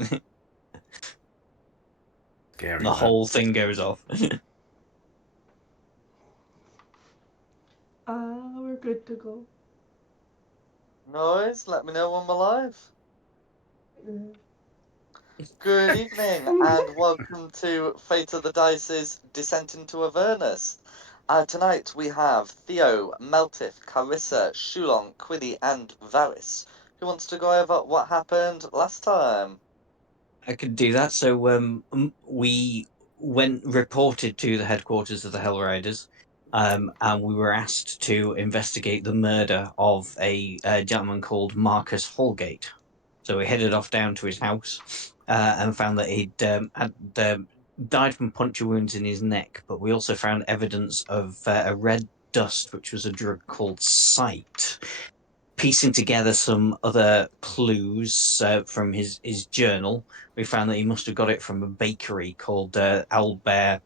Scary, The man. whole thing goes off. We're good to go. Noise, let me know when we're live. Good evening, and welcome to Fate of the Dice's Descent into Avernus. Tonight we have Theo, Meltif, Carissa, Shulon, Quiddy, and Varys. Who wants to go over what happened last time? I could do that. So we reported to the headquarters of the Hell Riders, and we were asked to investigate the murder of a gentleman called Marcus Holgate. So we headed off down to his house and found that he'd died from puncture wounds in his neck, but we also found evidence of a red dust, which was a drug called sight. Piecing together some other clues from his journal, we found that he must have got it from a bakery called Albert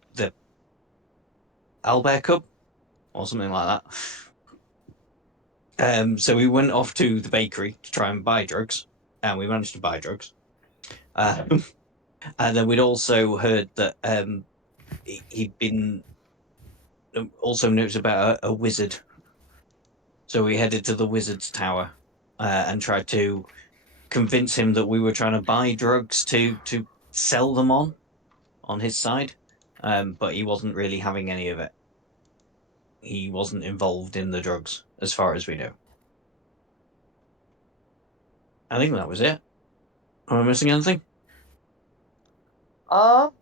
Cub or something like that. So we went off to the bakery to try and buy drugs, and we managed to buy drugs. And then we'd also heard that he'd been also knows about a wizard. So we headed to the wizard's tower and tried to convince him that we were trying to buy drugs to sell them on his side, but he wasn't really having any of it. He wasn't involved in the drugs, as far as we know. I think that was it. Am I missing anything? No,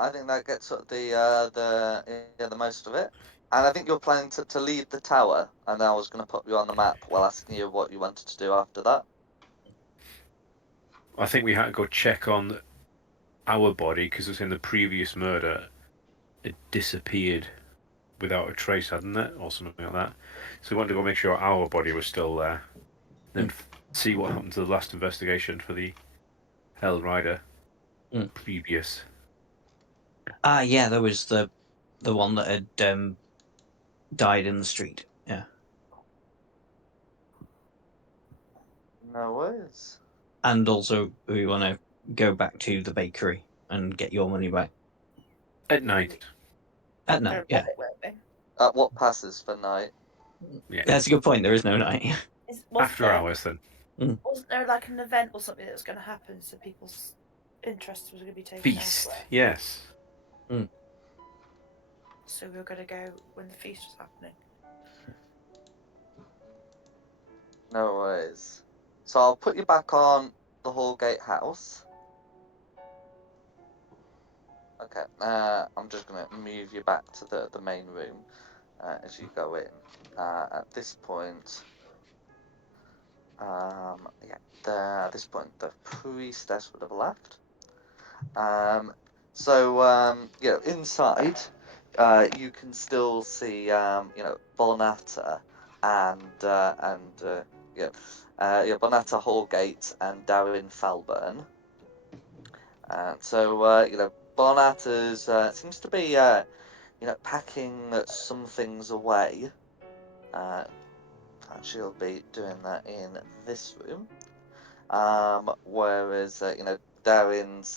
I think that gets sort of the most of it. And I think you're planning to leave the tower, and I was going to put you on the map while asking you what you wanted to do after that. I think we had to go check on our body because it was in the previous murder. It disappeared without a trace, hadn't it, or something like that. So we wanted to go make sure our body was still there, then see what happened to the last investigation for the Hell Rider previous. Yeah, there was the one that had died in the street. Yeah. No worries. And also, we want to go back to the bakery and get your money back. At night. At night, yeah. What passes for night? Yeah. That's a good point. There is no night. After hours, then. Wasn't there like an event or something that was going to happen, so people's interest was going to be taken Feast, elsewhere? yes. So we were going to go when the feast was happening. No worries. So I'll put you back on the Hallgate house. Okay, I'm just going to move you back to the main room as you go in. At this point, at this point, the priestess would have left. Inside, you can still see, Bonata Bonata Hallgate and Darren Falburn. Bonata seems to be, packing some things away. She'll be doing that in this room. Whereas, Darren's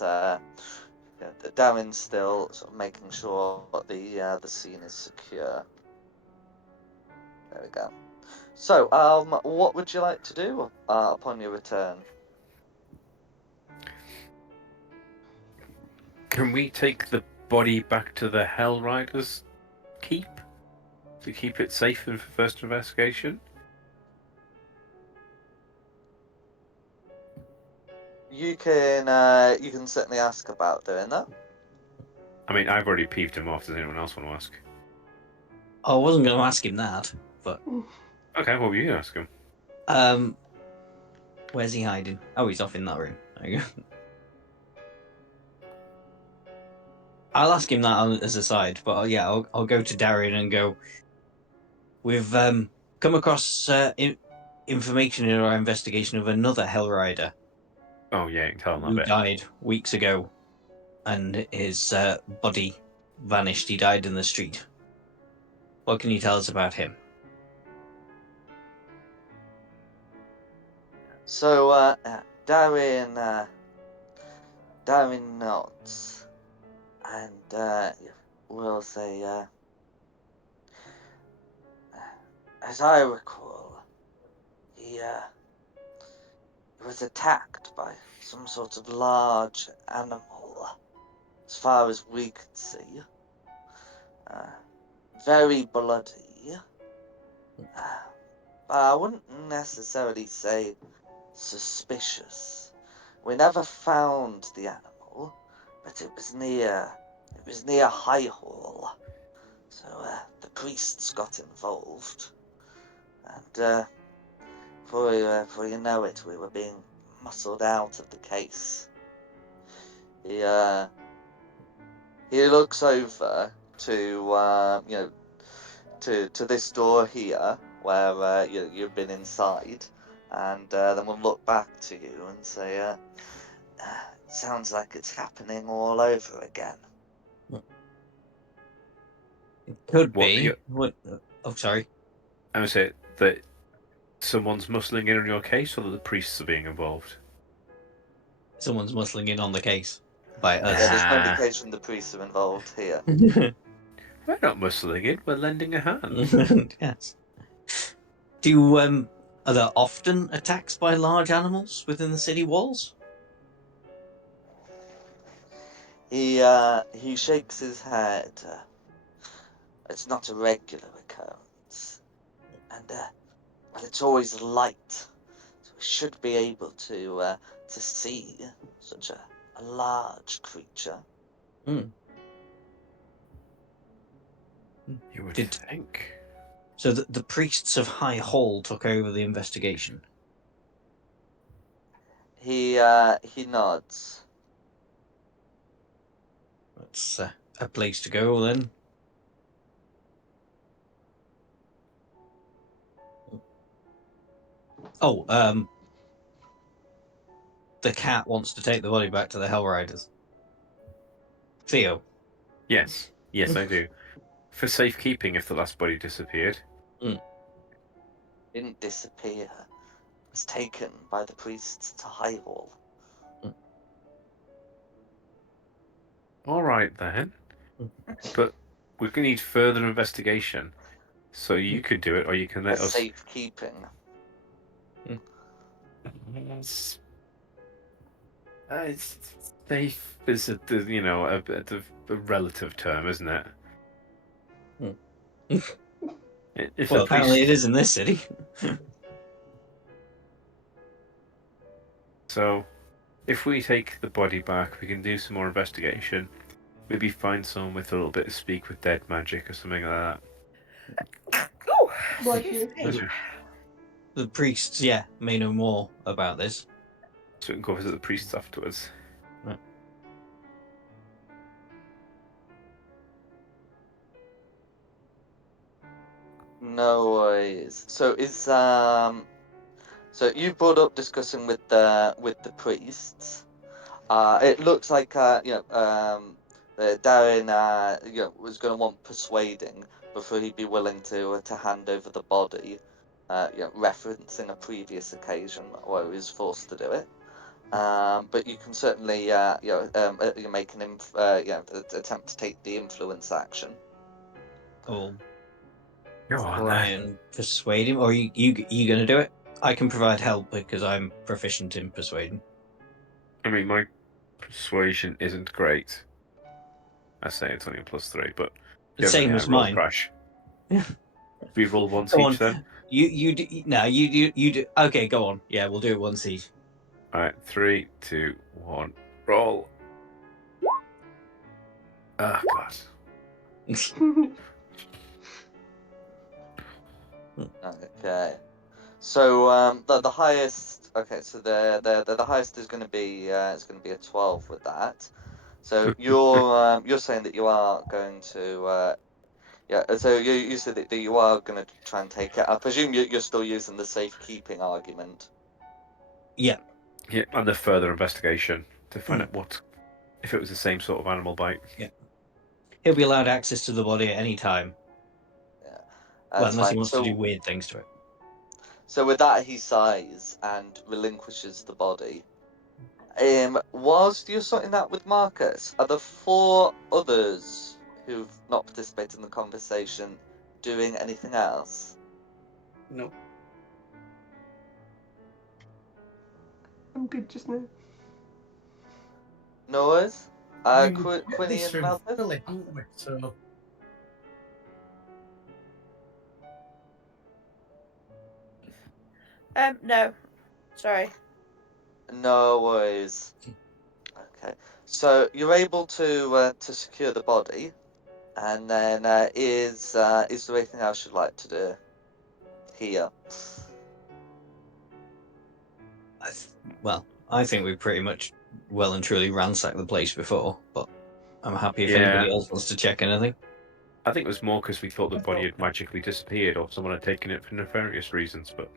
still sort of making sure the scene is secure. There we go. So, what would you like to do upon your return? Can we take the body back to the Hell Riders' keep to keep it safe for first investigation? You can certainly ask about doing that. I mean, I've already peeved him off. Does anyone else want to ask? I wasn't going to ask him that, but Okay, what were you ask him? Where's he hiding? Oh, he's off in that room. There you go. I'll ask him that as a side, but I'll go to Darian and go. We've come across information in our investigation of another Hell Rider. Oh yeah, you can tell him who that bit. died weeks ago, and his body vanished. He died in the street. What can you tell us about him? So, Darren Darren nods, and will say, as I recall, he was attacked by some sort of large animal, as far as we could see. Very bloody. But I wouldn't necessarily say suspicious. We never found the animal, but it was near High Hall. So the priests got involved, and before you know it, we were being muscled out of the case. He looks over to to this door here where you've been inside, and then we'll look back to you and say, sounds like it's happening all over again. It could What, be. you- What? Oh, sorry. I would say that someone's muscling in on your case, or that the priests are being involved. Someone's muscling in on the case by Yeah, us. there's no Ah. indication the priests are involved here. We're not muscling in. We're lending a hand. Yes. Are there often attacks by large animals within the city walls? He shakes his head. It's not a regular occurrence, and well, it's always light, so we should be able to see such a large creature. Hmm. You would Did think. so? The priests of High Hall took over the investigation. He nods. That's a place to go then. Oh, the cat wants to take the body back to the Hell Riders. Theo. Yes. Yes, I do. For safekeeping if the last body disappeared. Didn't disappear. Was taken by the priests to High Hall. All right, then. But we're going to need further investigation. So you could do it, or you can For let us... safekeeping. It's safe is a relative term, isn't it? If Well, the apparently it priest, is in this city. so if we take the body back, we can do some more investigation. Maybe find someone with a little bit of speak with dead magic or something like that. Oh, Bless excuse you. me. Bless you. The priests, yeah, may know more about this. So we can go visit the priests afterwards. No worries. So you brought up discussing with the priests. It looks like Darren was going to want persuading before he'd be willing to hand over the body. Referencing a previous occasion where he was forced to do it. But you can certainly make an attempt to take the influence action. Or Go on try then. and persuade him. Or you going to do it? I can provide help because I'm proficient in persuading. I mean, my persuasion isn't great. I say it's only a +3, but The same as roll mine. crash. Yeah. We roll once Go each on. then. You do. No, you do. Okay, go on. Yeah, we'll do it once each. All right, 3, 2, 1, roll. Oh God. Okay. So the highest. Okay, so the highest is going to be a 12 with that. So you're saying that you are going to yeah. So you said that you are going to try and take it. I presume you're still using the safekeeping argument. Yeah. Yeah, and the further investigation to find out if it was the same sort of animal bite. He'll be allowed access to the body at any time. Yeah, Well, that's unless he fine. wants to do weird things to it. So with that, he sighs and relinquishes the body. Whilst you're sorting that with Marcus, are the 4 others who've not participated in the conversation doing anything else? Nope. I'm good just now. No worries? I mean, we've got Quinny this and room Malthus? fully, haven't we? So No. Sorry. No worries. Okay, so you're able to secure the body, and then is there anything else you'd like to do here? Well, I think we pretty much well and truly ransacked the place before, but I'm happy if anybody else wants to check anything. I think it was more because we thought the body had magically disappeared or someone had taken it for nefarious reasons, but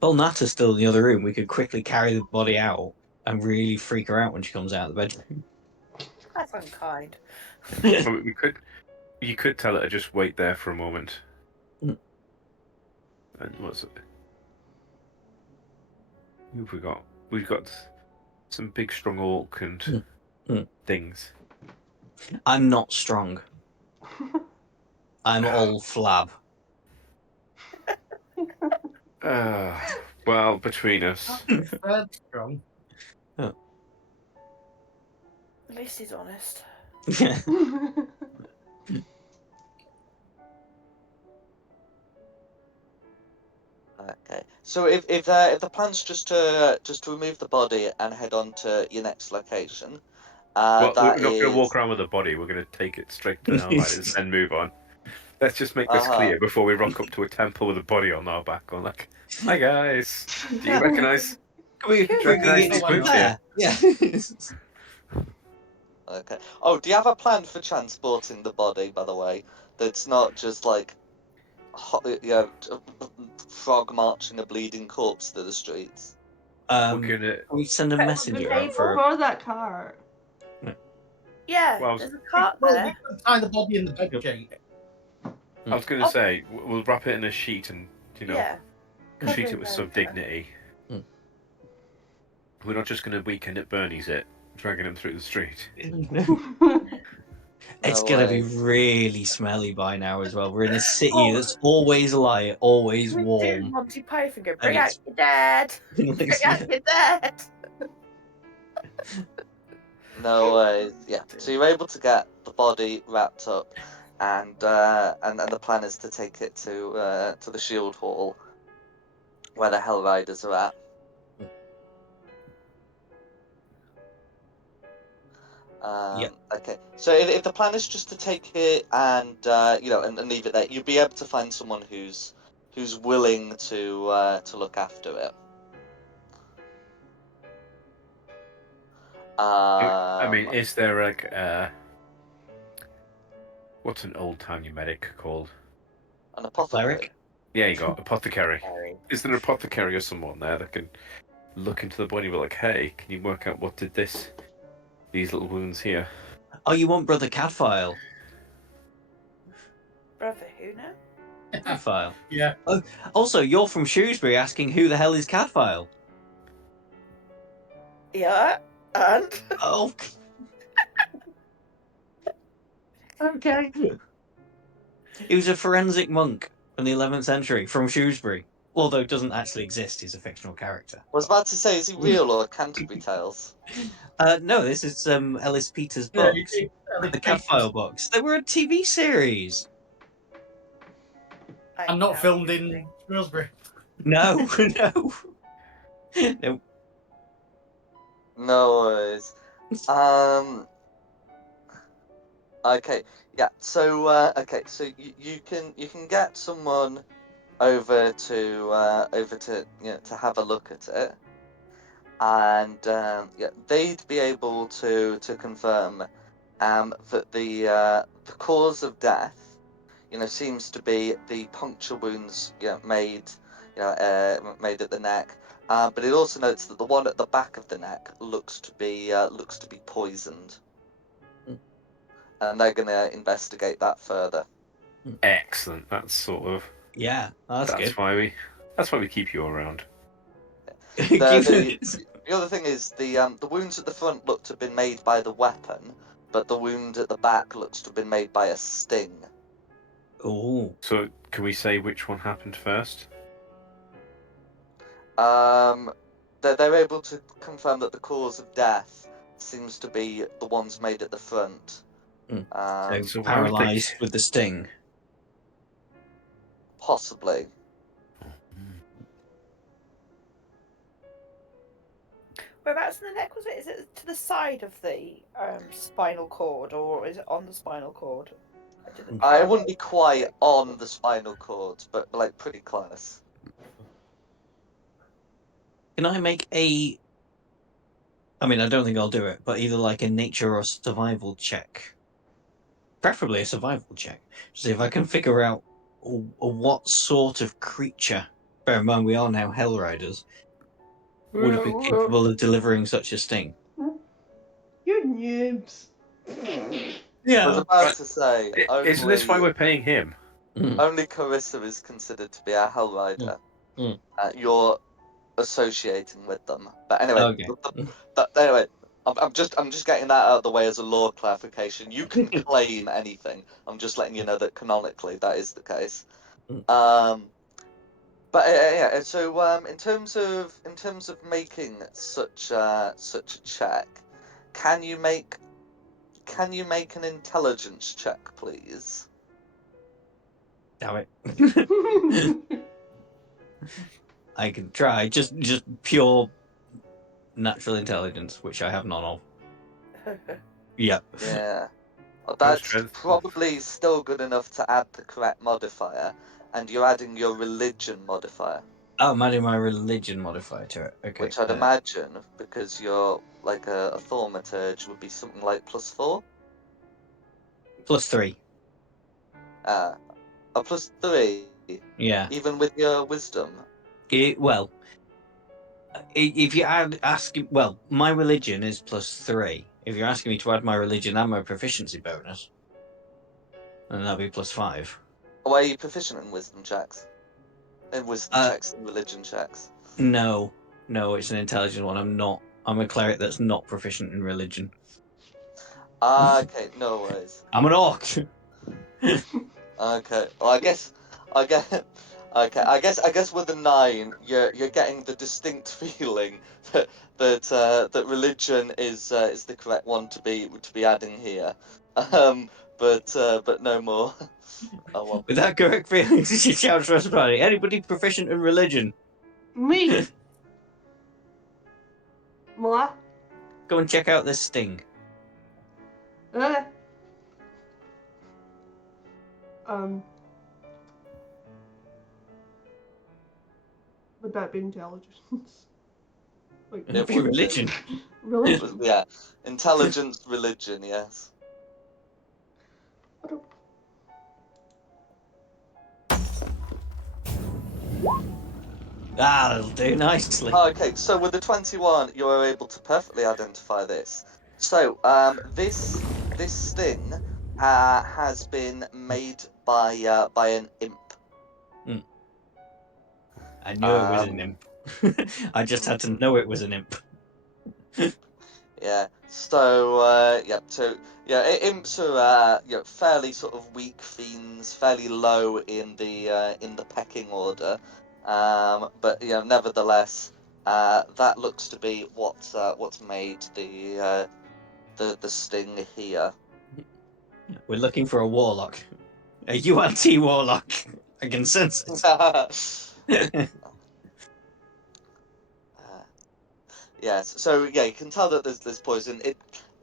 Well, Nata's still in the other room. We could quickly carry the body out and really freak her out when she comes out of the bedroom. That's unkind. I mean, you could tell her to just wait there for a moment. Mm. And what's it? Who've we got? We've got some big strong orc and things. I'm not strong. I'm all flab. Well, between us. Fred strong. At least he's honest. Okay, so if the plan's just to remove the body and head on to your next location, Well, we're that not going to walk is around with the body. We're going to take it straight to the Hellriders and move on. Let's just make this Uh-huh. clear before we rock up to a temple with a body on our back. Going like, "Hi guys, do you recognise? we recognise get these why boots not? here?" Yeah. Okay. Oh, do you have a plan for transporting the body, by the way? That's not just like, frog marching a bleeding corpse through the streets. We're gonna. Can we send a Put it on the messenger out table. for? Or that cart. Yeah, Well, there's a cart Well, there. we could tie the body in the bed sheet. I was going to say we'll wrap it in a sheet and Yeah. treat Cover it with it some over. dignity. Mm. We're not just going to weekend at Bernie's it, dragging him through the street. It's No gonna be way. really smelly by now as well. We're in a city that's always light, always We do warm. Monty Python go, And bring out it's- your dad. Bring out your dad. No way. Yeah. So you're able to get the body wrapped up, and the plan is to take it to the Shield Hall, where the Hell Riders are at. Okay. So if the plan is just to take it and and leave it there, you'll be able to find someone who's willing to look after it. I mean, is there like what's an old timey medic called? An apothecary. Cleric? Yeah, you got apothecary. Is there an apothecary or someone there that can look into the body and be like, hey, can you work out what did these little wounds here? Oh, you want Brother Cadfile? Brother, who now? Cadfile. Yeah. Oh, also, you're from Shrewsbury asking who the hell is Cadfile? Yeah, and Oh. Okay. He was a forensic monk from the 11th century from Shrewsbury. Although it doesn't actually exist, he's a fictional character. I was about to say, is he real or Canterbury Tales? No, this is Ellis Peters' Yeah, books. The Cadfile books. They were a TV series. I'm not filmed in Shrewsbury. No, no. No. No worries. Okay. Yeah. So you can get someone over to to have a look at it, and they'd be able to confirm that the cause of death seems to be the puncture wounds made at the neck, but it also notes that the one at the back of the neck looks to be poisoned, and they're going to investigate that further. Excellent. That's sort of Yeah, that's good. why we keep you around. The The other thing is the wounds at the front look to have been made by the weapon, but the wound at the back looks to have been made by a sting. Oh, So can we say which one happened first? They're able to confirm that the cause of death seems to be the ones made at the front. so so why would they- paralyzed with the sting. Possibly. Whereabouts in the neck was it? Is it to the side of the spinal cord, or is it on the spinal cord? Mm. I wouldn't be quite on the spinal cord, but like pretty close. Can I make a? I mean, I don't think I'll do it, but either like a nature or survival check, preferably a survival check, to see if I can figure out what sort of creature. Bear in mind, we are now Hell Riders. Would have been capable of delivering such a sting. You noobs. I was Yeah. about to say, Isn't this why only, we're paying him? only Carissa is considered to be a Hell Rider. Mm. You're associating with them. But anyway, Okay. anyway, I'm just getting that out of the way as a law clarification. You can claim anything. I'm just letting you know that canonically that is the case. Mm. But yeah. So in terms of making such a check, can you make an intelligence check, please? Damn it. I can try. Just pure natural intelligence, which I have none of. Yeah. Yeah. Well, No that's strength. probably still good enough to add the correct modifier, and you're adding your religion modifier, Oh, I'm adding my religion modifier to it. Okay. which I'd imagine, because you're like a thaumaturge, would be something like +4. +3. A +3, Yeah. even with your wisdom. Well, if you ask, well, my religion is +3. If you're asking me to add my religion and my proficiency bonus, then that'll be +5. Or are you proficient in wisdom checks? In wisdom Uh, checks and religion checks? No, it's an intelligent one. I'm not. I'm a cleric that's not proficient in religion. Okay, no worries. I'm an orc. Okay, well, I guess, okay, I guess with the 9, you're getting the distinct feeling that religion is the correct one to be adding here, but no more. Oh well. With that correct feeling, she shouts for everybody. Anybody proficient in religion? Me. What? Go and check out this sting. Uh. Would that be intelligence? Like, It'll It be would be. religion. religion? Yeah, intelligence, religion, yes. What a- That'll do nicely. Okay, so with the 21, you are able to perfectly identify this. So, this sting has been made by an imp. I knew it was an imp. I just had to know it was an imp. Yeah. So imps are fairly sort of weak fiends, fairly low in the pecking order. But nevertheless, that looks to be what's made the sting here. We're looking for a warlock. A UNT warlock. I can sense it. Yes. So yeah, you can tell that there's poison.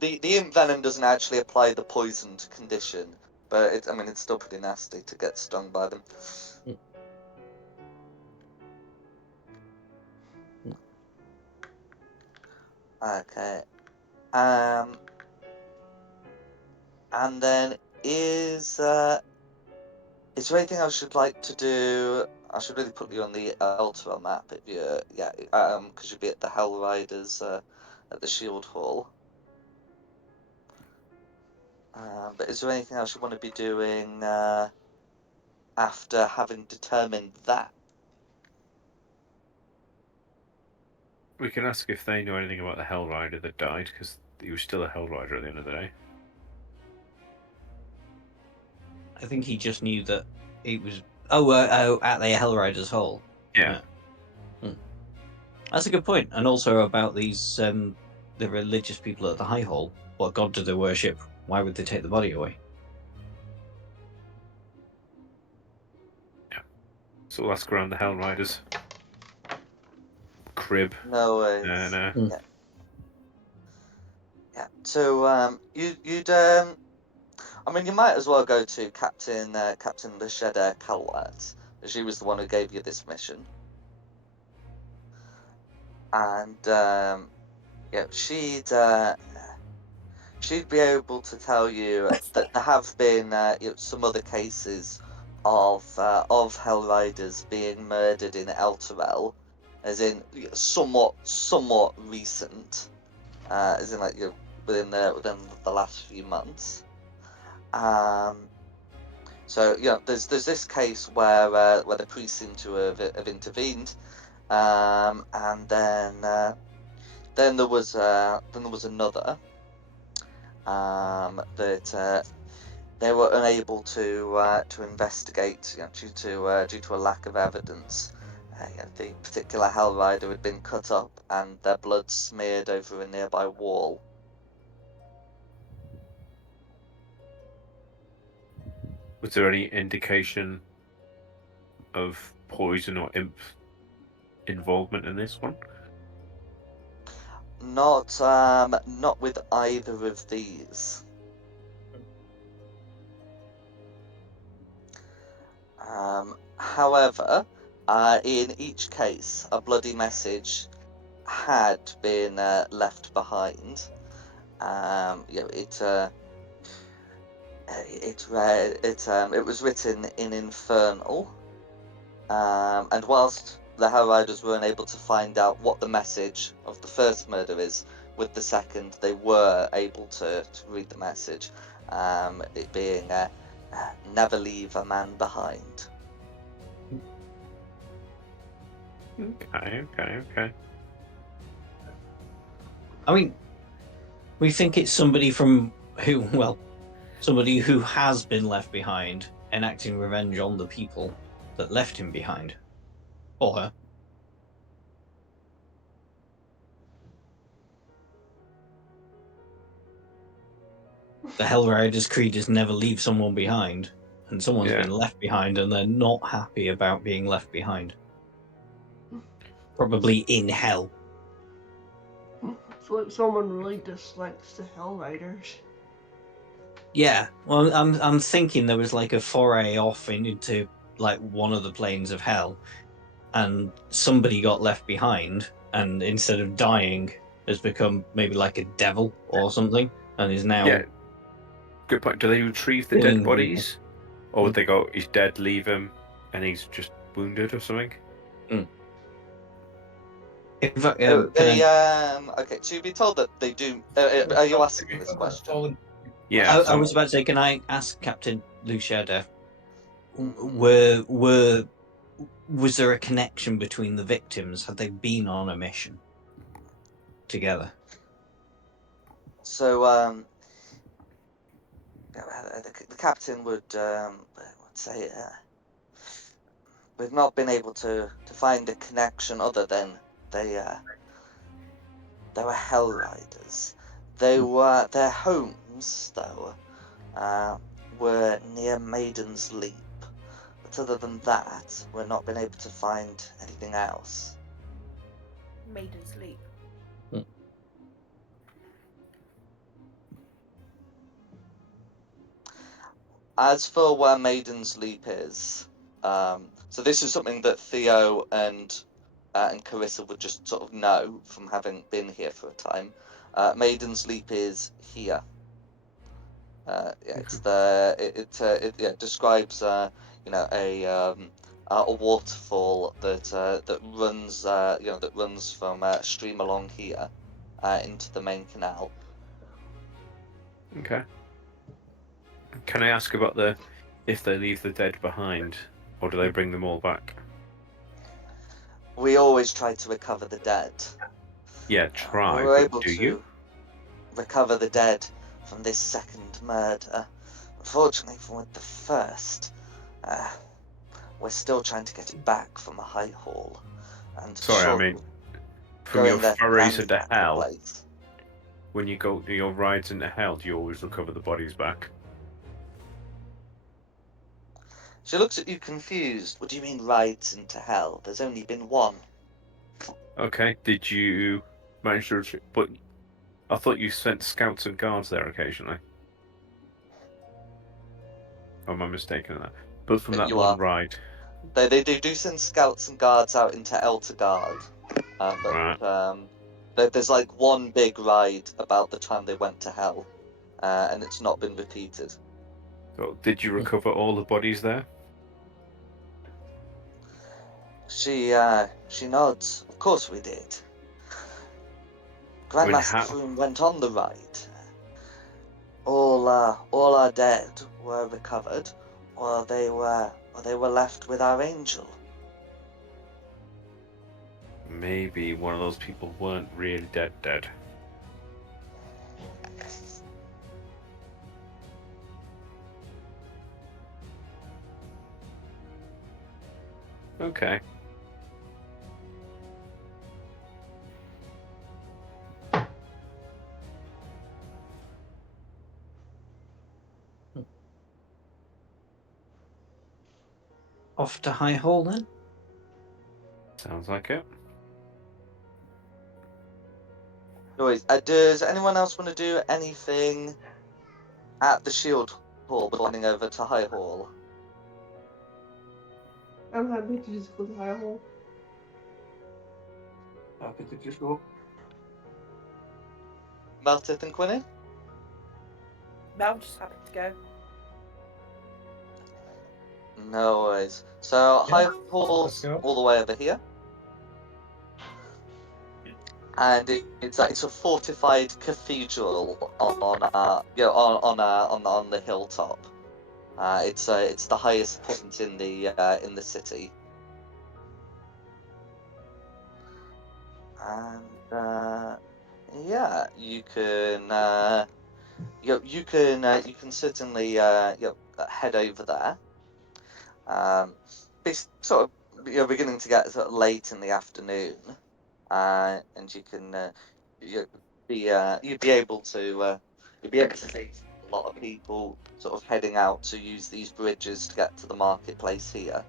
The imp venom doesn't actually apply the poisoned condition, but it's still pretty nasty to get stung by them. Okay. And then is there anything else you'd like to do? I should really put you on the Ultra map if because you'd be at the Hell Riders at the Shield Hall. But is there anything else you want to be doing after having determined that? We can ask if they know anything about the Hell Rider that died, because he was still a Hell Rider at the end of the day. I think he just knew that he was. At the Hell Rider's Hole. Yeah. That's a good point. And also about these the religious people at the High Hall. What god do they worship? Why would they take the body away? So we'll ask around the Hell Riders. Crib. No worries. And Yeah. So you'd I mean, you might as well go to Captain Lasheda Calwart, as she was the one who gave you this mission. And yeah, she'd be able to tell you that there have been some other cases of Hell Riders being murdered in Elturel, as in somewhat recent, as in like within the last few months. So there's this case where the priests seem to have intervened, and then there was another that they were unable to investigate due to a lack of evidence. The particular Hell Rider had been cut up and their blood smeared over a nearby wall. was there any indication of poison or imp involvement in this one? Not with either of these. However, in each case, a bloody message had been left behind. It was written in Infernal, and whilst the Hell Riders were unable to find out what the message of the first murder is, with the second they were able to read the message, it being never leave a man behind. Okay. I mean, we think it's somebody somebody who has been left behind, enacting revenge on the people that left him behind, or her. The Hell Rider's creed is never leave someone behind, and someone's been left behind, and they're not happy about being left behind. Probably in hell. It's like someone really dislikes the Hell Riders. Yeah, well, I'm thinking there was like a foray off into like one of the planes of hell, and somebody got left behind, and instead of dying, has become maybe like a devil or something, and is now. Yeah. Good point. Do they retrieve the dead bodies, or would they go, "He's dead, leave him," and he's just wounded or something? Okay, so you've been told that they do. Are you asking this question? Yeah. I was about to say, can I ask Captain Luciada, was there a connection between the victims? Had they been on a mission together? So the captain would say we've not been able to find a connection other than they were Hell Riders. Their homes though were near Maiden's Leap. But other than that, we've not been able to find anything else. Maiden's Leap. As for where Maiden's Leap is, so this is something that Theo and Carissa would just sort of know from having been here for a time. Maiden's Leap is here. It describes a waterfall that runs from a stream along here into the main canal. Okay. Can I ask about if they leave the dead behind, or do they bring them all back? We always try to recover the dead. Yeah, We try, were but able do to you? recover the dead from this second murder. Unfortunately, with the first, we're still trying to get it back from a high hall, and Sorry, I short mean, of from your going there to forays into ransack the hell, place. when you go to your rides into hell, do you always recover the bodies back? She looks at you confused. What do you mean rides into hell? There's only been one. Okay, did you manage to... But I thought you sent scouts and guards there occasionally. Or am I mistaken in that? But from that You one are. ride... They do send scouts and guards out into Eltergard, Right. there's like one big ride about the time they went to hell, and it's not been repeated. So did you recover all the bodies there? She nods. Of course we did. I mean, Grandmaster how? Froome went on the ride. All our dead were recovered, or they were left with our angel. Maybe one of those people weren't really dead. Okay. Off to High Hall then? Sounds like it. Anyways, does anyone else want to do anything at the Shield Hall before heading over to High Hall? I'm happy to just go to High Hall. Happy to just go. Meltith and Quinny? No, I'm just happy to go. No worries. So Yeah, High Hall's let's go. all the way over here, and it's a fortified cathedral on the hilltop. It's the highest point in the city, and yeah, you can certainly head over there. It's sort of beginning to get sort of late in the afternoon, and you can you'd be able to see a lot of people sort of heading out to use these bridges to get to the marketplace here.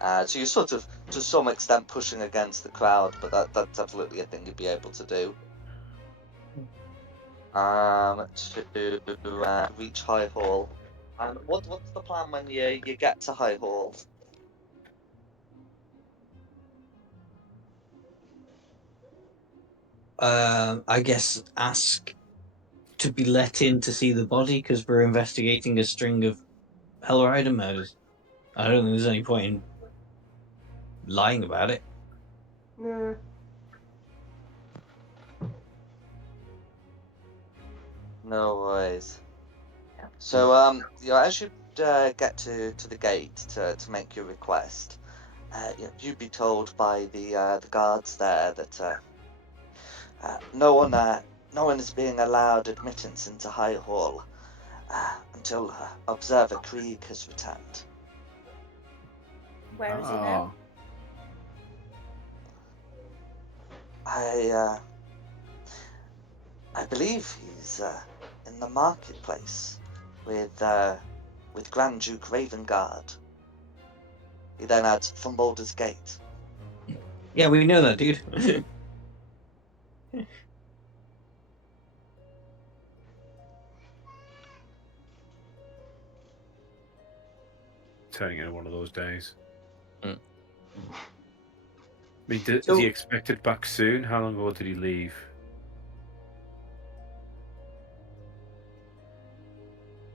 So you're sort of to some extent pushing against the crowd, but that's absolutely a thing you'd be able to do. To reach High Hall. And what's the plan when you get to High Hall? I guess ask to be let in to see the body because we're investigating a string of Hellrider murders. I don't think there's any point in lying about it. Nah. No worries. So as you get to the gate to make your request, you'd be told by the guards there that no one is being allowed admittance into High Hall until Observer Krieg has returned. Where is he now? I believe he's in the marketplace with Grand Duke Ravengard. He then adds from Baldur's Gate. Yeah, we know that, dude. Turning into one of those days. Mm. I mean, is So- he expected back soon? How long ago did he leave?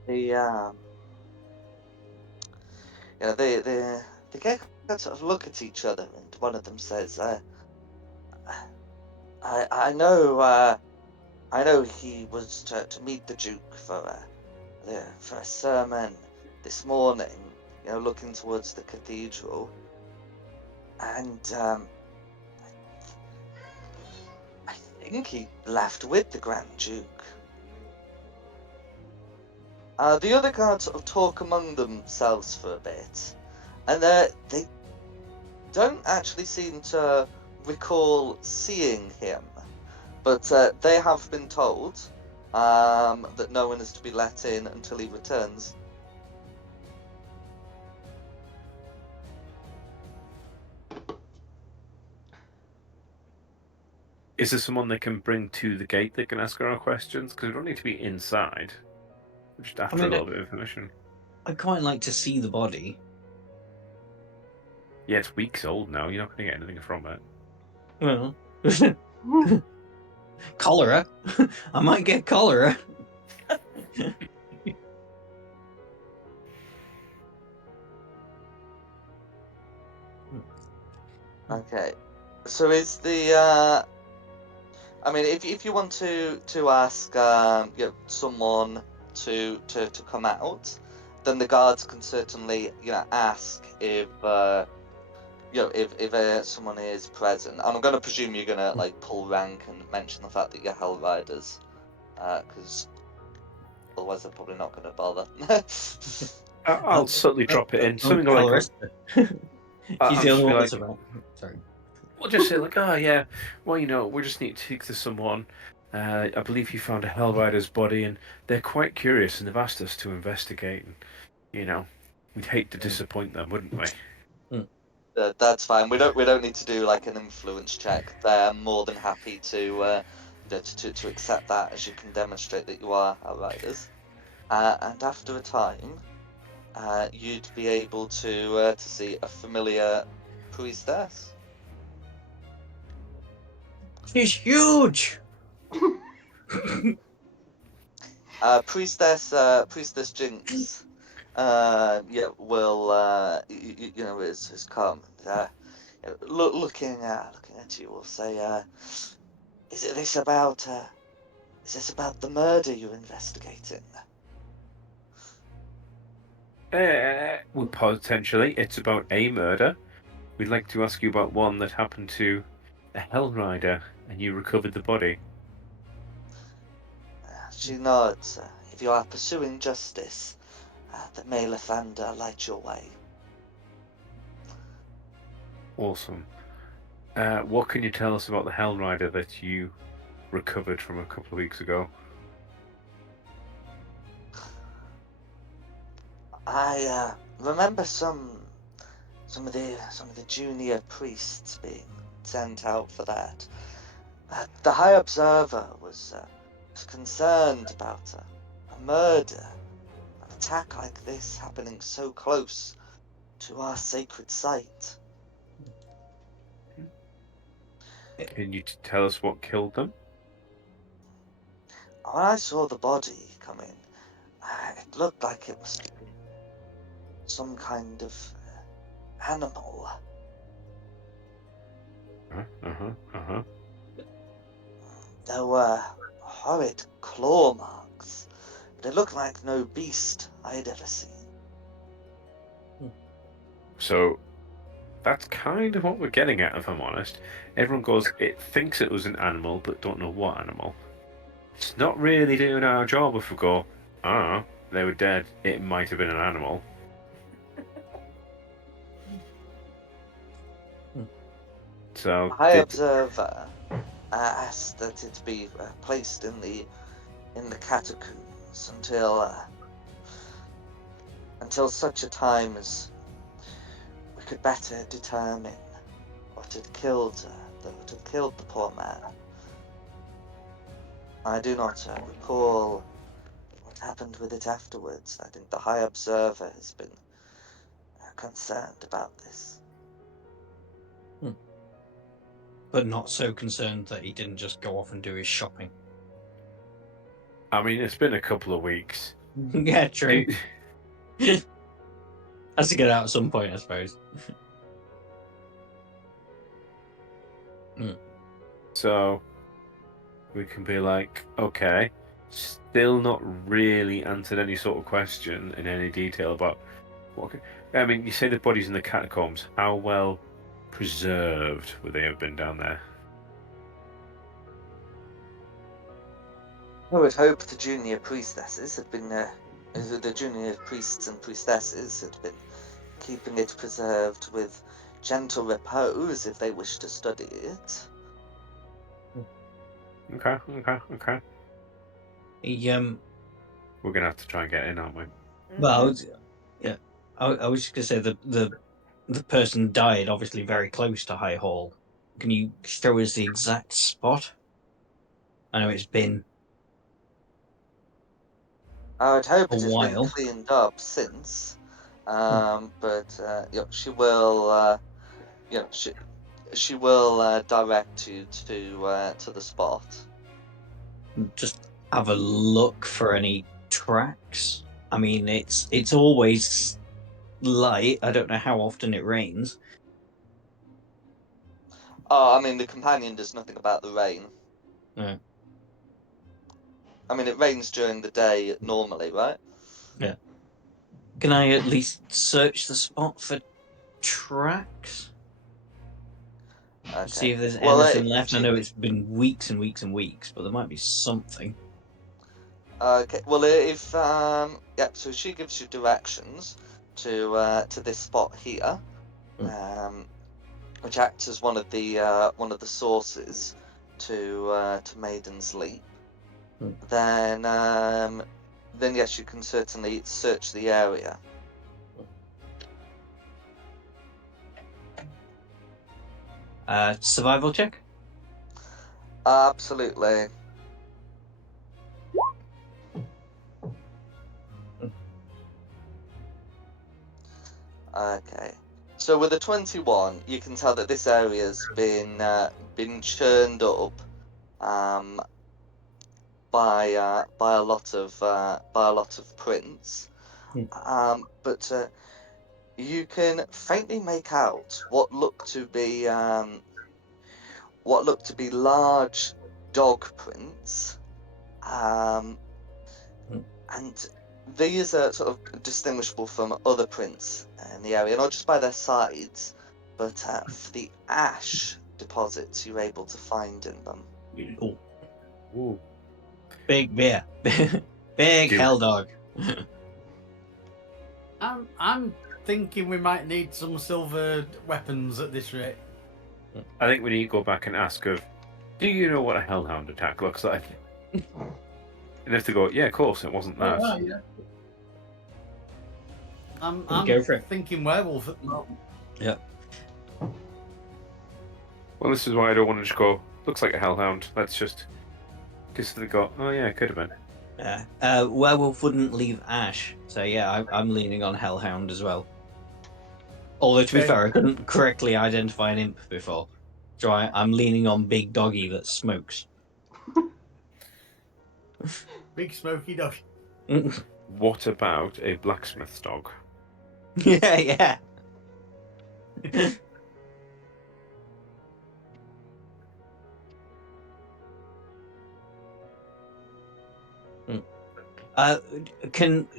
They get a sort of look at each other, and one of them says, I know he was to meet the Duke for a sermon this morning, looking towards the cathedral, and think he left with the Grand Duke. The other guards sort of talk among themselves for a bit, and they don't actually seem to recall seeing him, but they have been told that no one is to be let in until he returns. Is there someone they can bring to the gate that can ask our questions? Because we don't need to be inside. We're just after mean, a little bit of information. I'd quite like to see the body. Yeah, it's weeks old now. You're not going to get anything from it. Well, cholera. I might get cholera. Okay, so is the I mean, if you want to ask someone to come out, then the guards can certainly ask if if someone is present. And I'm going to presume you're going to like pull rank and mention the fact that you're Hell Riders, because otherwise they're probably not going to bother. I'll subtly drop it in. Something Tell like, She's I'll the just only be one like, that's about. Sorry. we'll just say like, oh yeah, well we just need to speak to someone. I believe you found a Hell Rider's body, and they're quite curious, and they've asked us to investigate. And we'd hate to disappoint them, wouldn't we? That's fine. We don't need to do like an influence check. They're more than happy to accept that, as you can demonstrate that you are Outriders. And after a time, you'd be able to see a familiar priestess. She's huge. Priestess Jinx. Will is come. Looking at you, will say, "Is this about the murder you're investigating?" Well, potentially, it's about a murder. We'd like to ask you about one that happened to a Hell Rider, and you recovered the body. She nods. If you are pursuing justice, then may Lathander light your way. Awesome. What can you tell us about the Hell Rider that you recovered from a couple of weeks ago? I remember some of the junior priests being sent out for that. The High Observer was concerned about a murder, an attack like this happening so close to our sacred site. Can you tell us what killed them? When I saw the body come in, it looked like it must have been some kind of animal. There were horrid claw marks, but it looked like no beast I'd ever seen. So that's kind of what we're getting at, if I'm honest. Everyone goes, it thinks it was an animal, but don't know what animal. It's not really doing our job if we go, they were dead, it might have been an animal. So The High Observer asked that it be placed in the catacombs until such a time as we could better determine what had killed the poor man. I do not recall what happened with it afterwards. I think the High Observer has been concerned about this. But not so concerned that he didn't just go off and do his shopping. I mean, it's been a couple of weeks. Yeah, true. Has to get out at some point, I suppose. So we can be like, okay, still not really answered any sort of question in any detail about what. I mean, you say the body's in the catacombs. How well preserved would they have been down there? I would hope the junior priestesses had been, the junior priests and priestesses had been keeping it preserved with gentle repose if they wish to study it. Okay. We're gonna have to try and get in, aren't we? Well, I was just gonna say the person died obviously very close to High Hall. Can you show us the exact spot? I know it's been I would hope a it has been while. cleaned up since, but she will, she will direct you to the spot. Just have a look for any tracks. I mean, it's always light. I don't know how often it rains. Oh, I mean, the companion does nothing about the rain. Yeah. I mean, it rains during the day normally, right? Yeah. Can I at least search the spot for tracks? Okay. See if there's Well, anything left. I know it's been weeks and weeks and weeks, but there might be something. Okay. Well, if so she gives you directions to this spot here, which acts as one of the sources to Maiden's Leap. Then yes, you can certainly search the area. Survival check? Absolutely. Okay. So with a 21, you can tell that this area's been churned up by a lot of prints. But you can faintly make out what look to be large dog prints, and these are sort of distinguishable from other prints in the area, not just by their sides, but for the ash deposits you're able to find in them. Ooh. Big bear. Big hell dog. I'm thinking we might need some silver weapons at this rate. I think we need to go back and ask her, do you know what a hellhound attack looks like? And if they go, yeah, of course, it wasn't that. Oh, yeah. I'm Go for it. thinking werewolf at the moment. Yeah. Well, this is why I don't want to just go, looks like a hellhound. Let's just... Because they go, oh yeah, it could have been. Yeah. Werewolf wouldn't leave ash. So yeah, I'm leaning on hellhound as well. Although to be fair, I couldn't correctly identify an imp before. So I'm leaning on big doggy that smokes. Big smoky dog. What about a blacksmith's dog? Yeah.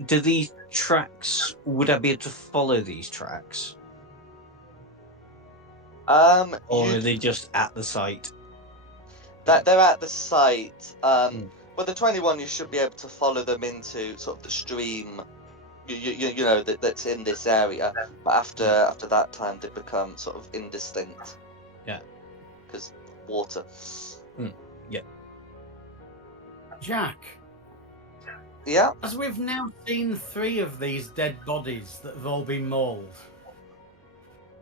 Do these tracks? Would I be able to follow these tracks, or are they just at the site? That they're at the site. With the 21, you should be able to follow them into sort of the stream. You know that's in this area, but after that time they become sort of indistinct. Yeah. Because water. Yeah. Jack. Yeah. As we've now seen 3 of these dead bodies that have all been mauled,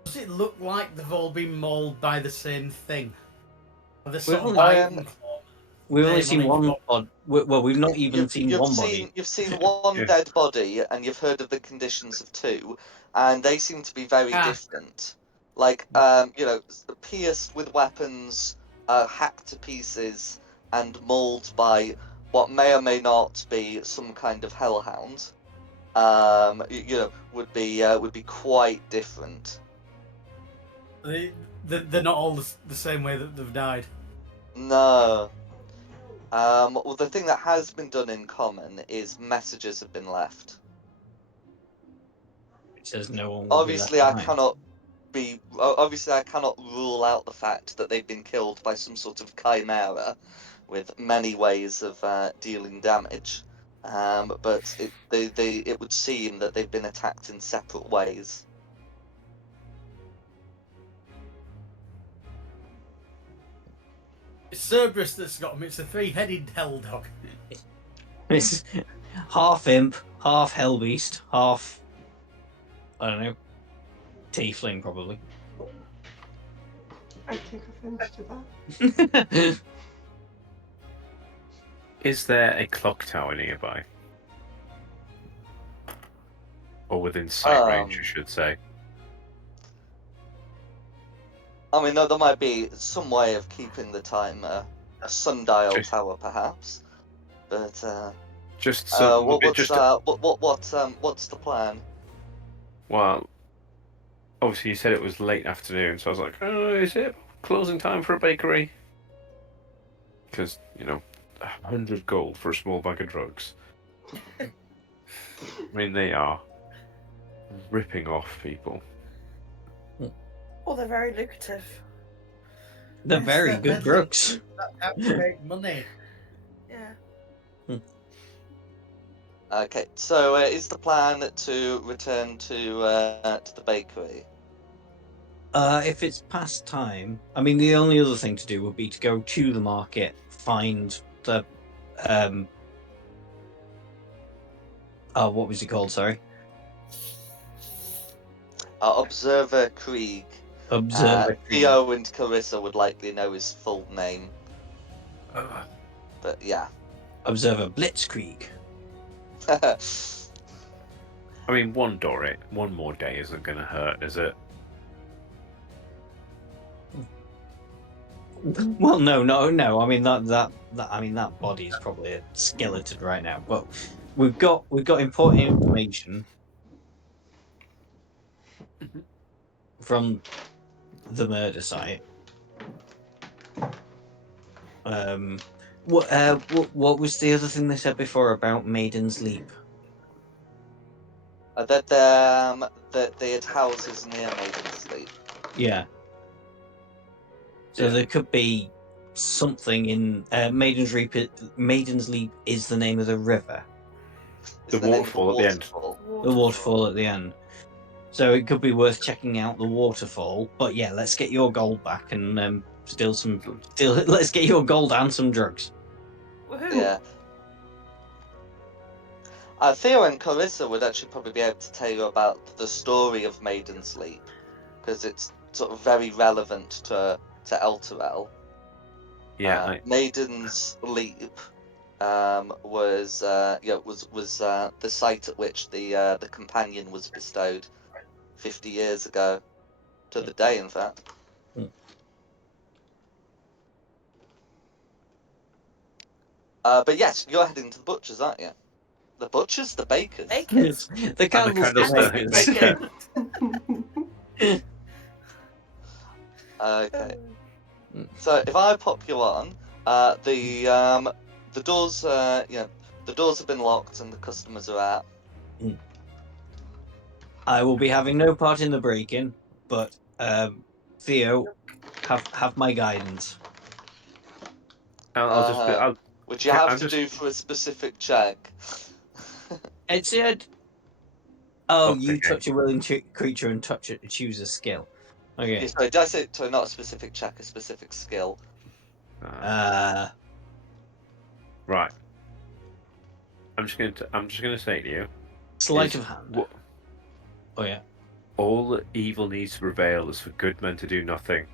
does it look like they've all been mauled by the same thing? We've only seen one body. Well, we've not even seen one body. You've seen one dead body, and you've heard of the conditions of 2, and they seem to be very different. Like, pierced with weapons, hacked to pieces, and mauled by what may or may not be some kind of hellhound. Would be quite different. They're not all the same way that they've died. No. Well, the thing that has been done in common is messages have been left. It says no one will Obviously, be left behind. I cannot rule out the fact that they've been killed by some sort of chimera, with many ways of dealing damage. But it would seem that they've been attacked in separate ways. It's Cerberus that's got him. It's a three-headed hell dog. It's half imp, half hellbeast, half, I don't know, tiefling probably. I take offense to that. Is there a clock tower nearby? Or within sight range, I should say. I mean, there might be some way of keeping the time, a sundial Just- tower, perhaps. But Just some. what's the plan? Well, obviously you said it was late afternoon, so I was like, oh, is it closing time for a bakery? Because, 100 gold for a small bag of drugs. I mean, they are ripping off people. Oh, they're very lucrative. They're Yes, very that- good that's drugs. That's how to make money. Yeah. Okay, so is the plan to return to the bakery? If it's past time, I mean, the only other thing to do would be to go to the market, find the, what was he called? Sorry, Observer Krieg. Observer. Theo and Carissa would likely know his full name, Uh, but yeah. Observer Blitzkrieg. I mean, one more day isn't going to hurt, is it? Well, no. I mean that body is probably a skeleton right now. But we've got important information from the murder site. What was the other thing they said before about Maiden's Leap? That they had houses near Maiden's Leap. Yeah. So Yeah. there could be something in Maiden's Leap. Maiden's Leap is the name of the river, It's The the name of waterfall at the end. waterfall. the waterfall at the end. So it could be worth checking out the waterfall. But yeah, let's get your gold back and let's get your gold and some drugs. Woohoo! Yeah. Theo and Carissa would actually probably be able to tell you about the story of Maiden's Leap, because it's sort of very relevant to Elturel. Yeah, Maiden's Leap was the site at which the companion was bestowed 50 years ago, to the day, in fact. Mm. But yes, you're heading to the butchers, aren't you? The butchers, the bakers. Bakers. The candlestick candlestick makers. maker. Okay. Mm. So if I pop you on, the doors, the doors have been locked and the customers are out. I will be having no part in the break-in, but Theo, have my guidance. I'll just. Which you Okay, have I'm to just- do for a specific check. It said, "Oh, Lockpicking. you touch a willing creature and choose a skill." Okay. Yeah, sorry, did I say so? Not a specific check, a specific skill. Right. I'm just gonna say to you. Sleight is of hand. what- Oh yeah. All that evil needs to prevail is for good men to do nothing,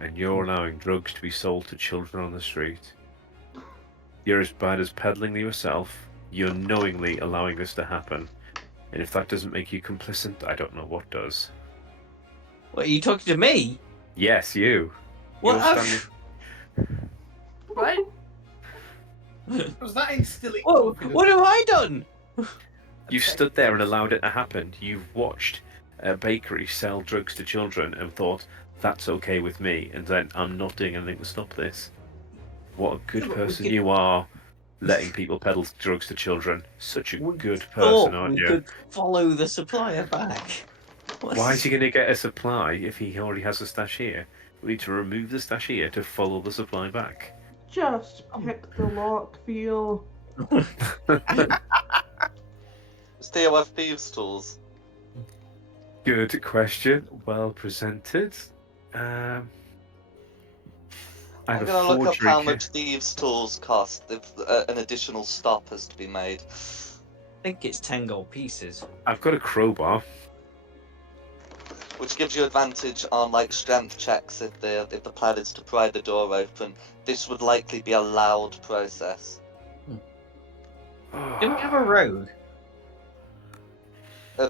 and you're allowing drugs to be sold to children on the street. You're as bad as peddling yourself. You're knowingly allowing this to happen, and if that doesn't make you complicit, I don't know what does. What, are you talking to me? Yes, you. What? You're standing- Right? Was that instilling Whoa, confidence? what have I done? You stood there and allowed it to happen. You've watched a bakery sell drugs to children and thought, that's okay with me, and then I'm not doing anything to stop this. What a good Yeah, but we person could- you are, letting people peddle drugs to children. Such a We good thought person, aren't we you? could follow the supplier back. Why is he going to get a supply if he already has a stash here? We need to remove the stash here to follow the supply back. Just pick the lock, Theo. Does Theo have thieves' tools? Good question. Well presented. I I'm have a gonna look up forgery how kit. much thieves' tools cost if an additional stop has to be made. I think it's 10 gold pieces. I've got a crowbar. Which gives you advantage on like strength checks if the plan is to pry the door open. This would likely be a loud process. Do we have a rogue?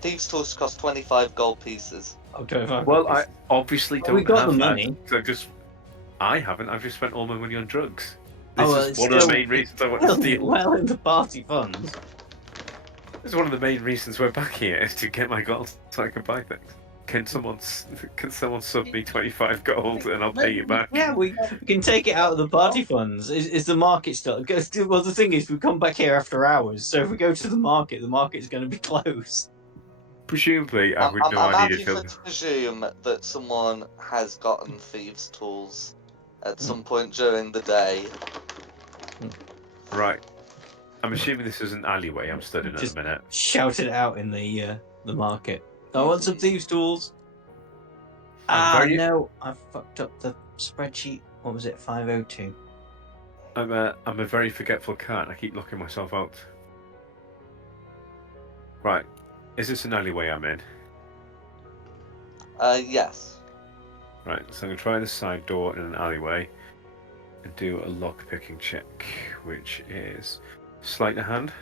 Thieves' tools cost 25 gold pieces. Oh, 25 Well, gold I pieces. obviously Well, we don't got have the that. money. 'Cause I haven't. I've just spent all my money on drugs. Oh, This well, is it's one of the still- main reasons I want to Well, steal. well in the party funds. This is one of the main reasons we're back here is to get my gold so I can buy things. Can someone sub me 25 gold and I'll pay you back? Yeah, we can take it out of the party funds. Is the market still? Well, the thing is, we come back here after hours, so if we go to the market's going to be closed. Presumably, I would know I'm I needed happy to. to presume that someone has gotten thieves' tools at some point during the day. Right. I'm assuming this is an alleyway I'm stood in at Just the minute. shout it out in the market. I want some thieves' tools. No, I fucked up the spreadsheet. What was it? 502. I'm a very forgetful cat. I keep locking myself out. Right. Is this an alleyway I'm in? Yes. Right, so I'm going to try the side door in an alleyway and do a lock picking check, which is sleight of hand.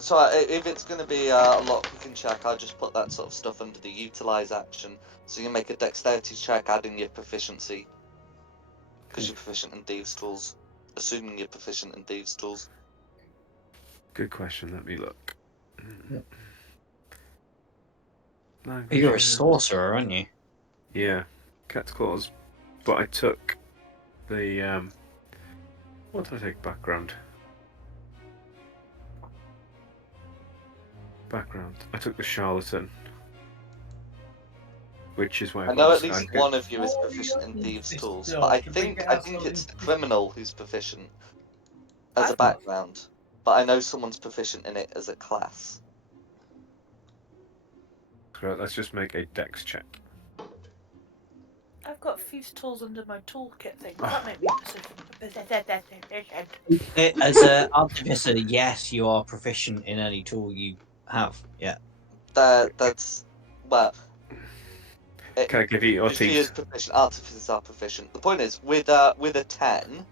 So if it's going to be a lock picking check, I'll just put that sort of stuff under the utilize action. So you make a dexterity check, adding your proficiency. Because you're proficient in thieves' tools. Assuming you're proficient in thieves' tools. Good question, let me look. You're a sorcerer, aren't you? Yeah, cat's claws. But I took the, what did I take? Background. I took the charlatan. Which is why I know at least one of you is proficient in thieves' tools, but I think it's the criminal who's proficient as a background. But I know someone's proficient in it as a class. Right, let's just make a dex check. I've got thieves' tools under my toolkit thing. Does that make me proficient? As an artificer, yes, you are proficient in any tool you have. Yeah. That's well. Can I give you your She is teeth? proficient. Artificers are proficient. The point is, with a 10,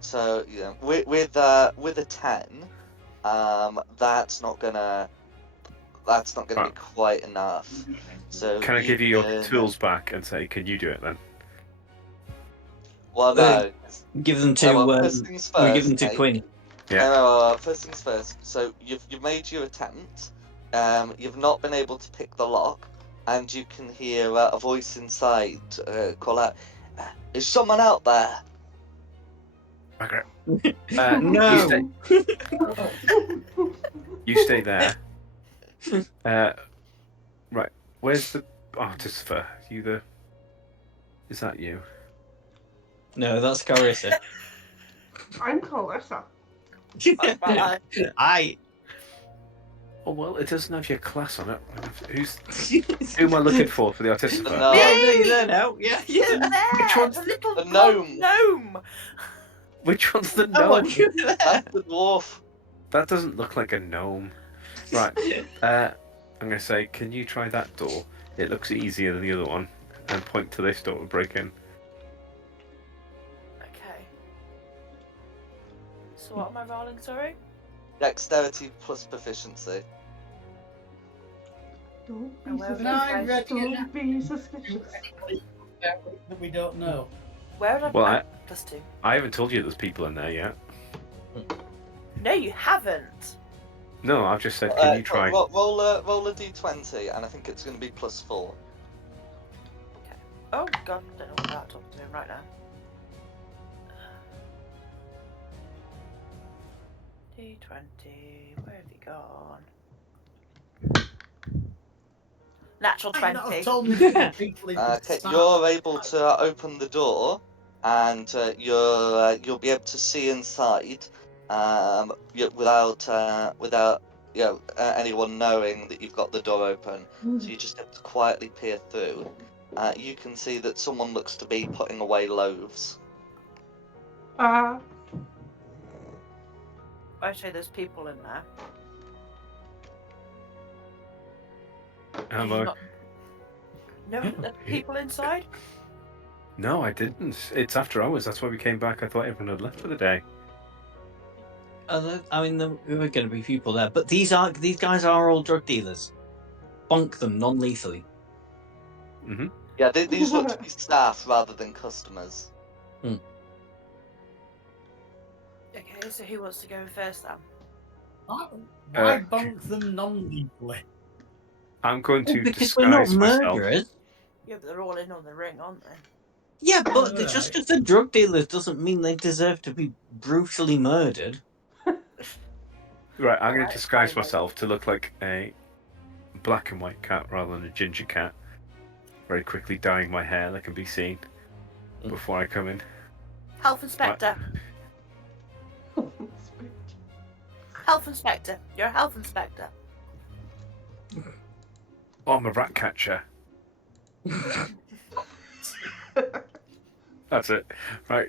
so yeah, with a 10, that's not gonna Right. be quite enough. So Can I you give you your can, tools back and say, can you do it then? well, no. Give them to. well, first things We give first. them to Okay? Quinn. Yeah. First things first. So you've made your attempt. You've not been able to pick the lock, and you can hear a voice inside call out, "Is someone out there?" Okay. No. You stay there. Right. Where's the artificer? Is that you? No, that's Carissa. I'm Calissa. I. Oh well, it doesn't have your class on it. Who am I looking for the artificer? No. Yeah, no, you're there now. Yeah, yeah. Which one's the little the blonde gnome? gnome? Which one's the Come on, gnome? you're there. That's the dwarf. That doesn't look like a gnome. Right. I'm gonna say, can you try that door? It looks easier than the other one. And point to this door to break in. Okay. So what am I rolling, sorry? Dexterity plus proficiency. Don't be Oh, well, suspicious. no, Don't be suspicious. That we don't know. Where would I Well, I- plus 2? I haven't told you there's people in there yet. No, you haven't. No, I've just said, can you try? Roll a d20, and I think it's going to be plus 4. Oh god, I don't know what that talking to him right now. D20, where have you gone? Natural Might not 20. have told me there were people Okay, inside. you're able to open the door, and you'll be able to see inside, without anyone knowing that you've got the door open. So you just have to quietly peer through. You can see that someone looks to be putting away loaves. I say there's people in there. Am Did you I? not know that there's people inside? No, I didn't. It's after hours. That's why we came back. I thought everyone had left for the day. I mean, there were going to be people there, but these guys are all drug dealers. Bonk them non-lethally. Mm-hmm. Yeah, these look to be staff rather than customers. Okay, so who wants to go first then? Why bunk them non-legally? I'm going to Because we're not disguise myself. murderers. Yeah, but they're all in on the ring, aren't they? Yeah, but Alright. just because they're drug dealers doesn't mean they deserve to be brutally murdered. Right, I'm going Alright, to disguise fine then. myself to look like a black and white cat rather than a ginger cat. Very quickly dyeing my hair that can be seen before I come in. Health Inspector. Health Inspector. You're a Health Inspector. Oh, I'm a rat catcher. That's it. Right.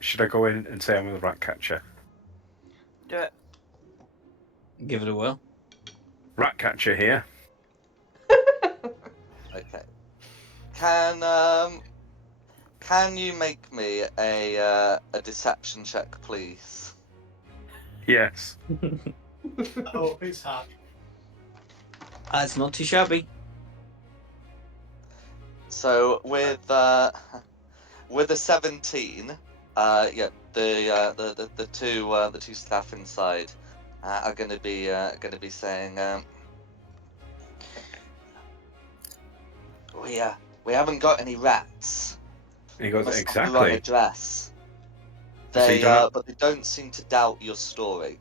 Should I go in and say I'm a rat catcher? Do it. Give it a whirl. Rat catcher here. Okay. Can you make me a deception check, please? Yes. Oh, it's hard. It's not too shabby. So with a 17, yeah, the two staff inside are going to be saying, we haven't got any rats. And he goes, Must have the wrong exactly. address. So you don't But they don't seem to doubt your story.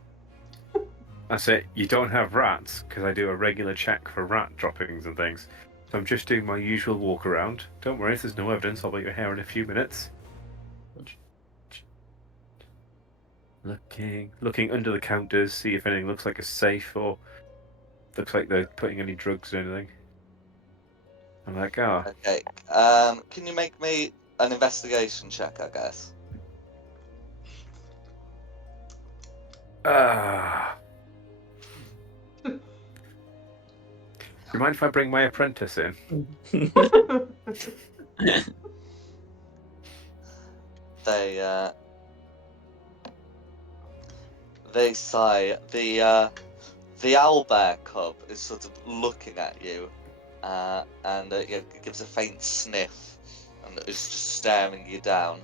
I say, you don't have rats, because I do a regular check for rat droppings and things. So I'm just doing my usual walk around. Don't worry, if there's no evidence, I'll be your hair in a few minutes. Looking under the counters, see if anything looks like a safe or looks like they're putting any drugs or anything. I'm like, Okay. Can you make me an investigation check, I guess? Do you mind if I bring my apprentice in? They sigh. The owlbear cub is sort of looking at you, and gives a faint sniff, and is just staring you down.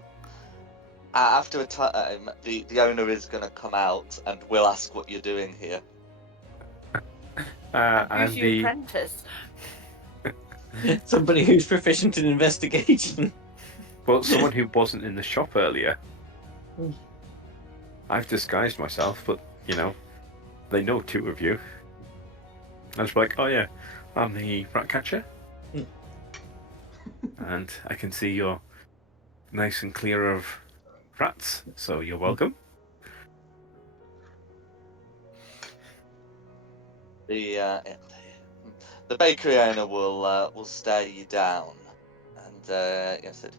After a time, the owner is going to come out and will ask what you're doing here. And Who's your the apprentice? Somebody who's proficient in investigation. well, someone who wasn't in the shop earlier. I've disguised myself, but they know two of you. I was like, oh yeah, I'm the rat catcher, and I can see you're nice and clear of rats, so you're welcome. The bakery owner will stare you down, and said,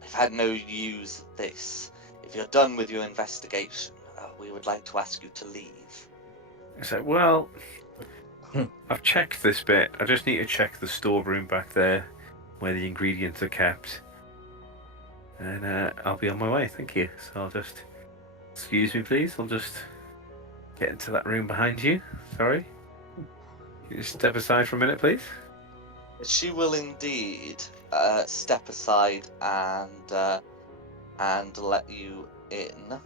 "We've had no use of this. If you're done with your investigation, we would like to ask you to leave." I said, well, I've checked this bit. I just need to check the storeroom back there, where the ingredients are kept, and I'll be on my way. Thank you. So I'll just excuse me, please. I'll just get into that room behind you. Sorry. Can you step aside for a minute, please? She will indeed step aside and let you in.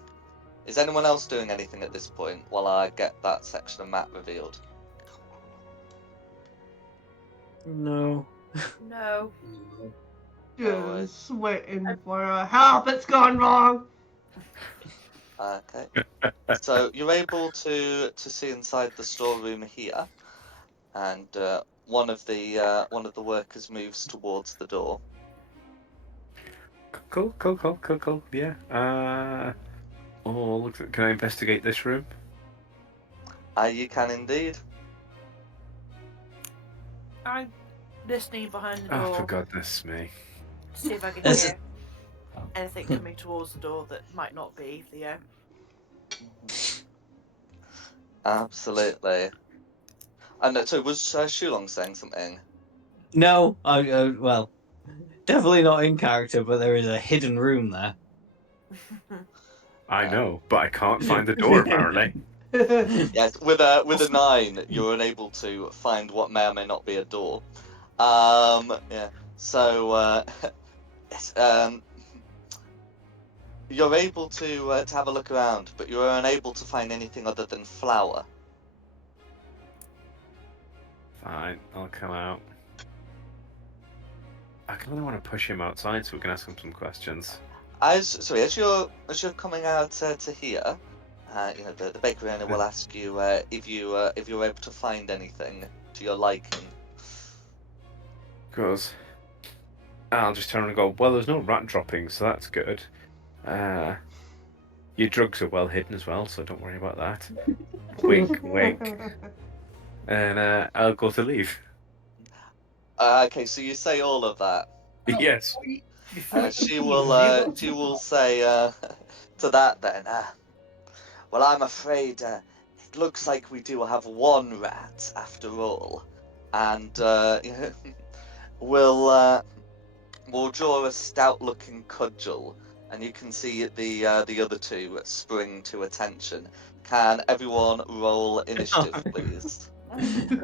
Is anyone else doing anything at this point while I get that section of map revealed? No. No. Just waiting for help. It's gone wrong. Okay. So you're able to see inside the storeroom here, and one of the workers moves towards the door. Cool. Yeah. Can I investigate this room? You can indeed. I'm listening behind the Oh, for door goodness me. to see if I can This hear anything coming towards the door that might not be Theo. Absolutely. And so was Shulong saying something? No, well, definitely not in character, but there is a hidden room there. I know, but I can't find the door apparently. Yes, with a 9, you're unable to find what may or may not be a door. Yeah. So yes, you're able to have a look around, but you're unable to find anything other than flour. Fine, I'll come out. I kind of want to push him outside so we can ask him some questions. As you're coming out to here, the bakery owner will ask you if you're able to find anything to your liking. Because I'll just turn around and go, well, there's no rat droppings, so that's good. Your drugs are well hidden as well, so don't worry about that. Wink, wink. And I'll go to leave. Okay, so you say all of that. Yes. She will say to that then. Well, I'm afraid it looks like we do have one rat after all, and we'll draw a stout-looking cudgel, and you can see the other two spring to attention. Can everyone roll initiative, please?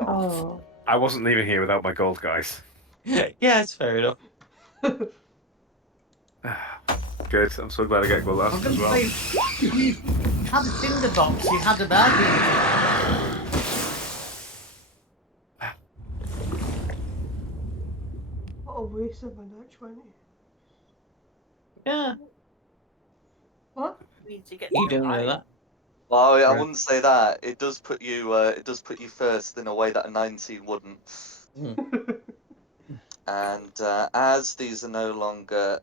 Oh. I wasn't leaving here without my gold, guys. Yeah, it's fair enough. Good. I'm so glad I get gold I last was as going to well. say, you had a tinderbox, you had a bargain. What a waste of a nat 20. Yeah, What? Means you get you to go don't know high. that. Well, I Right. wouldn't say that. It does put you first in a way that a 19 wouldn't. And as these are no longer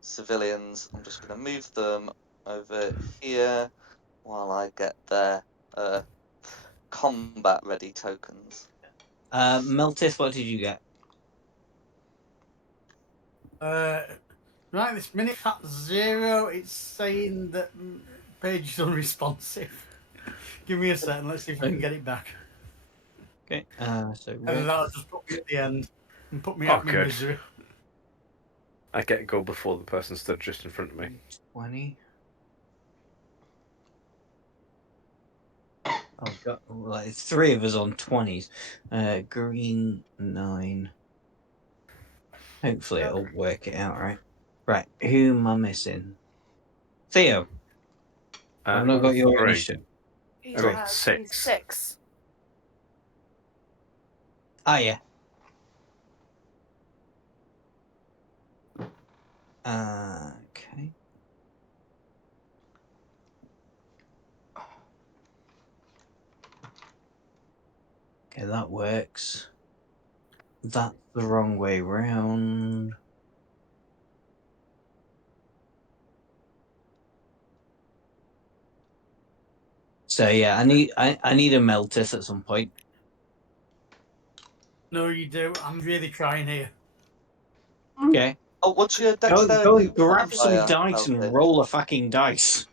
civilians, I'm just going to move them over here while I get their combat ready tokens. Meltis, what did you get? Right this minute at 0, it's saying that page is unresponsive. Give me a second, let's see if we can get it back. Okay, so And then that'll just put me at the end and put me Oh, out my good. misery. I get gold before the person stood just in front of me. 20. Oh god, well, it's 3 of us on 20s. Green 9. Hopefully it'll work it out, right? Right, who am I missing? Theo. I've not got your 3. initiative. He I got has 6. 6. Ah, yeah. Okay. Okay, that works. That's the wrong way round. So yeah, I need a Meltis at some point. No, you do. I'm really trying here. Okay. Oh, what's your Go dexterity and grab some modifier, dice and Meltith? roll a fucking dice.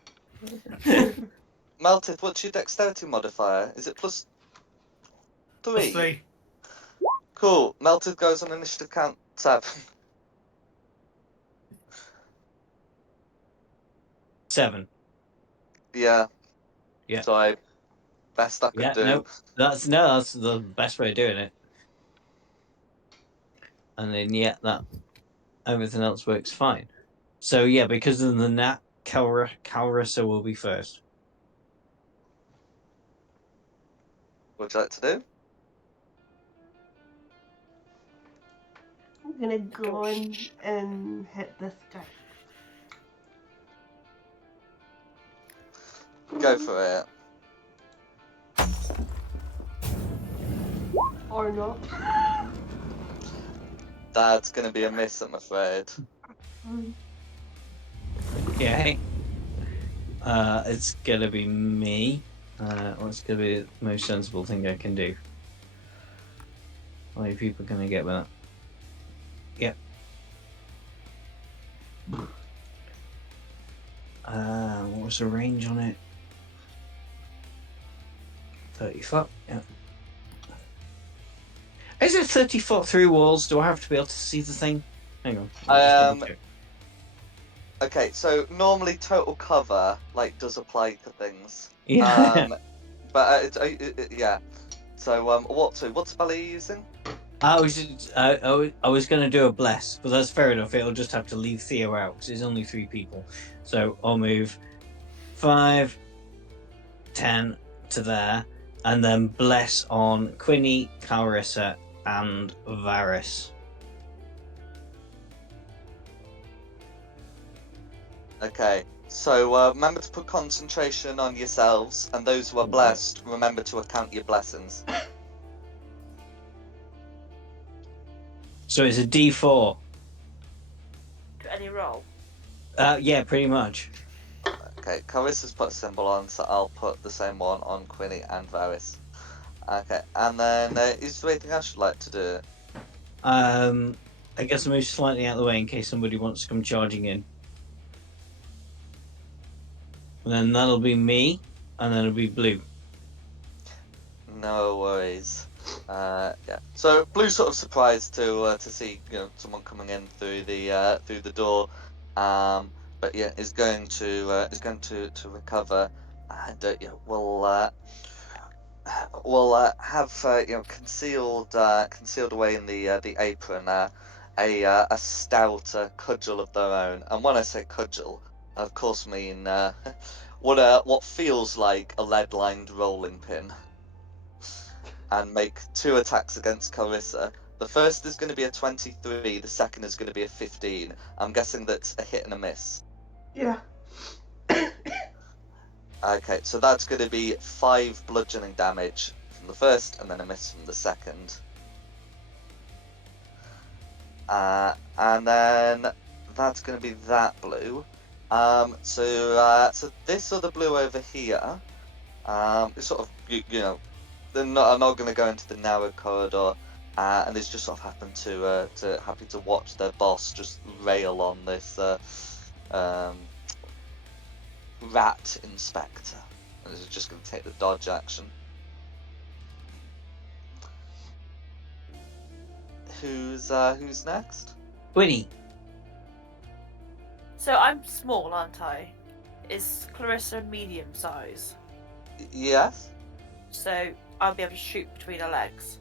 Meltith, what's your dexterity modifier? Is it plus Plus 3? 3. Cool. Meltith goes on initiative count 7. 7. Yeah. Yeah. So best I could Yeah, do. that's the best way of doing it. And then that everything else works fine. So yeah, because of the nat, Calrissa will be first. What would you like to do? I'm gonna go in and hit this guy. Go for it. Or not. That's going to be a miss, I'm afraid. Okay. It's gonna be me. What's gonna be the most sensible thing I can do? How many people can I get with that? Yep. What was the range on it? 30 foot. Yeah. Is it 30 foot through walls? Do I have to be able to see the thing? Hang on. I'll just double check. Okay, so normally total cover like does apply to things. Yeah. But yeah. So what spell are you using? I was going to do a bless, but that's fair enough. It'll just have to leave Theo out because there's only 3 people. So I'll move 5, 10 to there, and then bless on Quinny, Clarissa, and Varys. Okay, so remember to put concentration on yourselves, and those who are blessed, remember to account your blessings. So it's a D4. To any roll. Yeah, pretty much. Okay, Carissa's put a symbol on, so I'll put the same one on Quinny and Varys. Okay, and then is there anything I should like to do? I guess I'll move slightly out of the way in case somebody wants to come charging in. And then that'll be me, and then it'll be Blue. No worries. Yeah. So Blue's sort of surprised to see someone coming in through the door, but yeah, is going to recover, and we'll have concealed away in the apron a stout cudgel of their own. And when I say cudgel, I of course mean what feels like a lead-lined rolling pin. And make 2 attacks against Carissa. The first is going to be a 23, the second is going to be a 15. I'm guessing that's a hit and a miss. Yeah. Okay, so that's going to be 5 bludgeoning damage from the first, and then a miss from the second. And then that's going to be that blue. So this other blue over here, is sort of, they're not going to go into the narrow corridor, and it's just sort of happy to watch their boss just rail on this rat inspector, and is just going to take the dodge action. Who's next? Quinny. So I'm small, aren't I? Is Clarissa medium size? Yes. So I'll be able to shoot between her legs.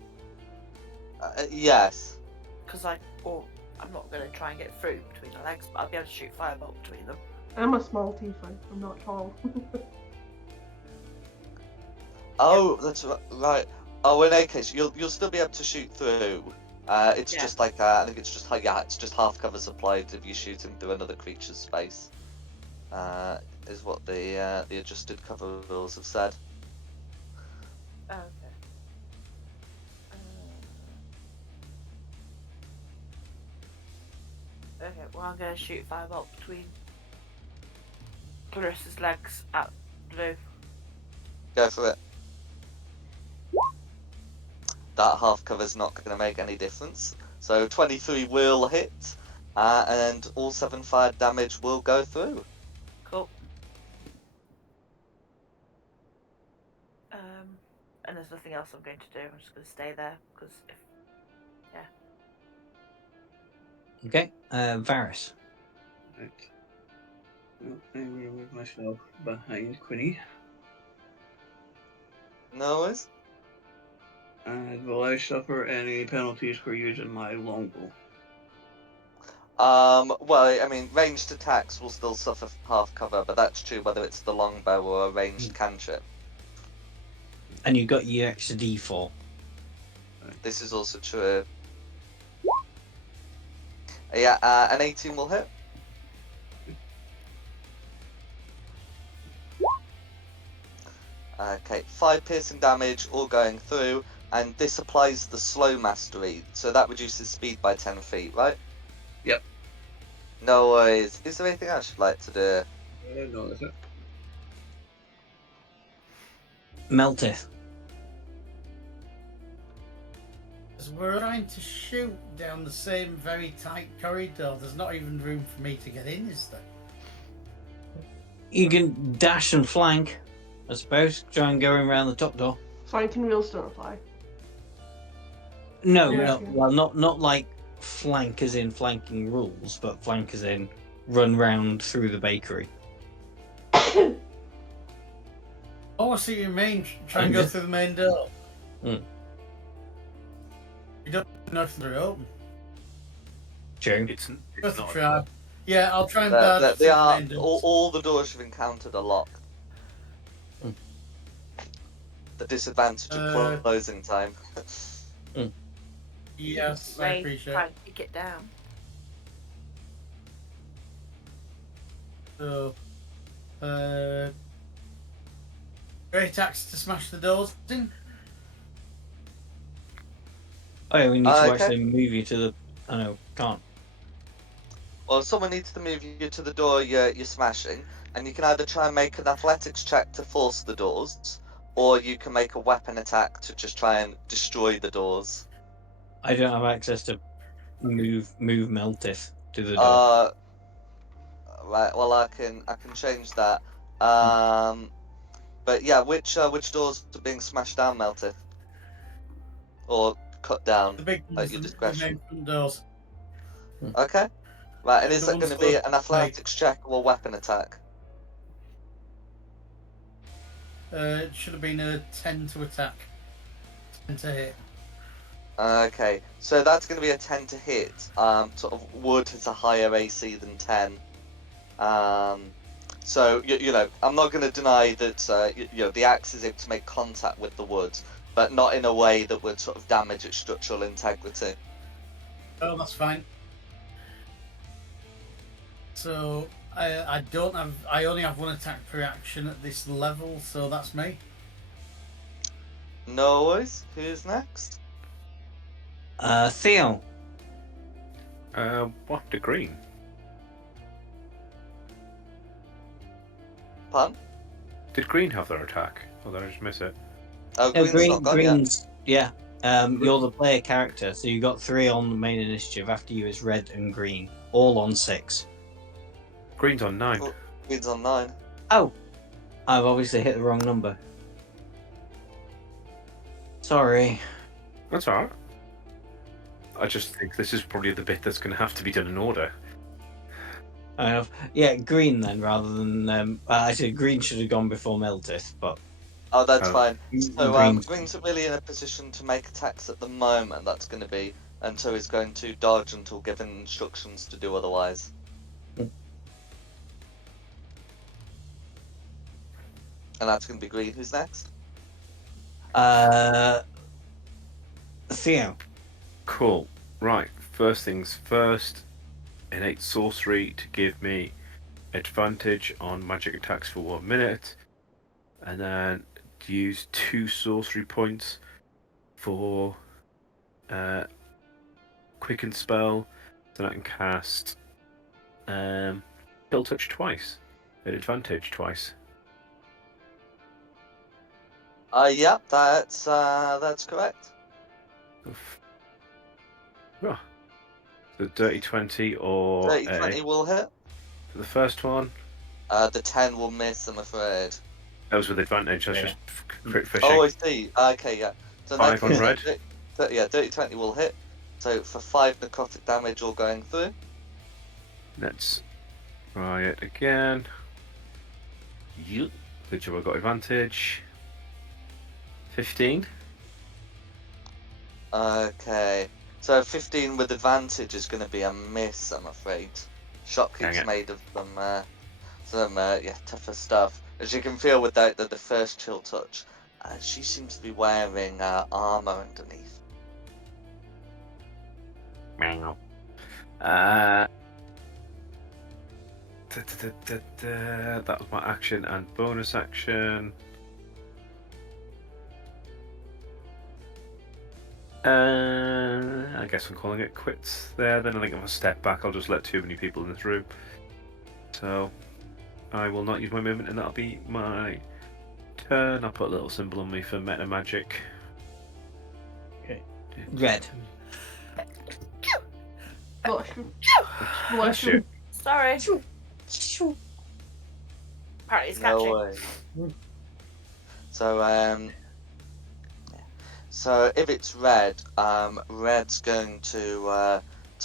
Yes. Because I'm not going to try and get through between her legs, but I'll be able to shoot firebolt between them. I'm a small tiefling. I'm not tall. Oh, that's right. Oh, in any case, you'll still be able to shoot through. It's Yeah. just like I think it's just like it's just half covers applied if you're shooting through another creature's space. Is what the adjusted cover rules have said. Oh, okay. Okay, well I'm going to shoot firebolt between Clarissa's legs at Blue. Go for it. That half cover's not going to make any difference. So 23 will hit, and all 7 fire damage will go through. Cool. And there's nothing else I'm going to do. I'm just going to stay there because Okay. Varys. Right. Well, I'm going to move myself behind Quinny. No worries. And will I suffer any penalties for using my longbow? Well, I mean, ranged attacks will still suffer half cover, but that's true whether it's the longbow or a ranged cantrip. And you got your extra D4. This is also true. Yeah, an 18 will hit. Okay, 5 piercing damage, all going through, and this applies the slow mastery, so that reduces speed by 10 feet, right? Yep. No worries. Is there anything else you'd like to do? No, that's it. Melteth. As we're trying to shoot down the same very tight corridor, there's not even room for me to get in, is there? You can dash and flank, I suppose. Try and go around the top door. Flanking rules don't apply. No, Yeah. no, well, not like flank as in flanking rules, but flank as in run round through the bakery. Oh, I see what you mean. Try and go Okay. through the main door. Hmm. You don't know if they're open. True. It's Worth a not. try. Yeah, I'll try and barge They through the are main door. all the doors you've encountered are locked. Mm. The disadvantage of closing time. Yes, I Ray appreciate try it. and kick it down. So, great axe to smash the doors in. Oh, yeah, we need to Okay. actually move you to the. I know, can't. Well, someone needs to move you to the door you're smashing, and you can either try and make an athletics check to force the doors, or you can make a weapon attack to just try and destroy the doors. I don't have access to move Meltith to the door. Right. Well, I can change that. But yeah, which doors are being smashed down, Melted, or cut down The big at ones, your the discretion? main front doors. Okay. Right, and The is that ones going to be close an to athletics check or weapon attack? It should have been a 10 to attack. 10 to hit. Okay, so that's going to be a 10 to hit. Sort of wood has a higher AC than 10. So you know, I'm not going to deny that you know, the axe is able to make contact with the wood, but not in a way that would sort of damage its structural integrity. Oh, that's fine. So I don't have. I only have one attack per action at this level, so that's me. No worries. Who's next? Theo. What the green? Pun? Did green have their attack? Or did I just miss it? Oh, No, green's not gone yet. green's. Yeah. You're the player character, so you got 3 on the main initiative. After you is red and green, all on 6. Green's on 9. Oh, green's on 9. Oh, I've obviously hit the wrong number. Sorry. That's alright. I just think this is probably the bit that's going to have to be done in order. Yeah, green then, rather than actually green should have gone before Meltith, but Oh, that's Oh. fine. So Green's- green's really in a position to make attacks at the moment. That's going to be, and so he's going to dodge until given instructions to do otherwise. Mm. And that's going to be green. Who's next? Theo. Cool. Right. First things first. Innate sorcery to give me advantage on magic attacks for 1 minute. And then use 2 sorcery points for quicken spell. Then I can cast Kill Touch twice. At advantage twice. Yeah, that's correct. Oh. The dirty 20 or Dirty 20 will hit. for the first one. The 10 will miss, I'm afraid. That was with advantage. That's Yeah. just crit fishing. Oh, I see. Okay, yeah. So in that 5 on case, red. yeah, dirty 20 will hit. So for 5 necrotic damage, all going through. Let's try it again. Yep. Good job, I got advantage. 15. Okay. So 15 with advantage is going to be a miss, I'm afraid. Dang Shotkeep's it. made of some yeah, tougher stuff. As you can feel with the first chill touch, she seems to be wearing armor underneath. Meow. That was my action and bonus action. I guess I'm calling it quits there. Then I think if I step back, I'll just let too many people in this room. So I will not use my movement, and that'll be my turn. I'll put a little symbol on me for meta magic. Okay. Red. Bless you. Bless Bless you. you. Sorry. Apparently it's No catching. way. So if it's red, red's going to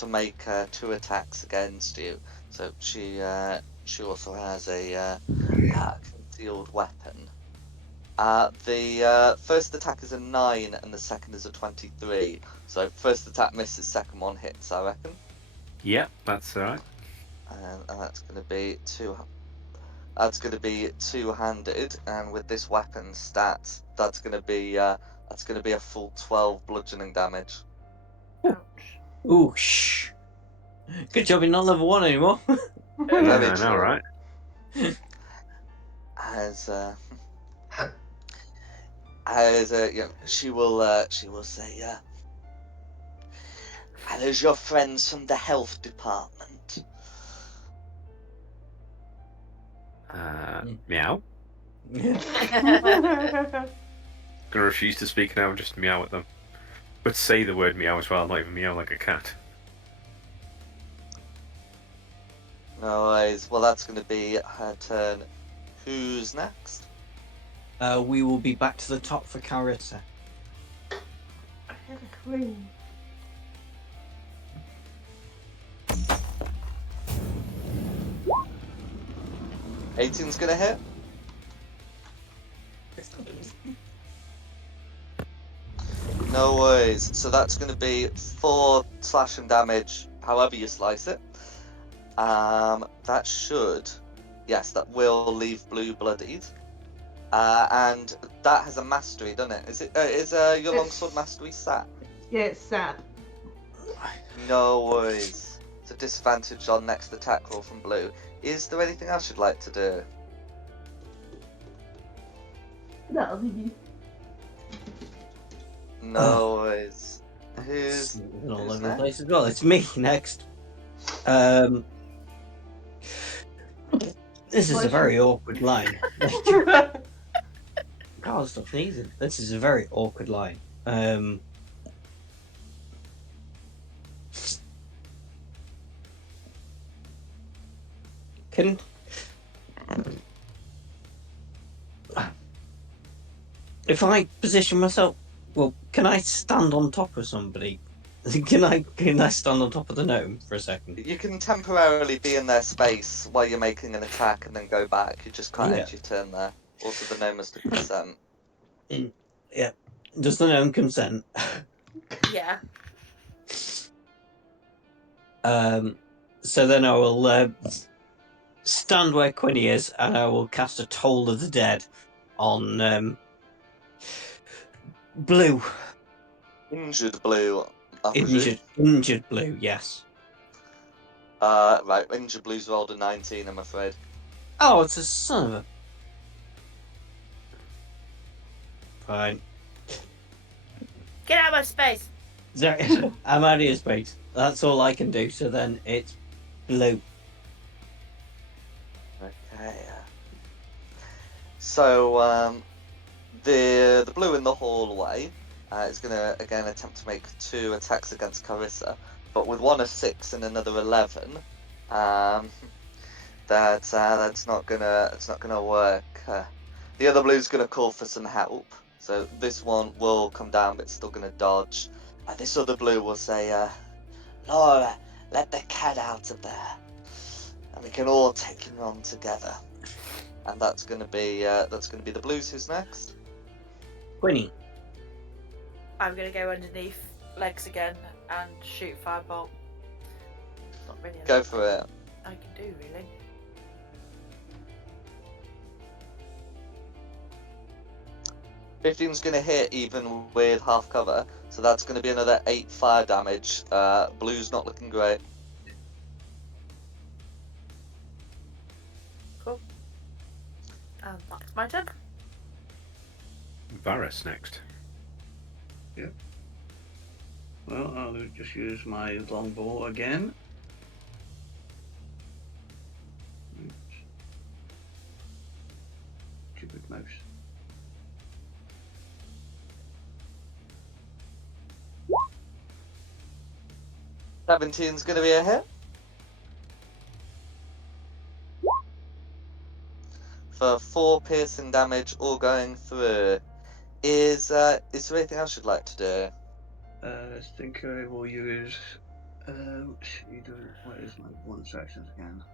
make 2 attacks against you. So she also has a concealed weapon. The first attack is a 9 and the second is a 23. So first attack misses, second one hits, I reckon. Yeah, that's alright. And that's going to be two-handed, and with this weapon stat, that's going to be a full 12 bludgeoning damage. Ouch. Ooh, shh. Good job you're not level 1 anymore. Yeah, Very I know, true. right? She will say, "And as your friends from the health department." Meow. Gonna refuse to speak now and just meow at them. But say the word meow as well, not even meow like a cat. No worries. Well, that's going to be her turn. Who's next? We will be back to the top for Carissa. I had a queen. Eighteen's going to hit. No worries. So that's going to be 4 slashing damage, however you slice it. That should, yes, that will leave blue bloodied. And that has a mastery, doesn't it? Is your longsword mastery sat? Yeah, it's sap. No worries. So disadvantage on next attack roll from blue. Is there anything else you'd like to do? That'll be No worries. It's Who's all who's over the next? place as well. It's me next. This is a very awkward line. Can't stop sneezing. This is a very awkward line. Can if I position myself, well, can I stand on top of somebody? Can I stand on top of the gnome for a second? You can temporarily be in their space while you're making an attack and then go back. You just can't Yeah. end your turn there. Also, the gnome has to consent. Yeah. Does the gnome consent? Yeah. So then I will stand where Quinny is, and I will cast a Toll of the Dead on Blue. Injured blue, I presume. Injured Blue, yes. Right, injured blue's rolled a 19, I'm afraid. Oh, it's a son of a. Fine. Get out of my space. Sorry, I'm out of your space. That's all I can do. So then it's Blue. Okay. So, the blue in the hallway is going to again attempt to make 2 attacks against Carissa, but with one a 6 and another 11, that's not gonna work. The other blue's gonna call for some help, so this one will come down, but it's still gonna dodge. This other blue will say, "Laura, let the cat out of there, and we can all take him on together." And that's gonna be the blues. Who's next? Quinny. I'm gonna go underneath legs again and shoot firebolt. Not really. Go for it. I can do really. Fifteen's gonna hit even with half cover, so that's gonna be another 8 fire damage. Blue's not looking great. Cool. And that's my turn. Varus next. Well, I'll just use my longbow again. Oops. Stupid mouse. Seventeen's going to be a hit. For 4 piercing damage, all going through. Is there anything else you'd like to do? I think I will use. What is my bonus actions again?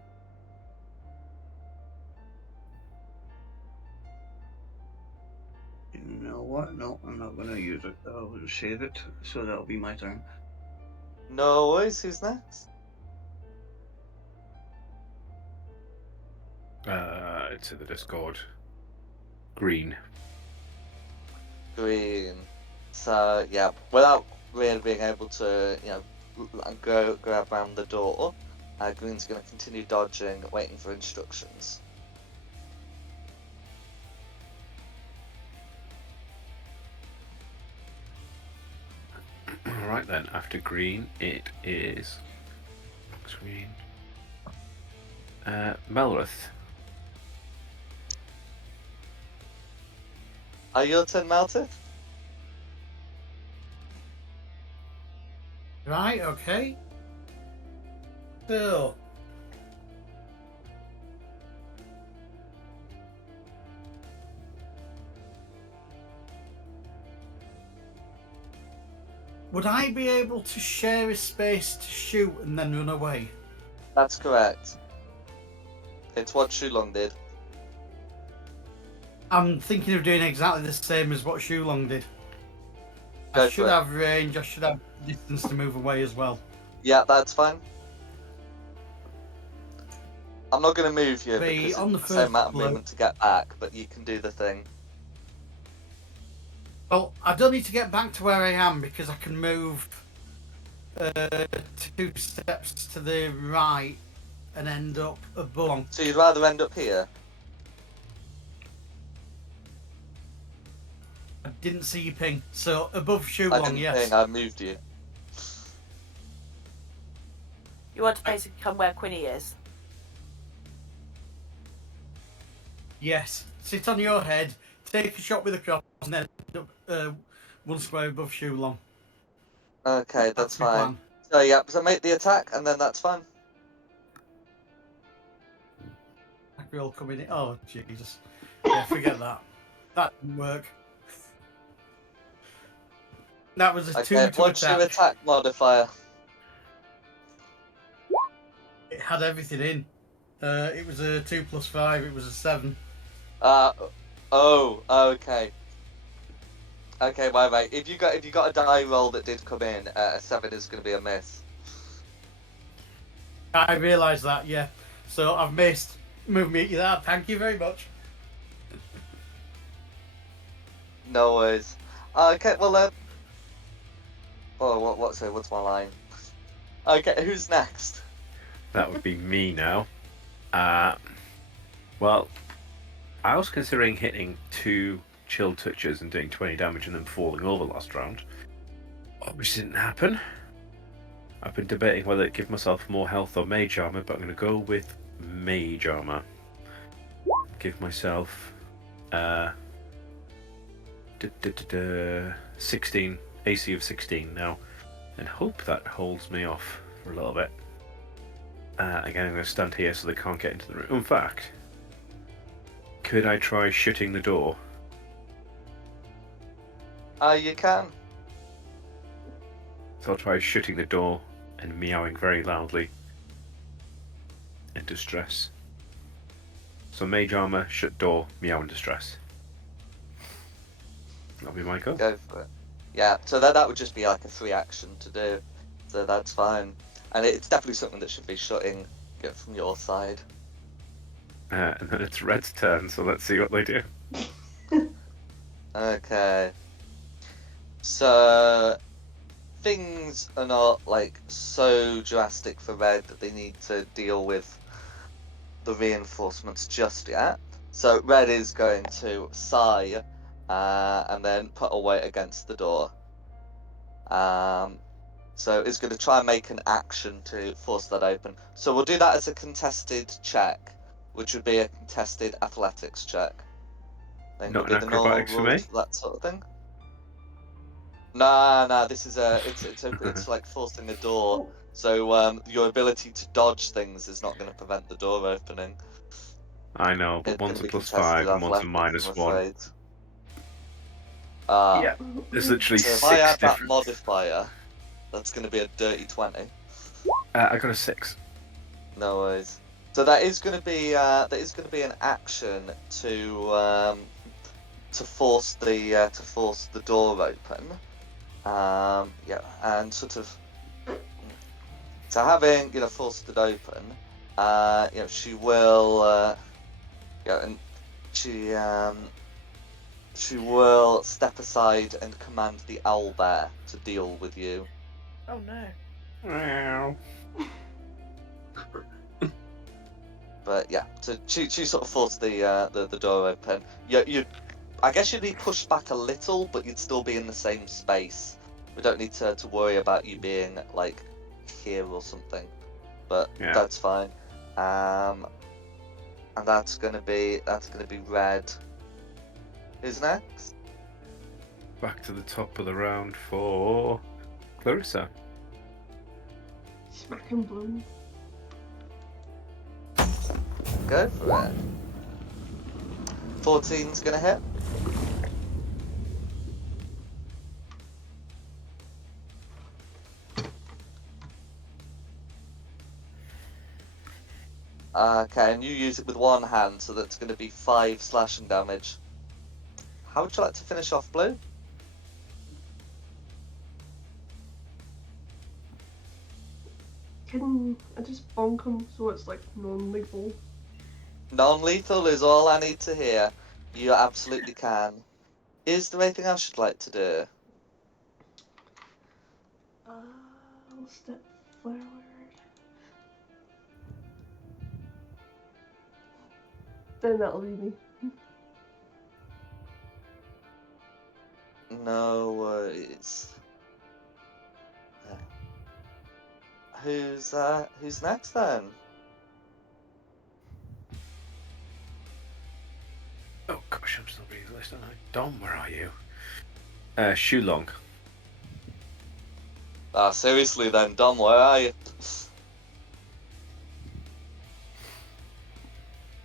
You know what? No, I'm not going to use it. I'll just save it, so that'll be my turn. No worries. Who's next? It's in the Discord. Green. Green. So yeah, without really being able to, go around the door, Green's going to continue dodging, waiting for instructions. Alright then, after green, it is. Green. Melrith. Are your turn, Melted? Right, okay. So. Would I be able to share a space to shoot and then run away? That's correct. It's what Shulong did. I'm thinking of doing exactly the same as what Shulong did. Go I for should it. have range, I should have distance to move away as well. Yeah, that's fine. I'm not going to move you Be because on the it's the same first amount of blow. movement to get back, but you can do the thing. Well, I don't need to get back to where I am because I can move 2 steps to the right and end up above. So you'd rather end up here? I didn't see you ping. So above I Shulong, didn't yes. think I moved you. You want to basically come where Quinny is. Yes. Sit on your head, take a shot with a cross, and then end up 1 square above Shulong. Okay, that's my fine. plan. So yeah, so make the attack and then that's fine. We're all coming in. Oh, Jesus. Yeah, forget that. That didn't work. That was a 2 Okay, to what's your attack modifier? It had everything in. It was a 2 + 5. It was a 7. Oh, okay. Okay, wait. If you got a die roll that did come in, a 7 is going to be a miss. I realised that, yeah. So I've missed. Move me that. Thank you very much. No worries. Okay, well what's my line? Okay, who's next? That would be me now. Well, I was considering hitting 2 chill touches and doing 20 damage and then falling over last round. Which didn't happen. I've been debating whether to give myself more health or mage armor, but I'm going to go with mage armor. Give myself 16 AC of 16 now, and hope that holds me off for a little bit. Again, I'm going to stand here so they can't get into the room. In fact, could I try shutting the door? You can. So I'll try shutting the door and meowing very loudly in distress. So mage armor, shut door, meow in distress. That'll be my go. Go for it. Yeah, so that would just be like a free action to do. So that's fine. And it's definitely something that should be shutting from your side. And then it's Red's turn, so let's see what they do. Okay. So things are not like so drastic for Red that they need to deal with the reinforcements just yet. So Red is going to sigh and then put a weight against the door. So it's going to try and make an action to force that open. So we'll do that as a contested check, which would be a contested athletics check. I think Not would an be the normal acrobatics for rules me. for that sort of thing. Nah, this is it's like forcing a door. Oh, So your ability to dodge things is not going to prevent the door opening. I know, but It's going one's to a be +5 contested and one's a athletics, I'm -1. afraid. Ah, Yeah, there's literally so if I 6 add that different. modifier, that's going to be a dirty 20. I got a 6. No worries. So that is going to be an action to force the door open. Yeah, and sort of so having forced it open, she will and she will step aside and command the owlbear to deal with you. Oh no. Wow. But yeah, so she sort of forced the door open. I guess you'd be pushed back a little, but you'd still be in the same space. We don't need to worry about you being like here or something, but Yeah. that's fine. And that's gonna be red. Who's next? Back to the top of the round for Clarissa. smacking blue. Go for it. 14's gonna hit. Okay, and you use it with one hand, so that's going to be 5 slashing damage. How would you like to finish off, Blue? Can I just bonk him so it's like non-lethal? Non-lethal is all I need to hear. You absolutely can. Is there anything else you'd like to do? I'll step forward. Then that'll be me. No worries. Who's next then? Oh gosh, I'm still reading the list, aren't I? Dom, where are you? Shulong. Ah, seriously then, Dom, where are you?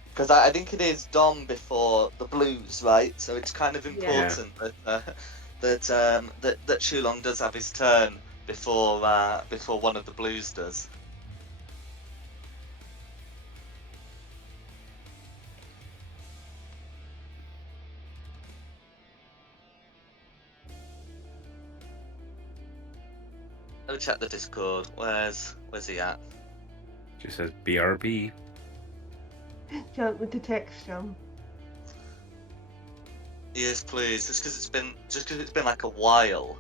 Because I think it is Dom before the Blues, right? So it's kind of important that Shulong does have his turn before one of the Blues does. Let me check the Discord. Where's he at? Just says BRB. Can't with the text, Jam. Yes, please. Just because it's been like a while.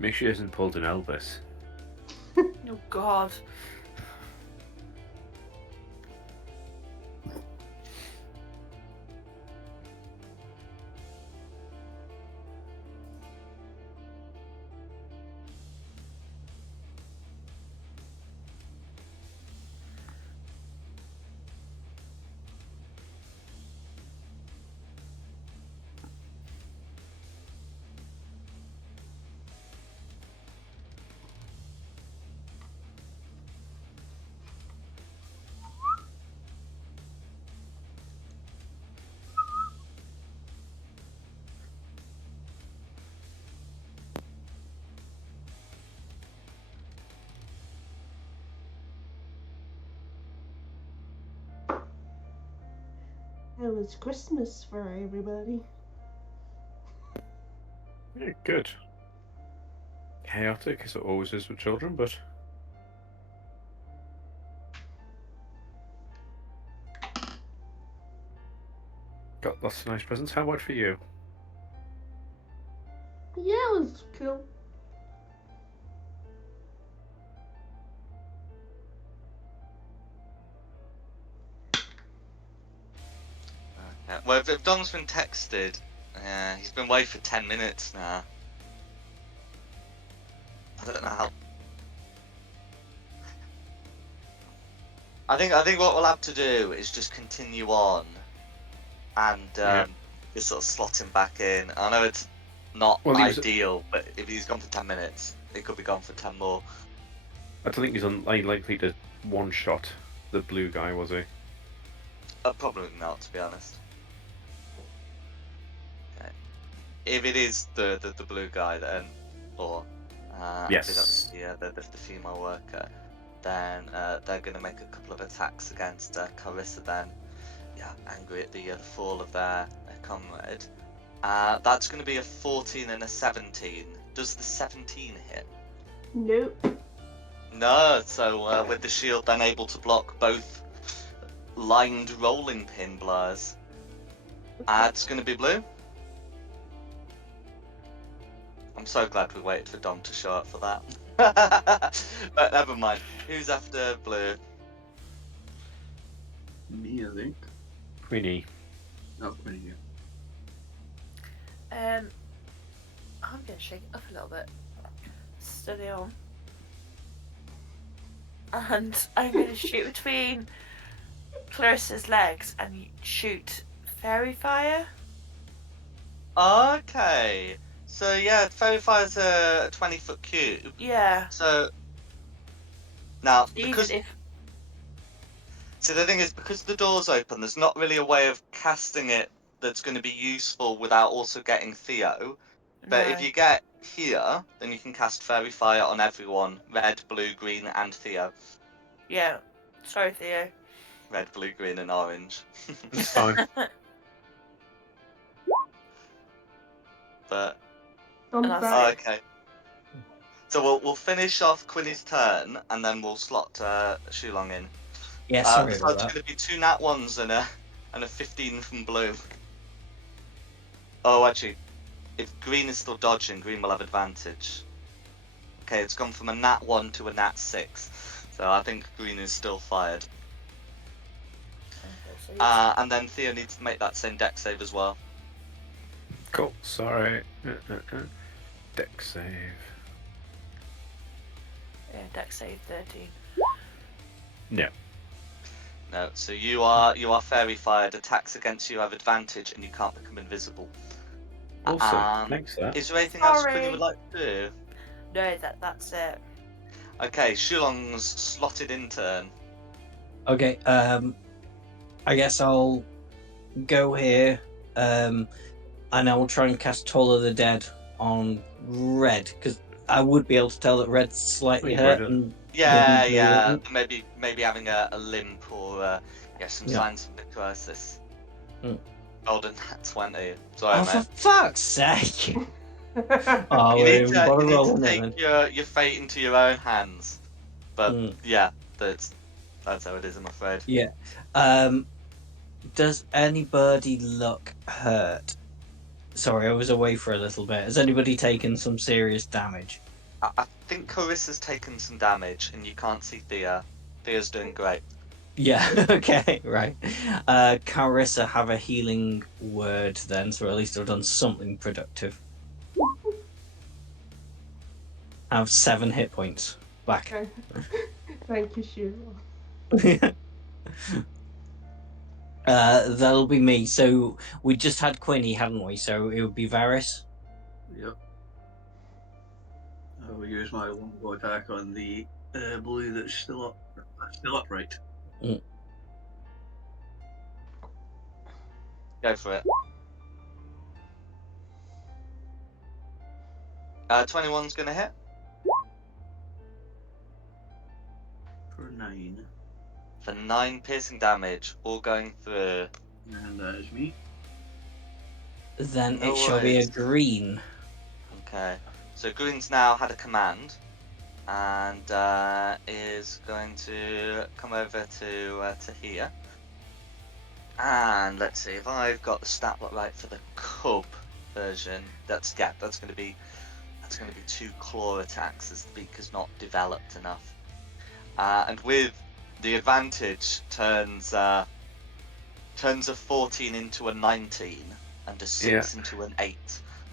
Make sure he hasn't pulled an Elvis. Oh god. It was Christmas for everybody. Yeah, good. Chaotic as it always is with children, but got lots of nice presents. How about for you? Yeah, it was cool. Well, if Dom's been texted Yeah, he's been away for 10 minutes now. I don't know how. I think what we'll have to do is just continue on, and Yeah. just sort of slot him back in. I know it's not Well, he was- ideal, but if he's gone for 10 minutes, he could be gone for 10 more. I don't think he's unlikely to one-shot the blue guy, was he? Probably not, to be honest. Okay. If it is the blue guy, then, or if it's Yes. the female worker, then they're going to make a couple of attacks against Carissa. Then, yeah, angry at the fall of their comrade. That's going to be a 14 and a 17. Does the 17 hit? Nope. No. So with the shield, then able to block both lined rolling pin blows. It's going to be blue. I'm so glad we waited for Dom to show up for that. But never mind. Who's after blue? Me, I think. Queenie. Not Quinny. I'm gonna shake it up a little bit. Steady on. And I'm gonna shoot between Clarissa's legs and shoot fairy fire. Okay. So yeah, fairy fire's a 20-foot cube. Yeah. So now Even because if so the thing is, because the door's open, there's not really a way of casting it that's going to be useful without also getting Theo. But if no. you get here, then you can cast fairy fire on everyone: red, blue, green, and Theo. Yeah. Sorry, Theo. Red, blue, green, and orange. It's fine. But I'm And I'll back. say- okay. So we'll finish off Quinny's turn, and then we'll slot Shulong in. Yeah, sorry So about it's that. going to be 2 nat 1s and a 15 from blue. Oh, actually, if green is still dodging, green will have advantage. Okay, it's gone from a nat 1 to a nat 6. So I think green is still fired. Okay, so he's- And then Theo needs to make that same deck save as well. Cool. Sorry. Deck save. yeah, deck save 13. No. No, so you are fairy fired. Attacks against you have advantage, and you can't become invisible. Awesome. Thanks for that. Is there anything else Quinny Sorry. would like to do? No, that's it. Okay, Shulong's slotted in turn. Okay, I guess I'll go here, and I will try and cast Toll of the Dead on red, because I would be able to tell that red's slightly Oh, you hurt. brought it. And Yeah, blue yeah. isn't. Maybe having a limp or some Yeah. signs of necrosis. Mm. Golden nat 20. Sorry, Oh, for mate. fuck's sake! Oh, You we need even to, bother you need to rolling it take then. your fate into your own hands. But Mm. yeah, that's how it is, I'm afraid. Yeah. Does anybody look hurt? Sorry, I was away for a little bit. Has anybody taken some serious damage? I think Carissa's taken some damage, and you can't see Thea. Thea's doing great. Yeah, okay, right. Carissa have a healing word then, so at least I've done something productive. I have 7 hit points back. Okay. Thank you, Sheila. That'll be me. So we just had Quinny, hadn't we? So it would be Varys. Yep. I will use my longbow attack on the blue that's still upright. Go for it. 21's gonna hit. For 9. For 9 piercing damage, all going through. And that is me. Then No it shall be a worries. green. Okay. So Green's now had a command, and is going to come over to here. And let's see if I've got the stat block right for the cub version. That's going to be 2 claw attacks as the beak is not developed enough. And with the advantage, turns a 14 into a 19. and a 6 into an 8.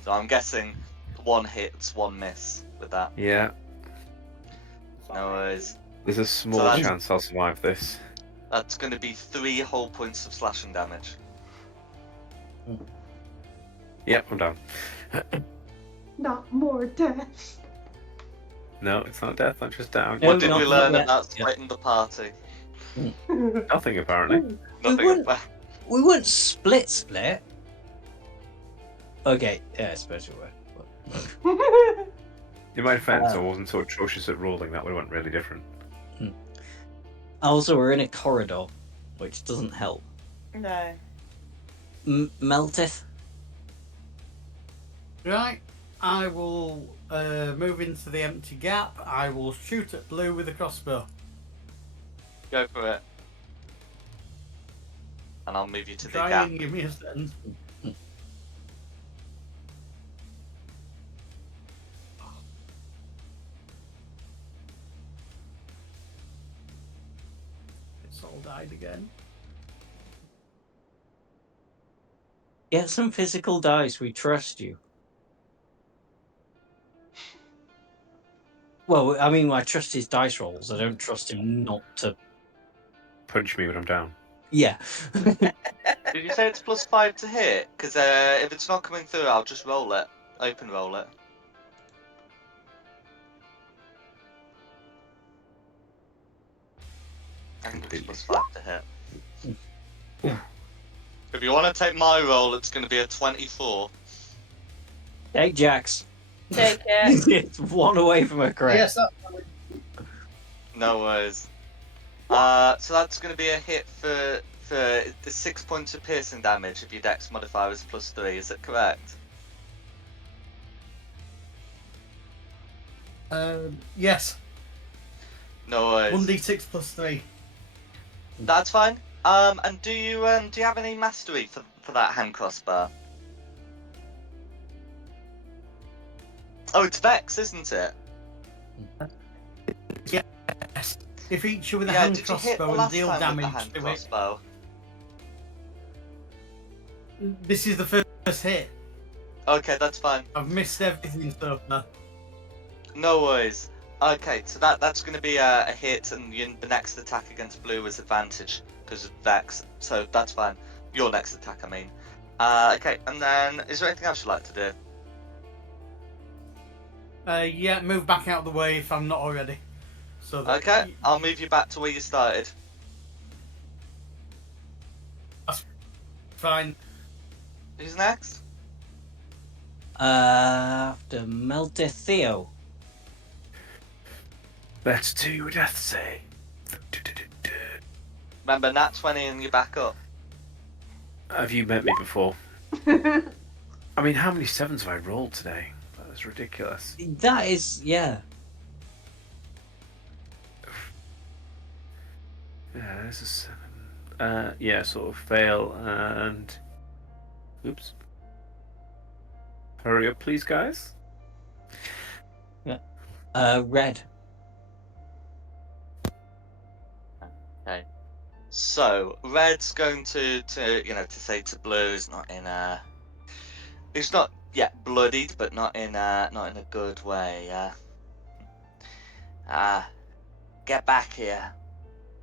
So I'm guessing 1 hit, 1 miss with that. Yeah. No worries. There's a small that's- chance I'll survive this. That's going to be 3 whole points of slashing damage. Yep, I'm down. Not more deaths. No, it's not death. I'm just down. No, What did not- we not learn yet. about Yeah. splitting the party? Nothing apparently. Nothing wouldn't- about. We wouldn't split. Okay, yeah, I suppose we would. In my defense, I wasn't so atrocious at rolling. That would have went really different. Also, we're in a corridor, which doesn't help. No. Meltith? Right, I will move into the empty gap. I will shoot at Blue with a crossbow. Go for it. And I'll move you to the Try gap. and give me a second. It's all died again. Get some physical dice, we trust you. Well, I mean, I trust his dice rolls. I don't trust him not to. Punch me when I'm down. Yeah. Did you say it's +5 to hit? Because if it's not coming through, I'll just roll it. Open roll it. I think it's +5 to hit. If you want to take my roll, it's going to be a 24. Take Jax. Take it. It's one away from a crit. Yes, that, No worries. So that's going to be a hit for the 6 points of piercing damage if your dex modifier is +3. Is that correct? yes. No worries. 1d6 plus 3. That's fine. And do you have any mastery for that hand crossbar? Oh, it's Vex, isn't it? Yes. If each with a Yeah, hand did you hit the crossbow and last deal time with the damage hand to it. crossbow? This is the first hit. Okay, that's fine. I've missed everything so far. No worries. Okay, so that's going to be a hit, and the next attack against Blue is advantage because of Vex, so that's fine. Your next attack, I mean. Okay, and then is there anything else you'd like to do? Yeah, move back out of the way if I'm not already. So that Okay, I'll move you back to where you started. Fine. Who's next? After Meltith Theo. Let's do death say. Remember, nat 20 and you're back up. Have you met me before? I mean, how many 7s have I rolled today? That is ridiculous. That is, yeah. Yeah, there's a 7. Yeah, sort of fail and. Oops. Hurry up, please, guys. Red. Okay. So Red's going to say to Blue is not in a. It's not yet bloodied, but not in a good way. Get back here.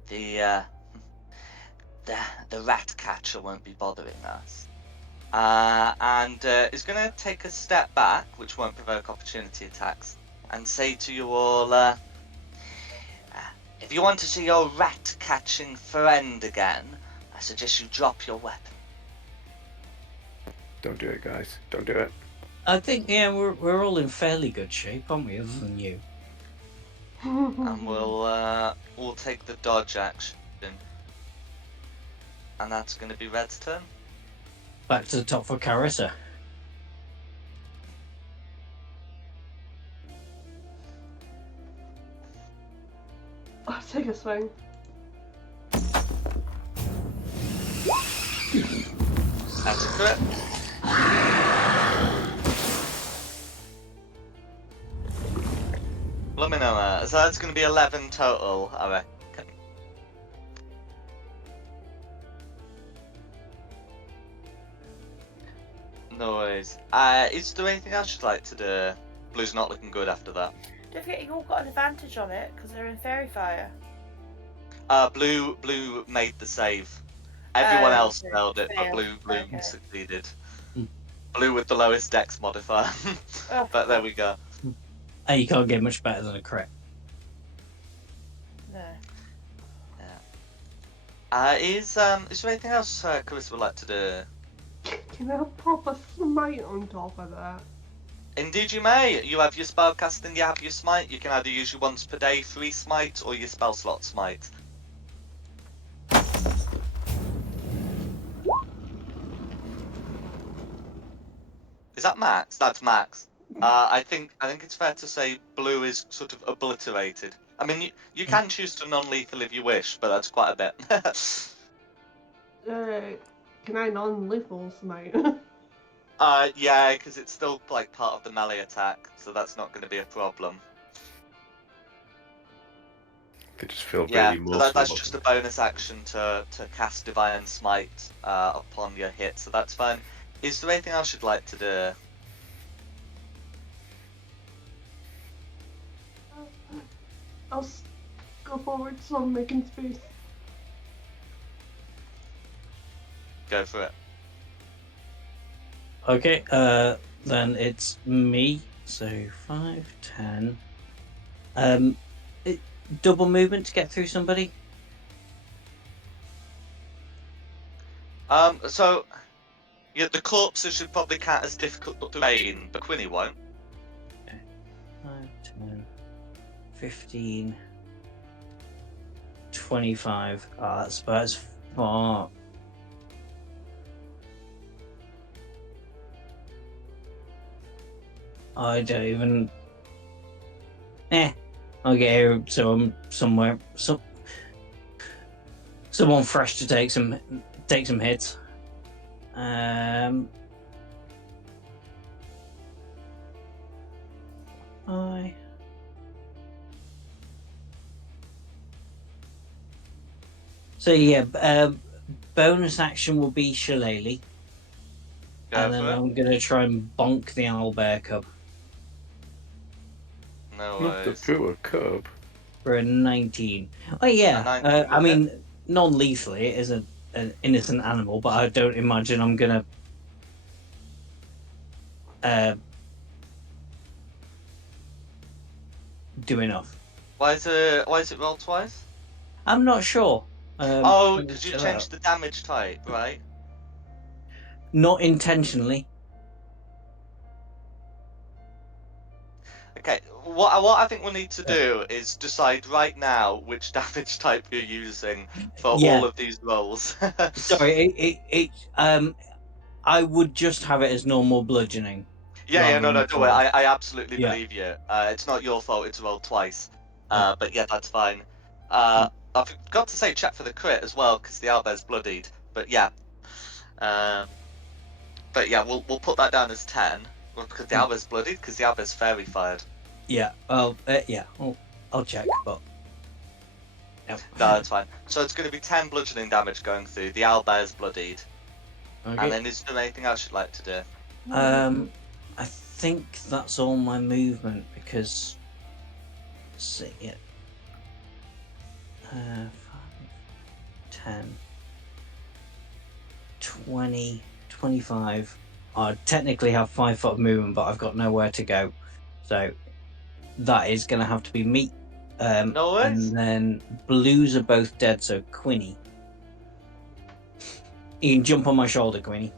The rat catcher won't be bothering us. And is going to take a step back, which won't provoke opportunity attacks, and say to you all, if you want to see your rat-catching friend again, I suggest you drop your weapon. Don't do it, guys. Don't do it. I think, yeah, we're all in fairly good shape, aren't we, other than you? And we'll take the dodge action. And that's going to be Red's turn. Back to the top for Carissa. I'll take a swing. That's a crit. Let me know that. So that's going to be 11 total, I reckon. No worries. Is there anything else you'd like to do? Blue's not looking good after that. Don't forget you all got an advantage on it because they're in fairy fire. Blue made the save. Everyone else Okay. failed it, but Failed. Blue Okay. succeeded. Hmm. Blue with the lowest dex modifier. Oh, But there we go. And you can't get much better than a crit. no. Is there anything else Carissa would like to do? Can I pop a smite on top of that? Indeed you may. You have your spell casting, you have your smite. You can either use your once per day free smite or your spell slot smite. Is that max? That's max. I think it's fair to say Blue is sort of obliterated. I mean, you can choose to non-lethal if you wish, but that's quite a bit. Can I non-lethal smite? Yeah, because it's still like part of the melee attack, so that's not going to be a problem. They just feel Yeah, really so emotional. that's just a bonus action to cast Divine Smite upon your hit, so that's fine. Is there anything else you'd like to do? I'll go forward so I'm making space. Go for it. Okay, then it's me. So 5, 10. Double movement to get through somebody. So yeah, the corpses should probably count as difficult to rain, but Quinny won't. 5, 10, 15, 25. Oh, that's about as far. I don't even. I'll get here so I'm somewhere. Someone fresh to take some hits. So yeah, bonus action will be Shillelagh, Go and then for it. I'm gonna try and bonk the owlbear cub No Not the worries. poor cub. for a 19. Oh yeah, A 19 I will hit. mean non-lethally, it is an innocent animal, but I don't imagine I'm gonna do enough. Why is it rolled twice? I'm not sure. Oh, let me because you check that out. changed the damage type, right? Not intentionally. Okay, what I think we need to do is decide right now which damage type you're using for Yeah. all of these rolls. Sorry, I would just have it as normal bludgeoning. Yeah, no, rather than don't worry. force. I absolutely Yeah. believe you. It's not your fault. It's rolled twice. Yeah. But yeah, that's fine. I forgot to say check for the crit as well because the owlbear's bloodied. But yeah, we'll put that down as 10 because the owlbear's bloodied because the owlbear's fairy fired. Yeah. Yeah. I'll check, but no. No, that's fine. So it's going to be 10 bludgeoning damage going through. The owlbear's bloodied. Okay. And then is there anything else you'd like to do? I think that's all my movement because. Let's see. Yeah. 5, 10, 20, 25. I technically have 5 foot of movement, but I've got nowhere to go. So that is going to have to be me. No worries. And then blues are both dead, so Quinny. You can jump on my shoulder, Quinny.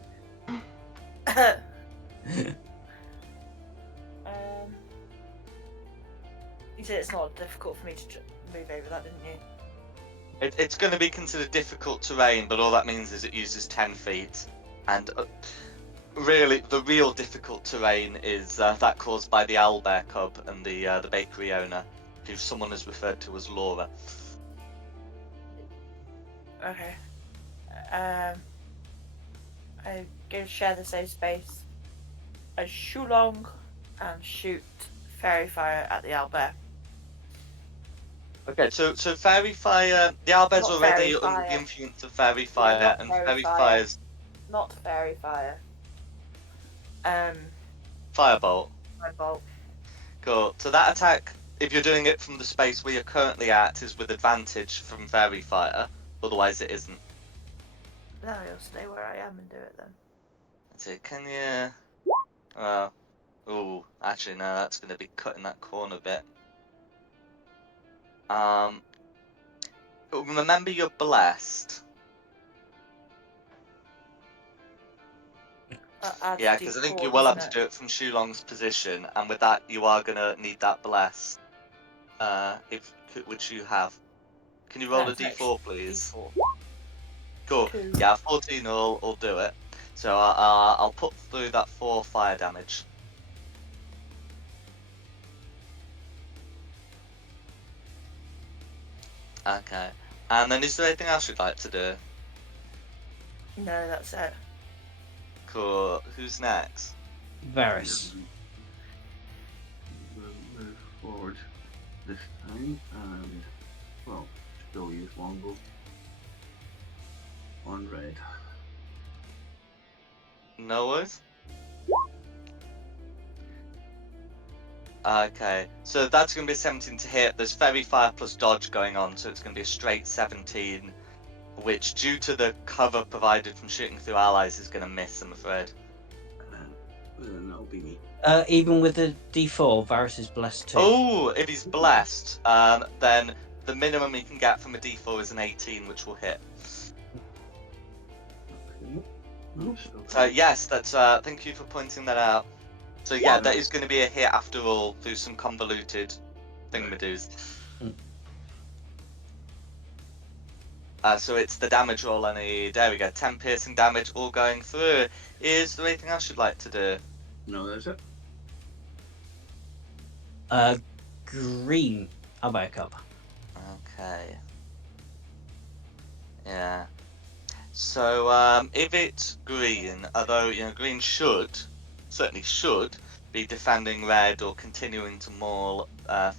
You said it's not difficult for me to move over that, didn't you? It's going to be considered difficult terrain, but all that means is it uses 10 feet. And really, the real difficult terrain is that caused by the owlbear cub and the bakery owner, who someone has referred to as Laura. Okay. I'm going to share the safe space. I shoot long and shoot fairy fire at the owlbear. Okay, so fairy fire, the owlbear's Not already fairy under the fire. influence of fairy fire, not and fairy fairy fire. fire's Not fairy fire. Firebolt. Firebolt. Cool. So that attack, if you're doing it from the space where you're currently at, is with advantage from Fairy Fire. Otherwise, it isn't. No, you'll stay where I am and do it then. That's it. Can you? Ooh, actually, no. That's going to be cutting that corner bit. Remember, you're blessed. Yeah, because I think you will have to do it from Shulong's position, and with that, you are going to need that bless. Which you have. Can you roll No, a d4, please? D4. Cool. 2. Yeah, 14 will do it. So I'll put through that 4 fire damage. Okay. And then is there anything else you'd like to do? No, that's it. Cool. Who's next? Varys. We'll move forward this time and, well, still use longbow on red. No worries. Okay, so that's going to be 17 to hit. There's Fairy Fire plus dodge going on, so it's going to be a straight 17, which, due to the cover provided from shooting through allies, is going to miss, I'm afraid. Then that'll be me. Even with the D4, Varys is blessed too. Oh, if he's blessed, then the minimum he can get from a d4 is an 18, which will hit. Okay. No, still So yes, that's. Thank you for pointing that out. So yeah, that is going to be a hit after all through some convoluted thingamadoos. So it's the damage roll I need. There we go. 10 piercing damage, all going through. Is there anything else you'd like to do? No, that's it. Green. I'll back up. Okay. Yeah. So if it's green, although green certainly should be defending red or continuing to maul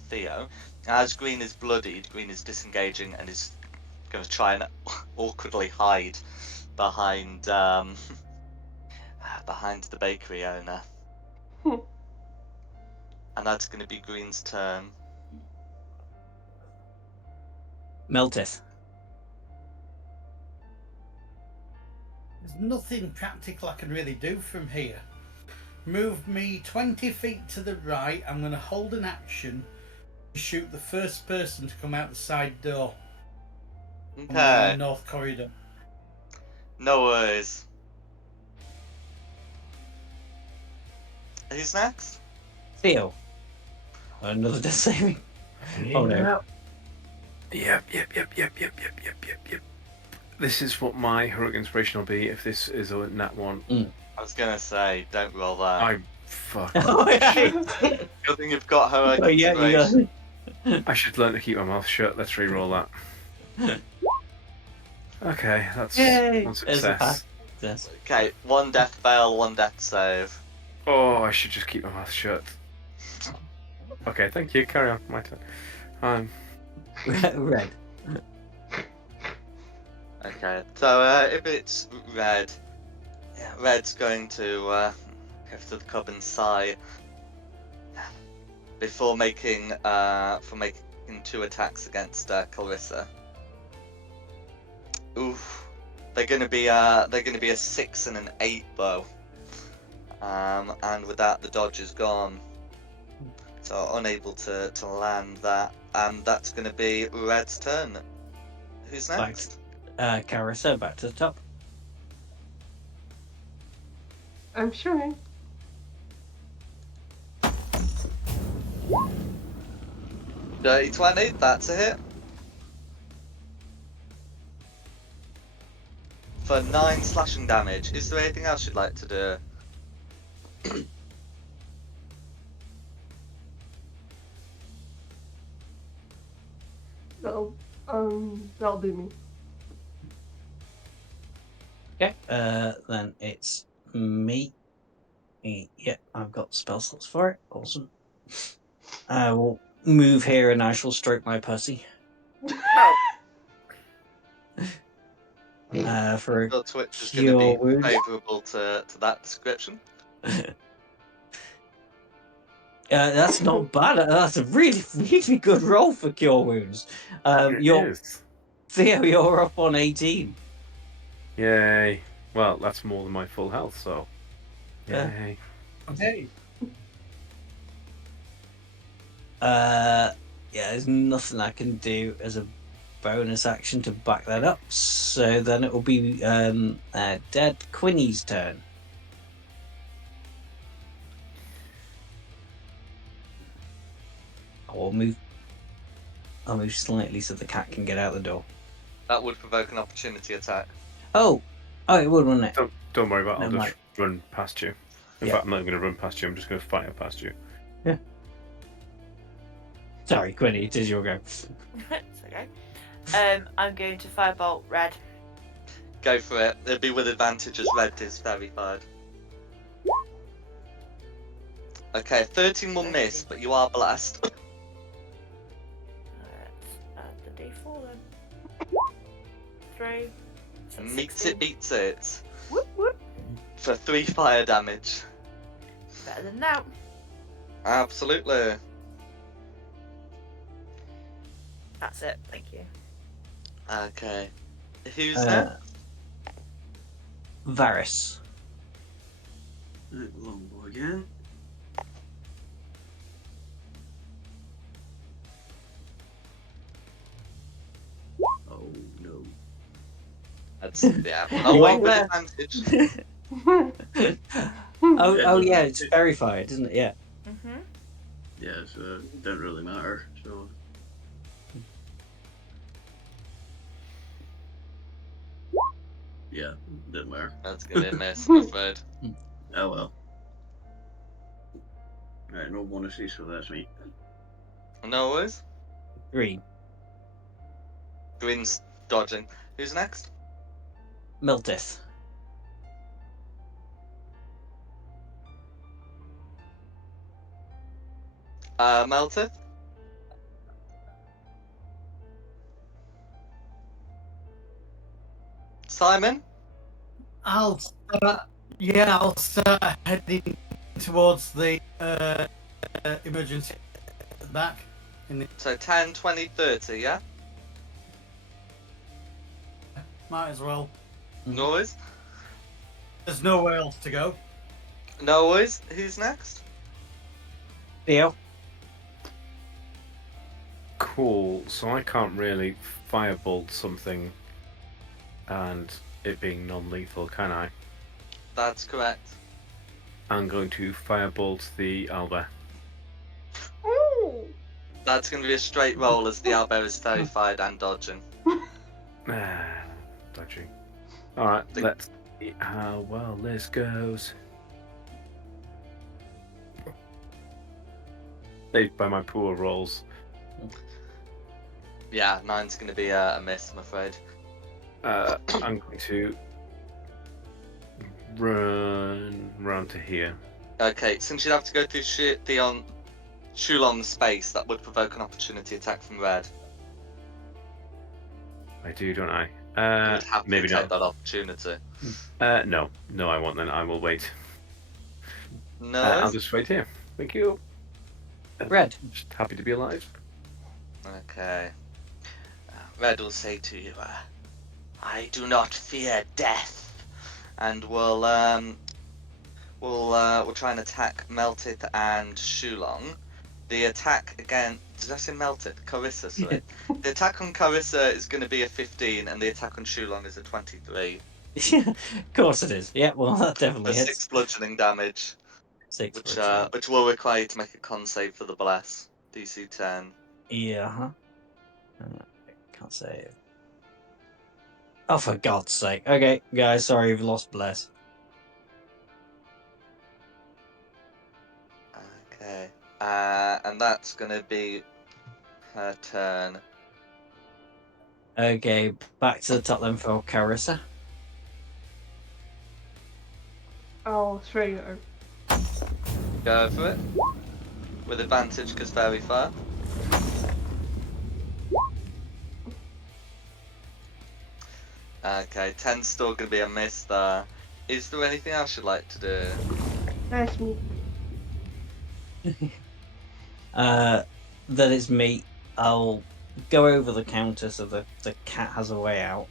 Theo. As green is bloodied, green is disengaging and is going to try and awkwardly hide behind behind the bakery owner. And that's going to be green's turn. Melteth. There's nothing practical I can really do from here. Move me 20 feet to the right. I'm going to hold an action to shoot the first person to come out the side door. On the Okay. north corridor. No worries. Who's next? Theo. Another death saving. Oh no. Yep. This is what my heroic inspiration will be if this is a nat 1. I was going to say, don't roll that. I fuck. Oh, yeah. Good thing you've got heroic Oh, yeah, you inspiration. got I should learn to keep my mouth shut. Let's re-roll that. Okay, that's Yay! one There's the success. Yes. Okay, 1 death fail, 1 death save. Oh, I should just keep my mouth shut. Okay, thank you. Carry on. My turn. Red. Okay, so if it's red, yeah, red's going to go to the cub side before making 2 attacks against Clarissa. Oof, they're gonna be a 6 and an 8 bow, and with that the dodge is gone, so unable to land that, and that's gonna be red's turn. Who's next? Carissa, back to the top. I'm sure. Dirty 20, that's a hit. For 9 slashing damage. Is there anything else you'd like to do? That'll do me. Okay. Then it's me. Yeah, I've got spell slots for it. Awesome. I will move here and I shall stroke my pussy. For Your Twitch is going cure to be wounds. favourable to that description. That's not bad. That's a really, really good roll for Cure Wounds. It You're is. Theo, you're up on 18. Yay. Well, that's more than my full health, so. Yeah. Yay. Okay. Yeah, there's nothing I can do as a bonus action to back that up. So then it will be Dead Quinny's turn. I'll move slightly so the cat can get out the door. That would provoke an opportunity attack. Oh, it would, wouldn't it? Don't worry about it. I'll Never just run past you. In Yeah. fact, I'm not going to run past you. I'm just going to fire past you. Sorry, Quinny, it is your go. It's okay. I'm going to firebolt red. Go for it. It'll be with advantage as red is fairy fired. Okay, 13 will miss, but you are blessed. Let's add the D4 then. 3. So Meets 16. it, beats it. Whoop whoop. For 3 fire damage. Better than now. Absolutely. That's it. Thank you. Okay. Who's next? Varys. Right, longbow again. Oh no. That's, yeah. I'll wait with advantage. Oh yeah, it's verified, isn't it? Yeah. Mhm. Yeah, so it doesn't really matter. So. Yeah, didn't matter. That's gonna be a miss, I'm afraid. Oh well. Alright, no bonuses, so that's me. No worries. Green. Green's dodging. Who's next? Miltith. Melted. Simon? I'll start heading towards the emergency back. So 10, 20, 30, yeah? Might as well. No worries. There's nowhere else to go. No worries. Who's next? Theo. Cool. So I can't really firebolt something and it being non-lethal, can I? That's correct. I'm going to firebolt the owlbear. Ooh. That's going to be a straight roll as the owlbear is terrified and dodging. Dodging. Alright, let's see how well this goes. Saved by my poor rolls. Yeah, 9's going to be a miss, I'm afraid. I'm going to run round to here. Okay, since you'd have to go through Shulong's space, that would provoke an opportunity attack from red. I do, don't I? You would have to maybe take not. that opportunity. No, I won't then. I will wait. No. I'll just wait here. Thank you. Red. Just happy to be alive. Okay. Red will say to you, I do not fear death, and we'll try and attack Melted and Shulong. The attack again, did I say Melted? Carissa, sorry. The attack on Carissa is going to be a 15, and the attack on Shulong is a 23. Of course it is. Yeah, well, that definitely For hits. 6 bludgeoning damage, 6 which will require you to make a con save for the bless. DC 10. Yeah, huh? Can't save. Oh, for God's sake. Okay, guys, sorry, you've lost Bless. Okay. And that's going to be her turn. Okay, back to the top then for Carissa. I'll straight her. Go for it. With advantage because very far. Okay, 10's still going to be a miss there. Is there anything else you'd like to do? That's me. Then it's me. I'll go over the counter so the cat has a way out.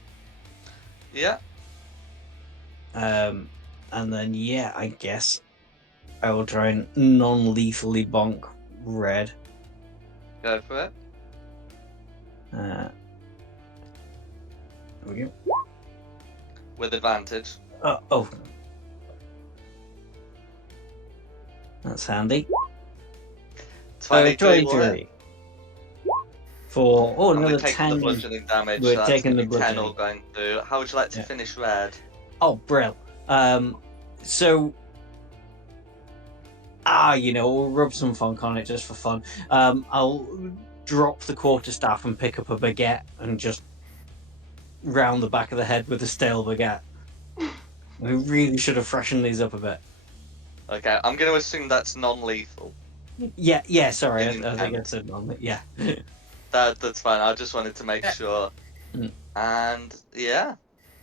Yeah. And then yeah, I guess I will try and non-lethally bonk Red. Go for it. There we go. With advantage. Oh, that's handy. 23 will hit. 23. For And we're another taking the 10. bludgeoning damage, We're so that's taking going to the be 10 all bludgeoning. going through. How would you like to Yeah. finish Red? Oh, brill. So we'll rub some funk on it just for fun. I'll drop the quarterstaff and pick up a baguette and just round the back of the head with a stale baguette. We really should have freshened these up a bit. Okay, I'm going to assume that's non-lethal. Yeah. Sorry, I In think I intent. said non. Yeah. That's fine. I just wanted to make sure. Mm. And yeah,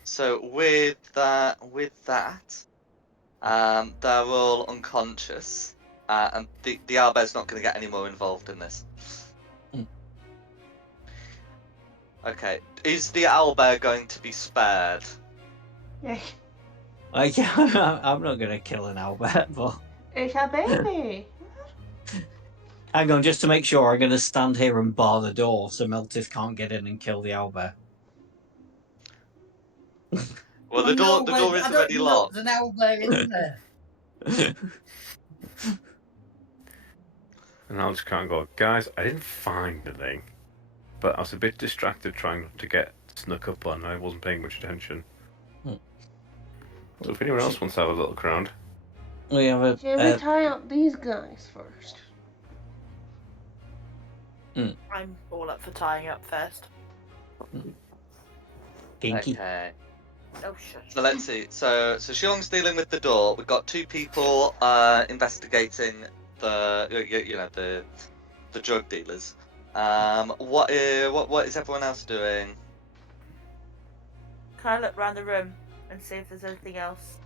so with that, they're all unconscious, and the owlbear's not going to get any more involved in this. Mm. Okay, is the owlbear going to be spared? Yes. Yeah, I'm not gonna kill an owlbear, but It's a baby. hang on, just to make sure, I'm gonna stand here and bar the door so Meltif can't get in and kill the owlbear. Well, Oh, the but door is I don't already even know locked. there's an owlbear in there. And I'll just kind of go, guys, I didn't find anything, but I was a bit distracted trying to get snuck up on. I wasn't paying much attention. So if anyone else wants to have a little crowd, We have a Should we tie up these guys first? I'm all up for tying up first. kinky. Okay. Oh shit. So let's see. So Shillong's dealing with the door. We've got 2 people investigating the drug dealers. What is everyone else doing? Can I look around the room and see if there's anything else?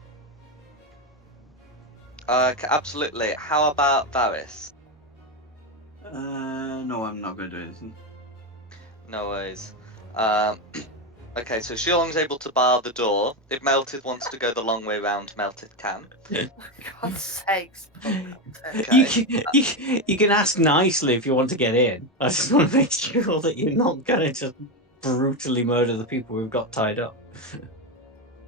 Absolutely. How about Varys? No, I'm not going to do anything. No worries. Okay, so Shillong's able to bar the door. If Melted wants to go the long way round, Melted can. God's sakes. Okay. You can ask nicely if you want to get in. I just want to make sure that you're not gonna just brutally murder the people we've got tied up.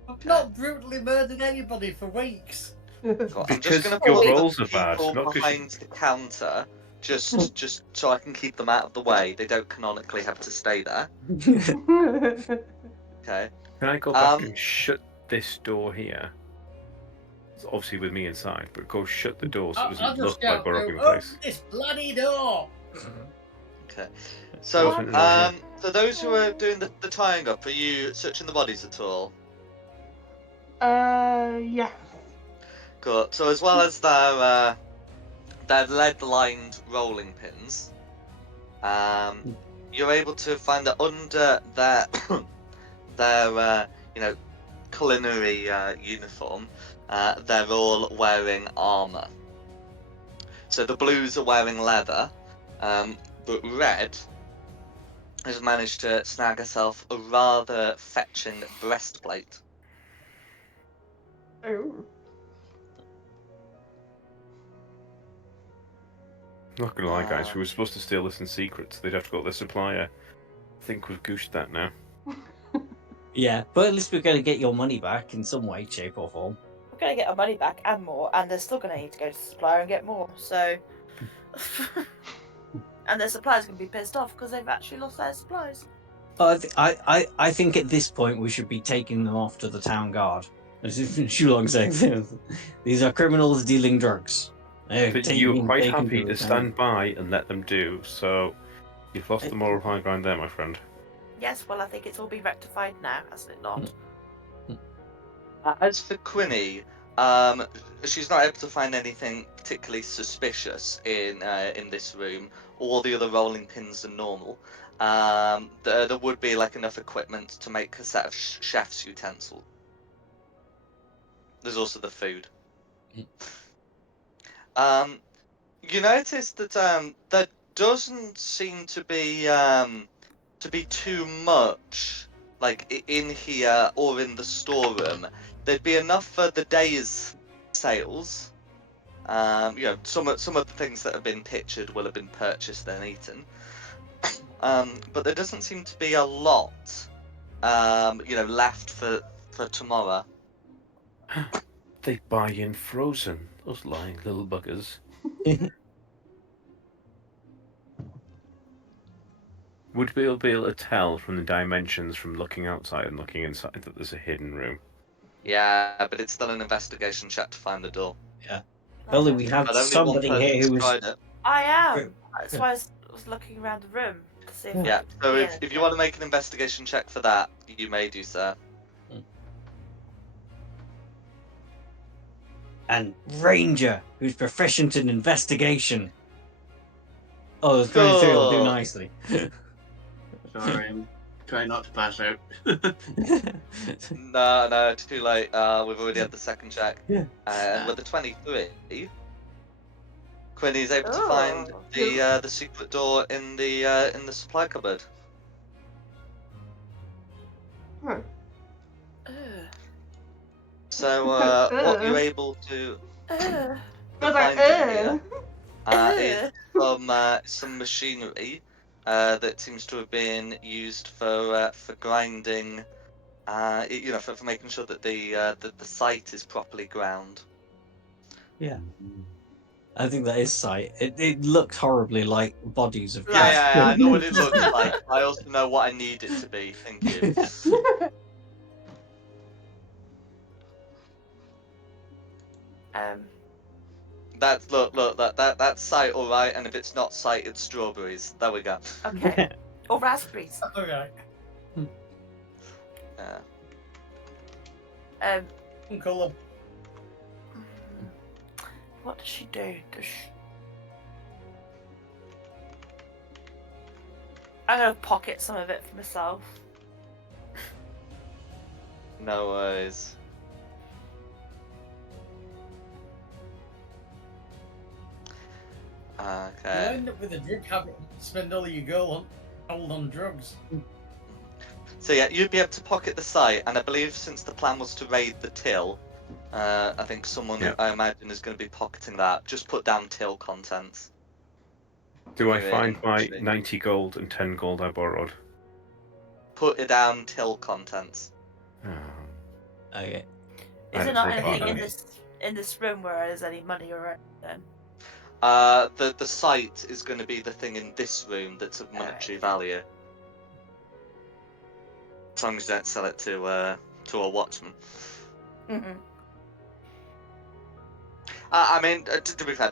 I've not brutally murdered anybody for weeks. Cool. I'm Because just going to your put the rolls are bad, people not 'cause you- behind the counter, just so I can keep them out of the way. They don't canonically have to stay there. Okay. Can I go back and shut this door here? It's obviously with me inside, but go shut the door so it I'll doesn't just look shout like we're through, robbing a place. this bloody door! Okay. So, Wasn't in there. for those who are doing the tying up, are you searching the bodies at all? Yeah. Cool. So as well as their lead-lined rolling pins, you're able to find that under their culinary uniform, they're all wearing armor. So the blues are wearing leather, but Red has managed to snag herself a rather fetching breastplate. Oh. Not gonna lie, guys, if we were supposed to steal this in secret, so they'd have to go to their supplier. I think we've goosed that now. Yeah, but at least we're gonna get your money back in some way, shape, or form. We're going to get our money back and more, and they're still going to need to go to the supplier and get more, so... and their supplier's going to be pissed off because they've actually lost their supplies. I think at this point we should be taking them off to the town guard. As if Shulong saying, these are criminals dealing drugs. But you were quite taken happy the to town. stand by and let them do, so you've lost the moral high ground there, my friend. Yes, well, I think it's all been rectified now, hasn't it not? As for Quinny, she's not able to find anything particularly suspicious in this room. All the other rolling pins are normal. There would be like enough equipment to make a set of chef's utensils. There's also the food. You notice that there doesn't seem to be too much like in here or in the storeroom. There'd be enough for the day's sales. Some of the things that have been pictured will have been purchased and eaten. But there doesn't seem to be a lot, left for tomorrow. They buy in frozen. Those lying little buggers. Would we be able to tell from the dimensions from looking outside and looking inside that there's a hidden room? Yeah, but it's still an investigation check to find the door. Only we have But only one somebody person's here who's. tried it. I am. That's why I was looking around the room to see if I Yeah, could so see if you anything. want to make an investigation check for that, you may do so. And Ranger, who's proficient in investigation. Oh, the 23 will do Good. nicely. Sorry, I'm trying not to pass out. No, too late. We've already had the second check. Yeah. And with the 23, Quinny is able to find Oh. the secret door in the supply cupboard. Huh. Ugh. So what you're able to Ugh. But find in here Ugh. is some machinery that seems to have been used for grinding. For making sure that the site is properly ground. Yeah. I think that is sight. It looks horribly like bodies of Blood. Yeah, I know what it looks like. I also know what I need it to be. Thank you. That's look that's sight, all right. And if it's not sight, it's strawberries. There we go. Okay. Or raspberries. All right. Yeah. Colour. What does she do? I'm gonna pocket some of it for myself. No worries. You'll Okay. end up with a drug habit. Spend all your gold on drugs. So yeah, you'd be able to pocket the site, and I believe since the plan was to raid the till, I think someone Yeah. I imagine is going to be pocketing that. Just put down till contents. Do I Your find my inventory. 90 gold and 10 gold I borrowed? Put it down till contents. Oh. Okay. Is I there not take anything part in in this room where there's any money or anything? The site is going to be the thing in this room that's of monetary value. As long as you don't sell it to a watchman. Mm-hmm. I mean, to be fair,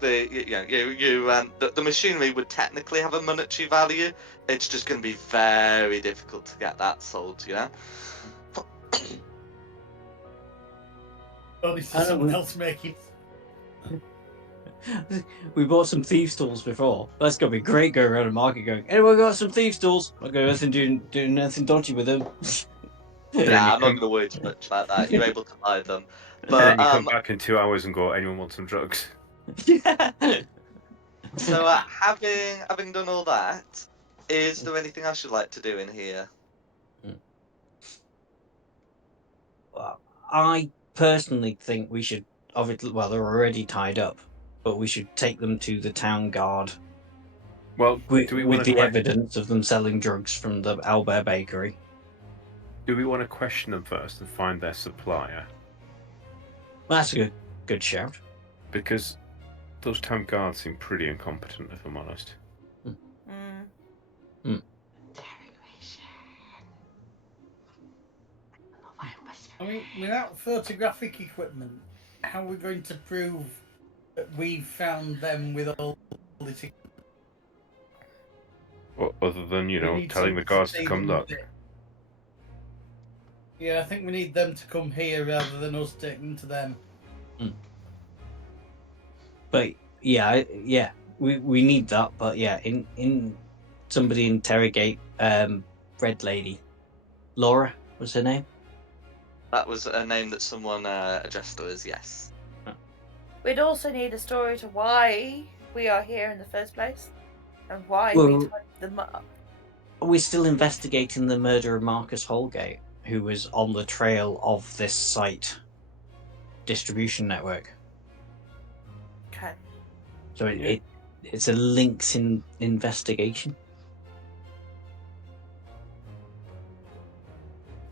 the machinery would technically have a monetary value. It's just going to be very difficult to get that sold, you know. Or is I don't someone know. else making? We bought some thieves' tools before. That's gonna be great. Going around the market, going, anyone got some thieves' tools? Not going anything doing anything dodgy with them. then Yeah, you I'm not come- going to worry too much about that. You're able to buy them, And then but you come back in 2 hours and go, anyone want some drugs? so having done all that, is there anything else you'd like to do in here? Well, I personally think we should, obviously, well, they're already tied up, but we should take them to the town guard Well, with, do we want the to evidence of them selling drugs from the Albert Bakery. do we want to question them first and find their supplier? Well, that's a good shout. Because those town guards seem pretty incompetent, if I'm honest. I mean, without photographic equipment, how are we going to prove that we found them with all this? Well, other than, We telling need the someone guards see to come them look. with it. Yeah, I think we need them to come here rather than us taking them to them. But yeah, we need that. But yeah, in somebody interrogate Red Lady, Laura was her name. That was a name that someone addressed to us. Yes. We'd also need a story to why we are here in the first place, and why Well- we tied them up. We're still investigating the murder of Marcus Holgate, who was on the trail of this site distribution network. Okay. So Yeah. it's a links in investigation.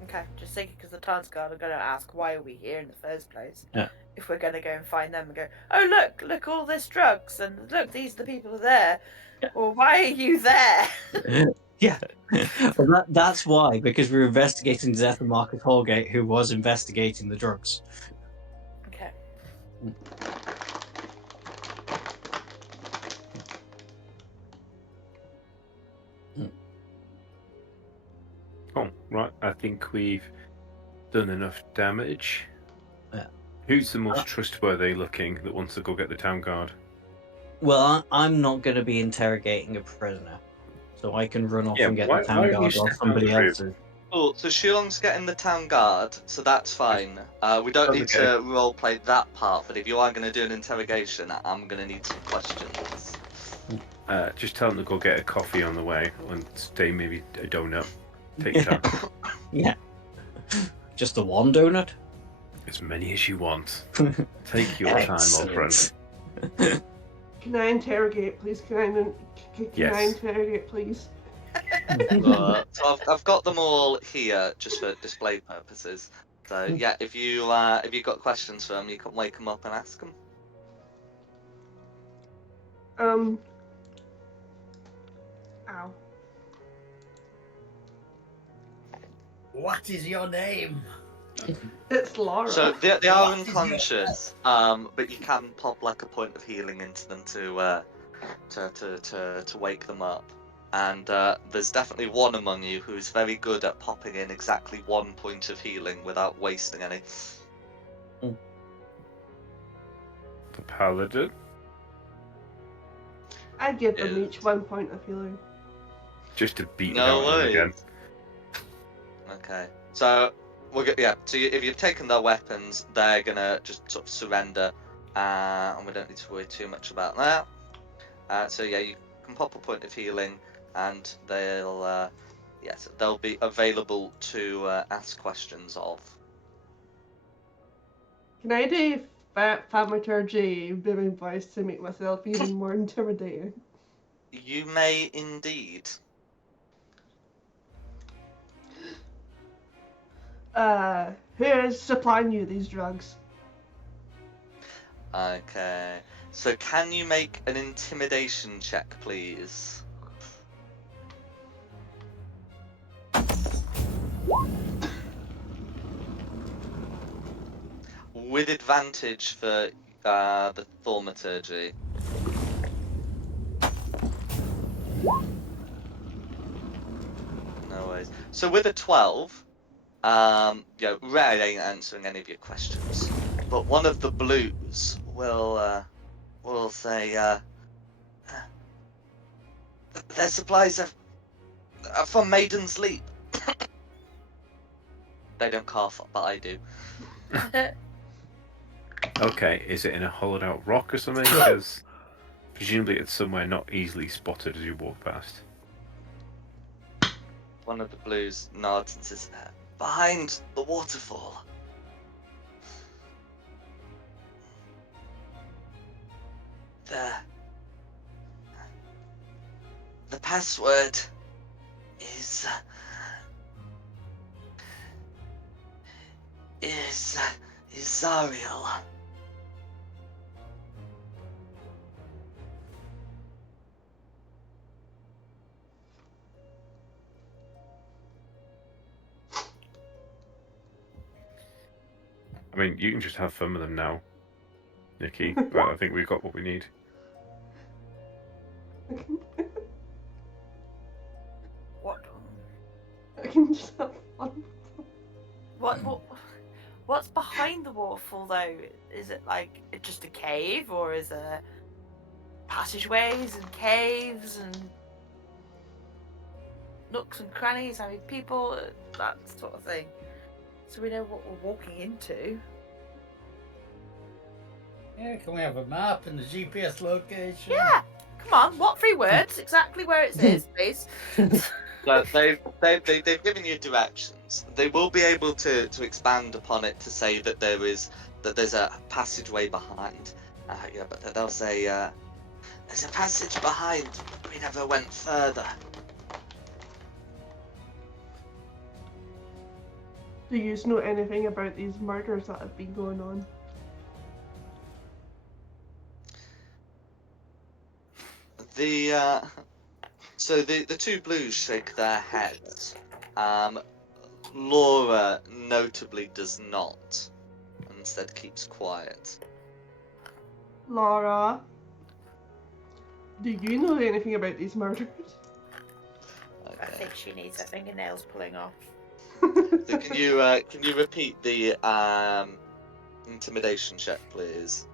Okay, just thinking because the Tansguard are going to ask why are we here in the first place. Yeah. If we're going to go and find them and go, oh look all this drugs, and look these are the people who are there. Yeah. Well, why are you there? Yeah. Well, that's why, because we're investigating the death of Marcus Holgate, who was investigating the drugs. Okay. Oh, right. I think we've done enough damage. Yeah. Who's the most trustworthy looking that wants to go get the town guard? Well, I'm not going to be interrogating a prisoner, so I can run off Yeah, and get why the town have you guard while stepped somebody out the else is. Cool. So Shulong's getting the town guard, so that's fine. We don't need Okay. to roleplay that part, but if you are going to do an interrogation, I'm going to need some questions. Just tell them to go get a coffee on the way and stay maybe a donut. Take your time. Yeah. Just the one donut? As many as you want. Take your time, old friend. Excellent. Can I interrogate, please? Can I Yes. interrogate, please? So I've got them all here just for display purposes. So yeah, if you got questions for them, you can wake them up and ask them. Ow. What is your name? It's Laura. So they are What is your- unconscious, but you can pop like a point of healing into them to wake them up. And there's definitely one among you who's very good at popping in exactly one point of healing without wasting any. The paladin. I give them Is- each 1 point of healing. Just to beat it No out of them again. worries. Okay, so So if you've taken their weapons, they're gonna just sort of surrender, and we don't need to worry too much about that. So yeah, you can pop a point of healing, and they'll they'll be available to ask questions of. Can I do thaumaturgy booming voice to make myself even more intimidating? You may indeed. Who is supplying you these drugs? Okay. So can you make an intimidation check, please? With advantage for the thaumaturgy. No worries. So with a 12, Red ain't answering any of your questions, but one of the blues will say, their supplies are from Maiden's Leap. They don't cough, but I do. Okay, is it in a hollowed out rock or something? Because presumably it's somewhere not easily spotted as you walk past. One of the blues nods and says, behind the waterfall. The password is Zariel. I mean, you can just have fun with them now, Nikki. But I think we've got what we need. What? I can just have fun. What's behind the waterfall though? Is it like just a cave, or is there passageways and caves and nooks and crannies? I mean, people, that sort of thing. So we know what we're walking into. Yeah, can we have a map and the GPS location? Yeah. Come on. What 3 words? Exactly where it is, please. So they've given you directions. They will be able to expand upon it to say that there's a passageway behind. Yeah, but they'll say there's a passage behind. We never went further. Do you know anything about these murders that have been going on? So the two blues shake their heads. Laura notably does not, and instead keeps quiet. Laura, do you know anything about these murders? I Okay. think she needs her fingernails pulling off. So can you repeat the intimidation check, please?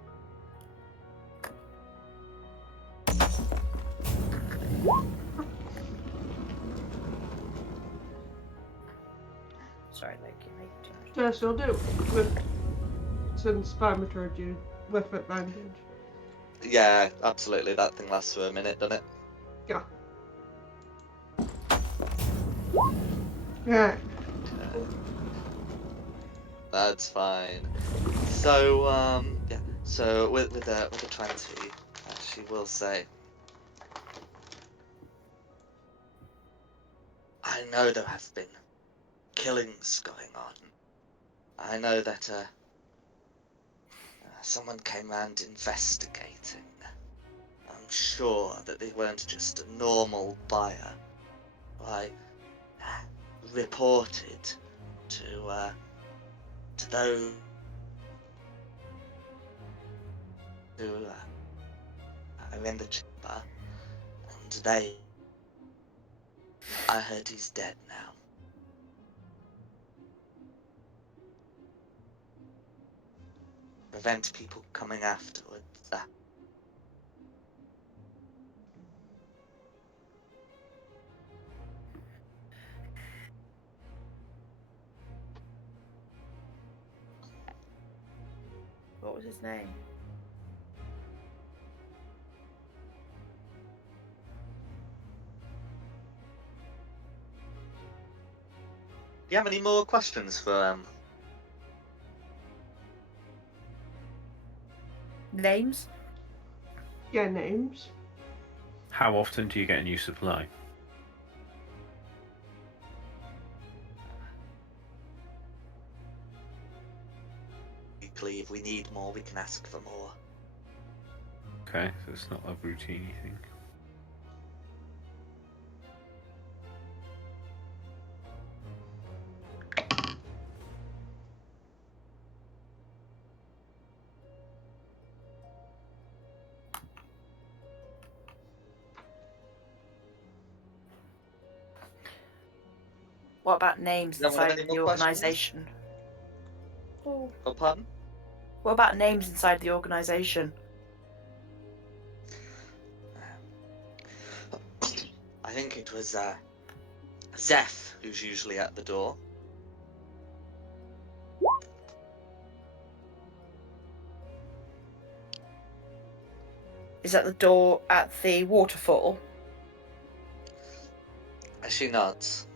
Sorry, Loki, make too much. Yes, you'll do. Since thaumaturgy with advantage. Yeah, absolutely. That thing lasts for a minute, doesn't it? Yeah. Yeah. That's fine. So yeah. So with a 20, she will say, I know there have been killings going on. I know that someone came around investigating. I'm sure that they weren't just a normal buyer. I reported to those who are in the chamber, and I heard he's dead now. Prevent people coming afterwards. What was his name? Do you have any more questions for Names? Yeah, names. How often do you get a new supply? weekly? If we need more, we can ask for more. Okay, so it's not a routine thing. What about names You don't want inside any the more questions? organisation? Oh. Oh, pardon? What about names inside the organisation? I think it was Zeph who's usually at the door. Is that the door at the waterfall? She nods.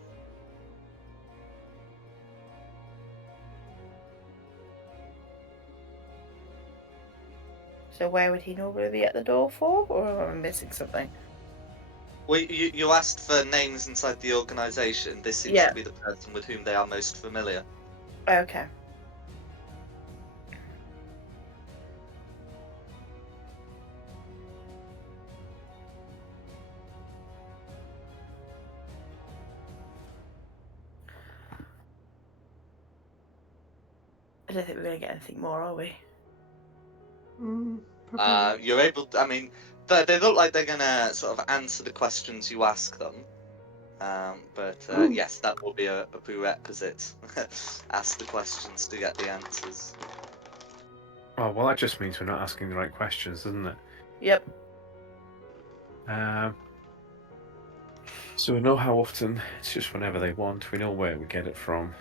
So where would he normally be at the door for? Or am I missing something? Well, you asked for names inside the organisation. This seems Yeah. to be the person with whom they are most familiar. Okay. I don't think we're going to get anything more, are we? Probably. You're able to, I mean, they look like they're gonna sort of answer the questions you ask them. But yes, that will be a prerequisite. Ask the questions to get the answers. Oh, well, that just means we're not asking the right questions, doesn't it? Yep. So we know how often. It's just whenever they want. We know where we get it from.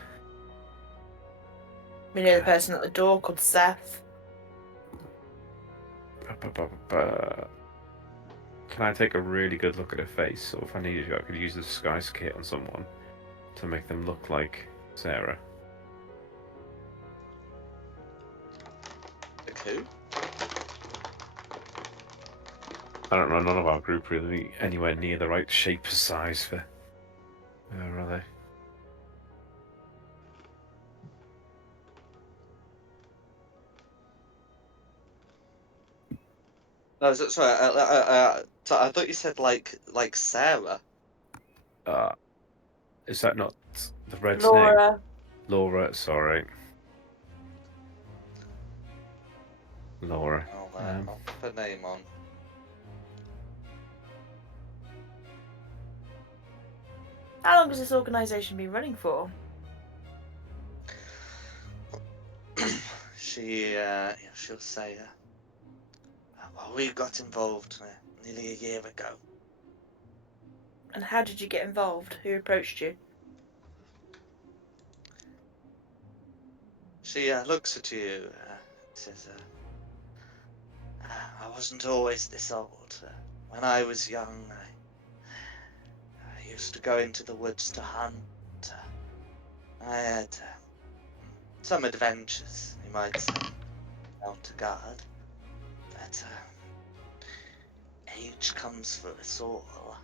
We know the person at the door called Seth. Can I take a really good look at her face? So if I needed to, I could use the disguise kit on someone to make them look like Sarah. Like who? I don't know, none of our group really anywhere near the right shape or size for her, are they? No, sorry. So I thought you said like Sarah. Is that not the red's name? Laura. Laura, sorry. Laura. I'll put her name on. How long has this organisation been running for? She'll say, well, we got involved nearly a year ago. And how did you get involved? Who approached you? She looks at you, says, I wasn't always this old. When I was young, I used to go into the woods to hunt. I had some adventures, you might say, out to guard. But age comes for us all.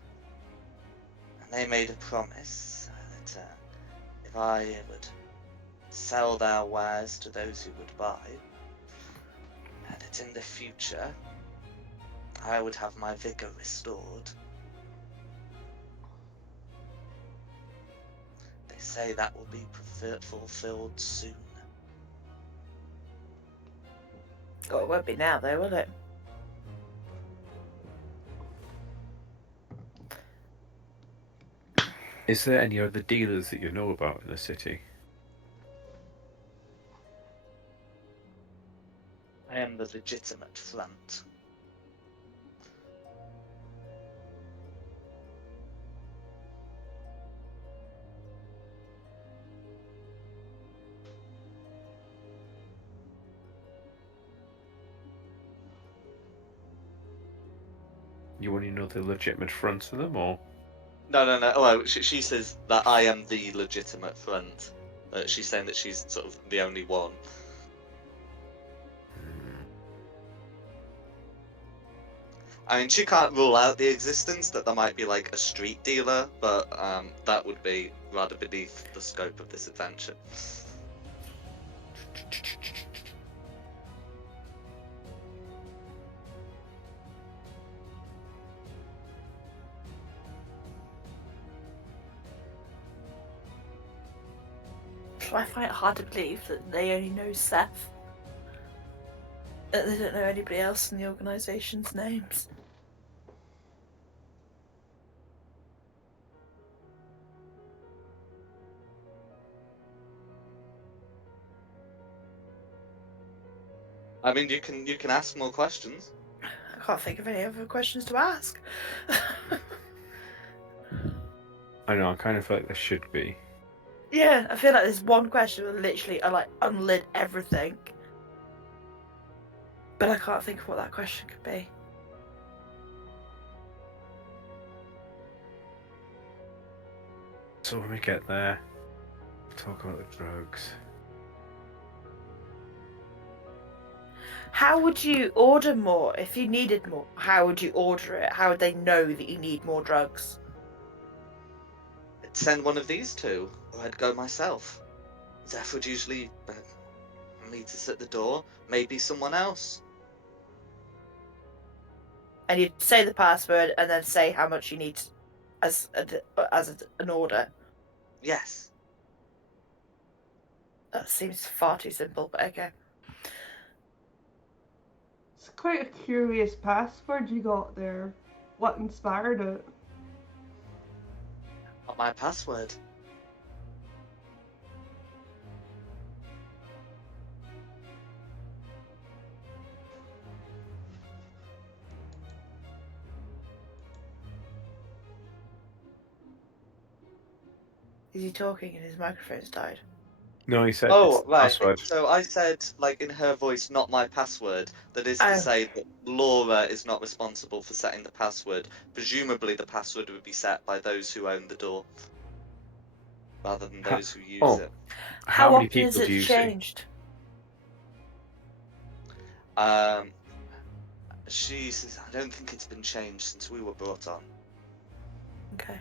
And they made a promise that if I would sell their wares to those who would buy, and that in the future I would have my vigor restored. They say that will be fulfilled soon. Oh, it won't be now, though, will it? Is there any other dealers that you know about in the city? I am the legitimate front. You only know the legitimate fronts of them, or? No. Well, she says that I am the legitimate front. She's saying that she's sort of the only one. I mean, she can't rule out the existence that there might be like a street dealer, but that would be rather beneath the scope of this adventure. I find it hard to believe that they only know Seth. That they don't know anybody else in the organisation's names. I mean, you can ask more questions. I can't think of any other questions to ask. I know, I kind of feel like there should be. Yeah, I feel like there's one question that literally unlit everything. But I can't think of what that question could be. So when we get there, we'll talk about the drugs. How would you order more if you needed more? How would you order it? How would they know that you need more drugs? I'd send one of these two, or I'd go myself. Zeph would usually meet us at the door. Maybe someone else. And you'd say the password and then say how much you need as an order. Yes. That seems far too simple, but okay. It's quite a curious password you got there. What inspired it? Not my password. Is he talking and his microphone's died? No, he said Oh, it's the right. password. So I said, like, in her voice, not my password. That is to Oh. say that Laura is not responsible for setting the password. Presumably, the password would be set by those who own the door, rather than those who use Oh, it. how many often is people it do you see? changed? She says, I don't think it's been changed since we were brought on. Okay.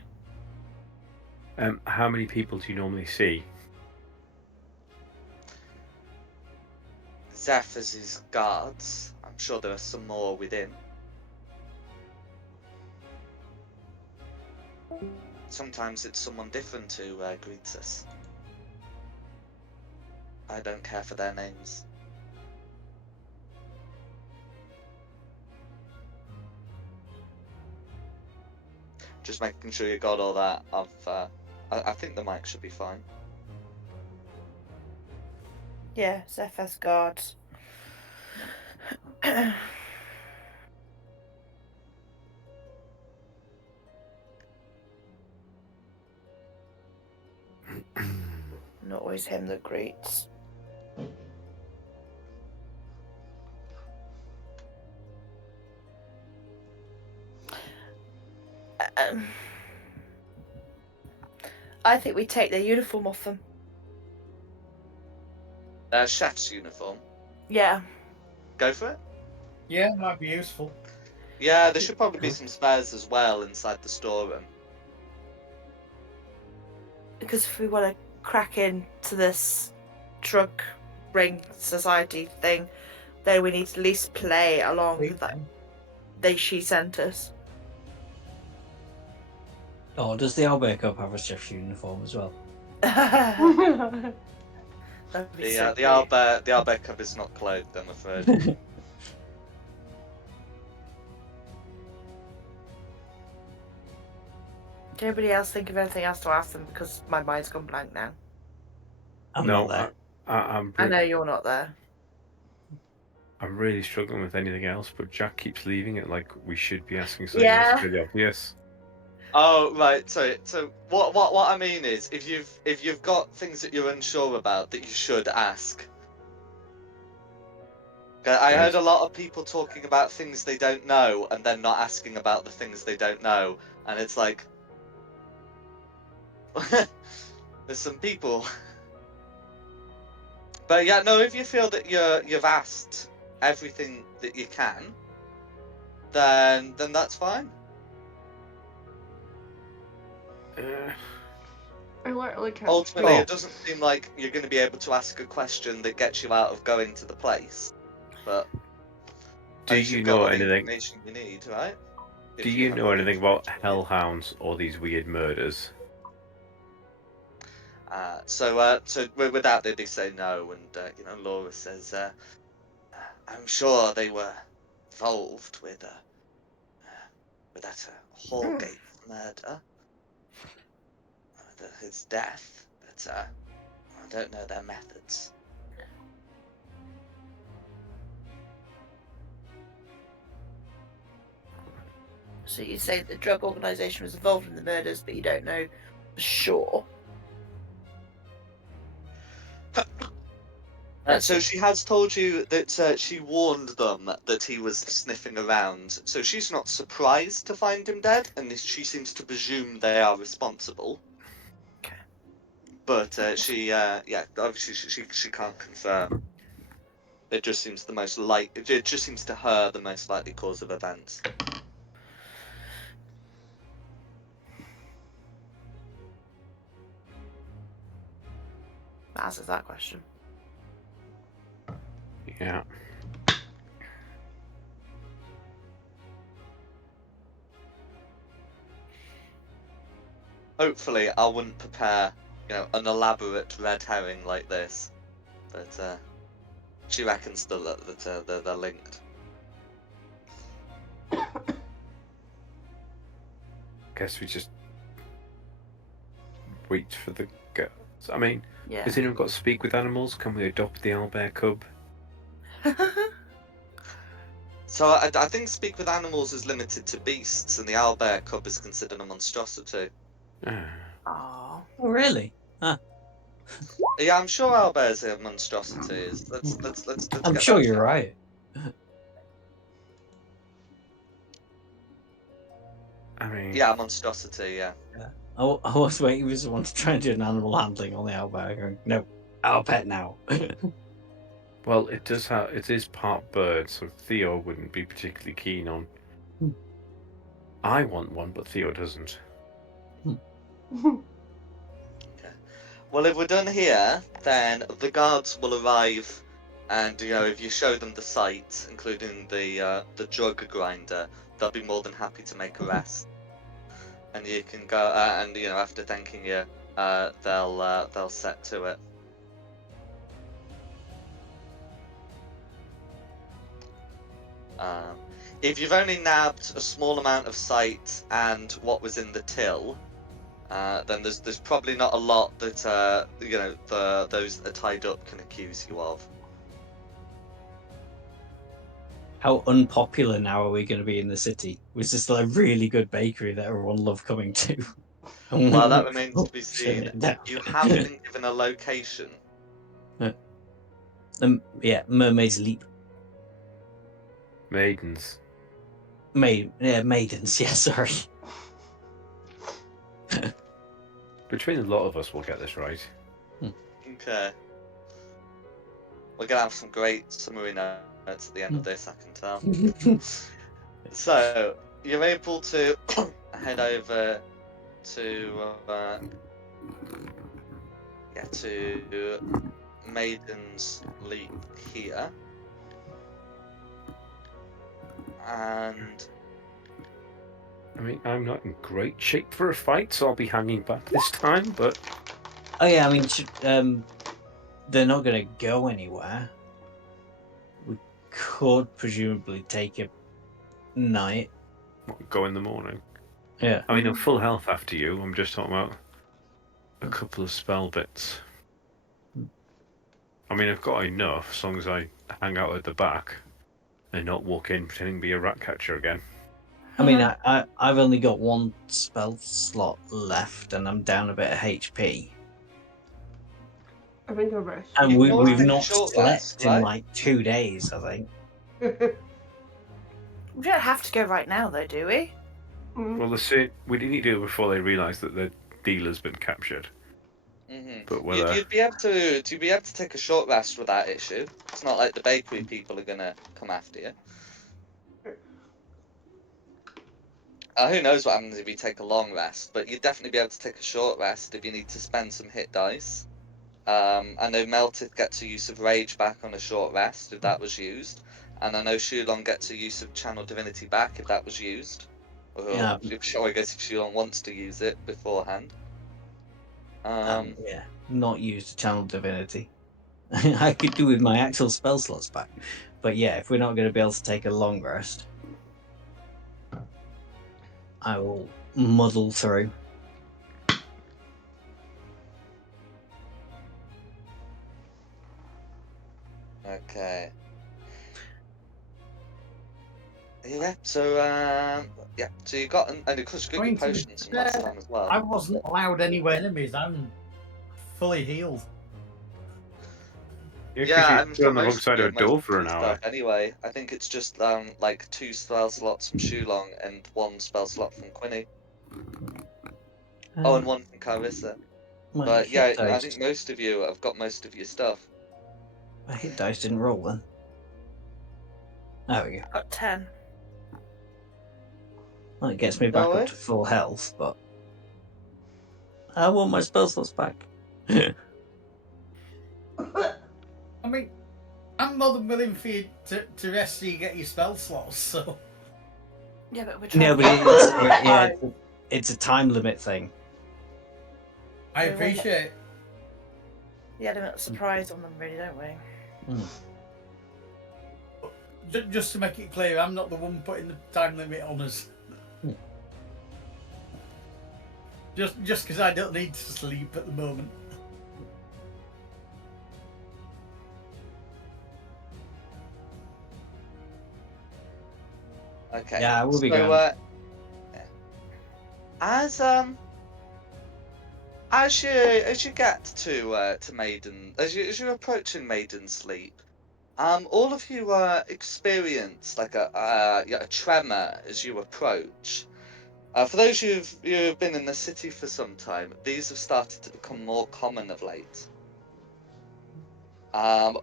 How many people do you normally see? Zeph as his guards. I'm sure there are some more within. Sometimes it's someone different who greets us. I don't care for their names. Just making sure you got all that. I think the mic should be fine. Yeah, Zephyr's guards. Not always him that greets. I think we take their uniform off them. Chef's uniform. Yeah. Go for it. Yeah, might be useful. Yeah, there should probably be some spares as well inside the storeroom. Because if we want to crack into this drug ring society thing, then we need to at least play along with that she sent us. Oh, does the Albert Cup have a chef's uniform as well? That'd be The so the cute. Albert Cup is not clothed, I'm afraid. Did anybody else think of anything else to ask them? Because my mind's gone blank now. I'm No, not there. I know you're not there. I'm really struggling with anything else, but Jack keeps leaving it like we should be asking something Yeah. else really obvious. Oh right, so what I mean is, if you've got things that you're unsure about that you should ask. I heard a lot of people talking about things they don't know and then not asking about the things they don't know, and it's like there's some people. But yeah, no, if you feel that you've asked everything that you can, then that's fine. I literally can't. Ultimately, it doesn't seem like you're going to be able to ask a question that gets you out of going to the place. But Do you know all the anything? information you need, right? Do you know anything about hellhounds or these weird murders? So with that, they say no, and Laura says, I'm sure they were involved with that Hallgate murder, his death, but I don't know their methods. So you say the drug organisation was involved in the murders, but you don't know for sure. So she has told you that she warned them that he was sniffing around. So she's not surprised to find him dead, and she seems to presume they are responsible. Okay. But obviously she can't confirm. It just seems it just seems to her the most likely cause of events. That answers that question. Yeah. Hopefully, I wouldn't prepare, an elaborate red herring like this, but she reckons that they're linked. Guess we just wait for the girls. I mean, Yeah. has anyone got to speak with animals? Can we adopt the owlbear cub? So I think speak with animals is limited to beasts, and the owlbear cub is considered a monstrosity. Oh. Oh, really? Huh. Yeah, I'm sure owlbears are monstrosities. Let's I'm get sure that you're checked. right. I mean, Yeah, monstrosity. Yeah. I was waiting for someone to try and do an animal handling on the owlbear. Going, no, our pet now. well, it is part bird, so Theo wouldn't be particularly keen on. I want one, but Theo doesn't. Well, if we're done here, then the guards will arrive, and if you show them the site, including the drug grinder, they'll be more than happy to make arrests. And you can go, and after thanking you, they'll set to it. If you've only nabbed a small amount of site and what was in the till, then there's probably not a lot that those that are tied up can accuse you of. How unpopular now are we going to be in the city? Was this like a really good bakery that everyone loved coming to? Well, that remains to be Shut seen. it down. You have been given a location. Yeah, Mermaid's Leap. Maidens. Maidens. Yeah, sorry. Between a lot of us, we'll get this right. Okay. We're gonna have some great summary notes at the end of this, I can tell. So you're able to head over to to Maiden's Leap here, and I mean, I'm not in great shape for a fight, so I'll be hanging back this time, but... Oh yeah, I mean, they're not going to go anywhere. We could presumably take a night. Go in the morning. Yeah. I mean, I'm full health after you. I'm just talking about a couple of spell bits. I mean, I've got enough, as long as I hang out at the back and not walk in pretending to be a rat catcher again. I mean, I've only got one spell slot left, and I'm down a bit of HP. I think a rest. And You can always we've take a not short slept rest, in right? like 2 days, I think. We don't have to go right now, though, do we? Well, we need to do it before they realise that the dealer's been captured. But whether... You'd be able to take a short rest without issue. It's not like the bakery people are gonna come after you. Who knows what happens if you take a long rest, but you'd definitely be able to take a short rest if you need to spend some hit dice. I know Meltith gets a use of Rage back on a short rest if that was used, and I know Shulon gets a use of Channel Divinity back if that was used. Or Yeah. I guess if Shulon wants to use it beforehand. Yeah, not used Channel Divinity. I could do with my actual spell slots back. But yeah, if we're not going to be able to take a long rest, I will muddle through. Okay. Yeah, so so you got and of course you got your potions from last time as well. I wasn't allowed anywhere enemies. I'm fully healed. Yeah, I'm because you're on the wrong side of a most door for an stuff hour. anyway. I think it's just like 2 spell slots from Shulong and 1 spell slot from Quinny. And 1 from Carissa. My But hit yeah, I dice, think most of you have got most of your stuff. my hit dice didn't roll then. There we go. Got 10. Well, it gets me back No up to full health, but I want my spell slots back. I mean, I'm more than willing for you to rest so you get your spell slots, so... Yeah, but we're trying No, to but get it's a time limit thing. I appreciate it. the element of surprise on them, really, don't we? Just to make it clear, I'm not the one putting the time limit on us. Just because I don't need to sleep at the moment. Okay. Yeah, we'll be so, going. As you get to Maiden, as you're approaching Maiden Sleep, all of you experience like a tremor as you approach. For those you've been in the city for some time, these have started to become more common of late.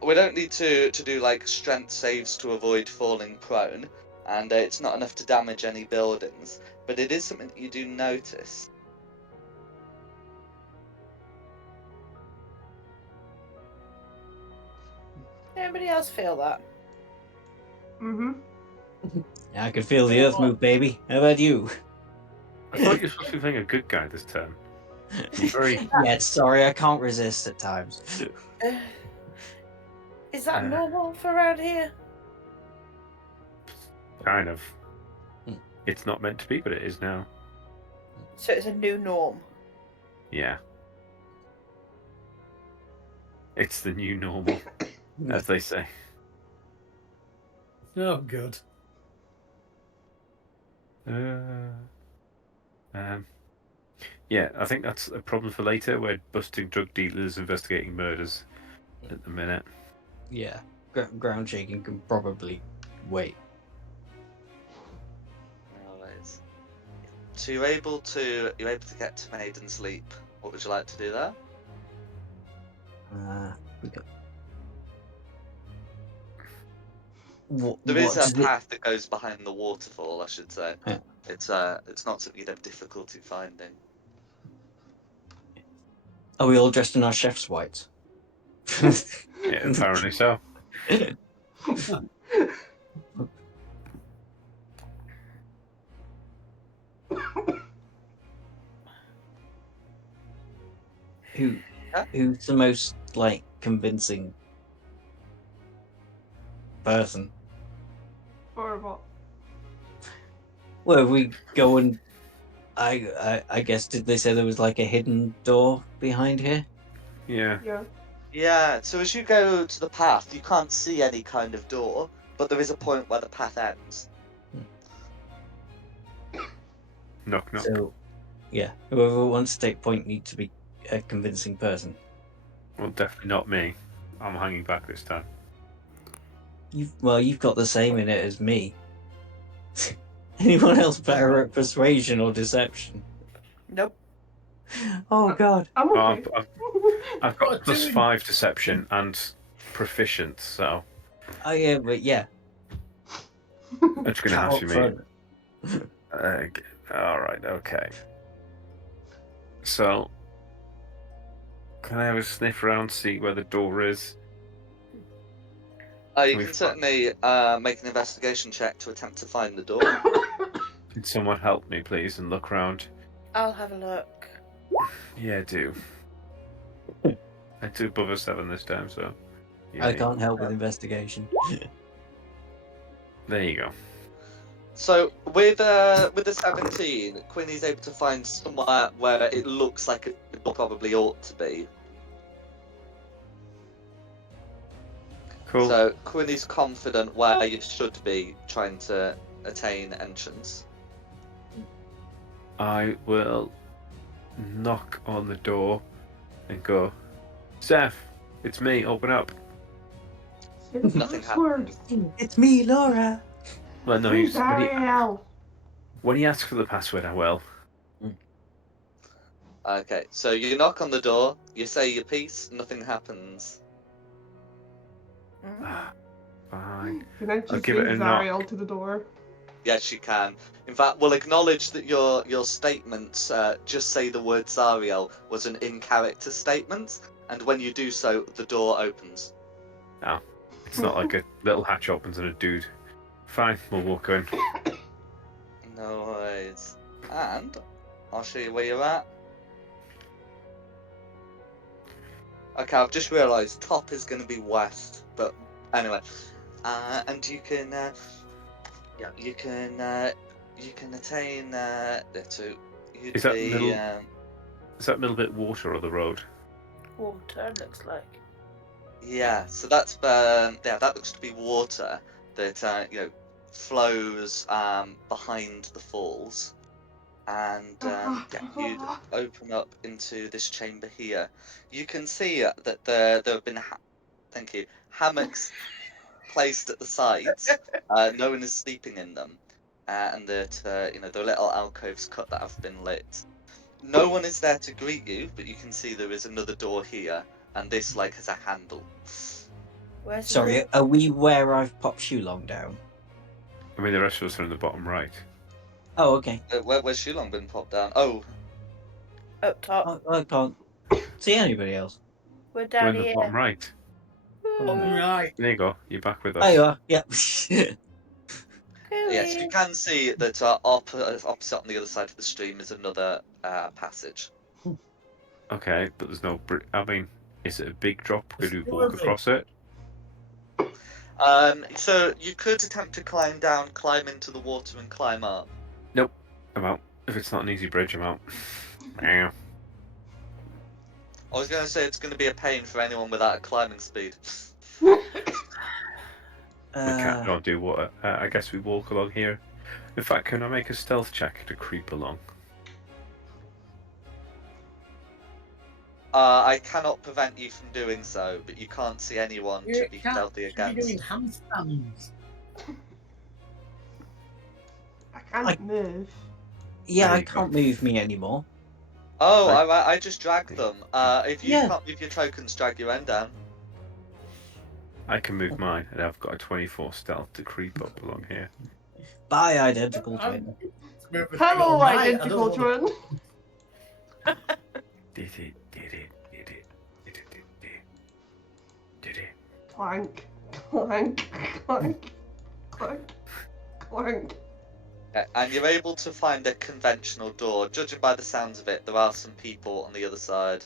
We don't need to do like strength saves to avoid falling prone, and it's not enough to damage any buildings, but it is something that you do notice. Anybody else feel that? Mm-hmm. I can feel the earth move, baby. How about you? I thought you were supposed to be playing a good guy this turn. You're very Yeah, sorry, I can't resist at times. Is that Uh, normal for around here? kind of. Hmm. It's not meant to be, but it is now. So it's a new norm. Yeah. It's the new normal, as they say. Oh, good. Yeah, I think that's a problem for later. We're busting drug dealers, investigating murders at the minute. Yeah, ground shaking can probably wait. Always. So you're able to get to Maiden Sleep. What would you like to do there? We got... What, There what is a does it... path that goes behind the waterfall, I should say. Yeah. It's not something you'd have difficulty finding. Are we all dressed in our chef's whites? Yeah, apparently so. Who's the most like convincing person? Or what? Well, we go and I guess did they say there was like a hidden door behind here? Yeah. Yeah. Yeah, so as you go to the path, you can't see any kind of door, but there is a point where the path ends. Knock, knock. So yeah, whoever wants to take point needs to be a convincing person. Well, definitely not me. I'm hanging back this time. You've got the same in it as me. Anyone else better at persuasion or deception? Nope. Oh God. I'm Oh, okay. I've got What plus doing? 5 deception and proficient, so Oh yeah, but yeah. it's going to have to Out be. front. All right, okay. So, can I have a sniff around, see where the door is? You We've can got- certainly make an investigation check to attempt to find the door. Can someone help me, please, and look around? I'll have a look. Yeah, do. I do above a 7 this time, so. Yeah, I can't help with investigation. There you go. So with the 17, Quinny's able to find somewhere where it looks like a door probably ought to be. Cool. So Quinny's confident where you should be trying to attain entrance. I will knock on the door and go, Seth, it's me, open up. Say the Nothing first word. happens. It's me, Laura. Well, no, Please, Ariel. when he asks for the password, I will. Okay, so you knock on the door, you say your piece, nothing happens. Fine. Can I I'll just give it leave a knock. Ariel to the door? Yes, you can. In fact, we'll acknowledge that your statement, just say the word Zariel, was an in-character statement, and when you do so, the door opens. It's not like a little hatch opens and a dude. Fine, we'll walk in. No worries. And I'll show you where you're at. Okay, I've just realised top is going to be west, but anyway. And you can, you can attain to. You'd Is that be, middle? Is that middle bit water or the road? Water looks like. Yeah, so that's that looks to be water that flows behind the falls. and you'd open up into this chamber here. You can see that there have been thank you hammocks placed at the sides. No one is sleeping in them, and that there are little alcoves cut that have been lit. No one is there to greet you, but you can see there is another door here, and this has a handle. Where's the Sorry, are we where I've popped Shulong down? I mean, the rest of us are in the bottom right. Oh, okay. Where's Shulong been popped down? Oh, up top? I can't see anybody else. We're We're down in the here. bottom right. Bottom right. There you go. You're back with us. There you are. Yep. yes, you can see that opposite on the other side of the stream is another passage. Okay, but there's no. I mean, is it a big drop? Could we It's walk worth it. across it? So you could attempt to climb down, climb into the water, and climb up. Nope. I'm out. If it's not an easy bridge, I'm out. Meow. I was going to say it's going to be a pain for anyone without a climbing speed. We can't not do water. I guess we walk along here. In fact, can I make a stealth check to creep along? I cannot prevent you from doing so, but you can't see anyone You to be can't stealthy be doing against. handstands. I can't move. Yeah, There I you go. can't move me anymore. Oh, Right. I just dragged them. If you Yeah. can't move your tokens, drag your end down. I can move mine, and I've got a 24 stealth to creep up along here. Bye, identical I'm- twin. it's moving thing Hello, all night. I don't identical wanna- twin. Did it, did it, did it, did it, did it, did it. Clank, clank, clank, clank, clank. And you're able to find a conventional door. Judging by the sounds of it, there are some people on the other side.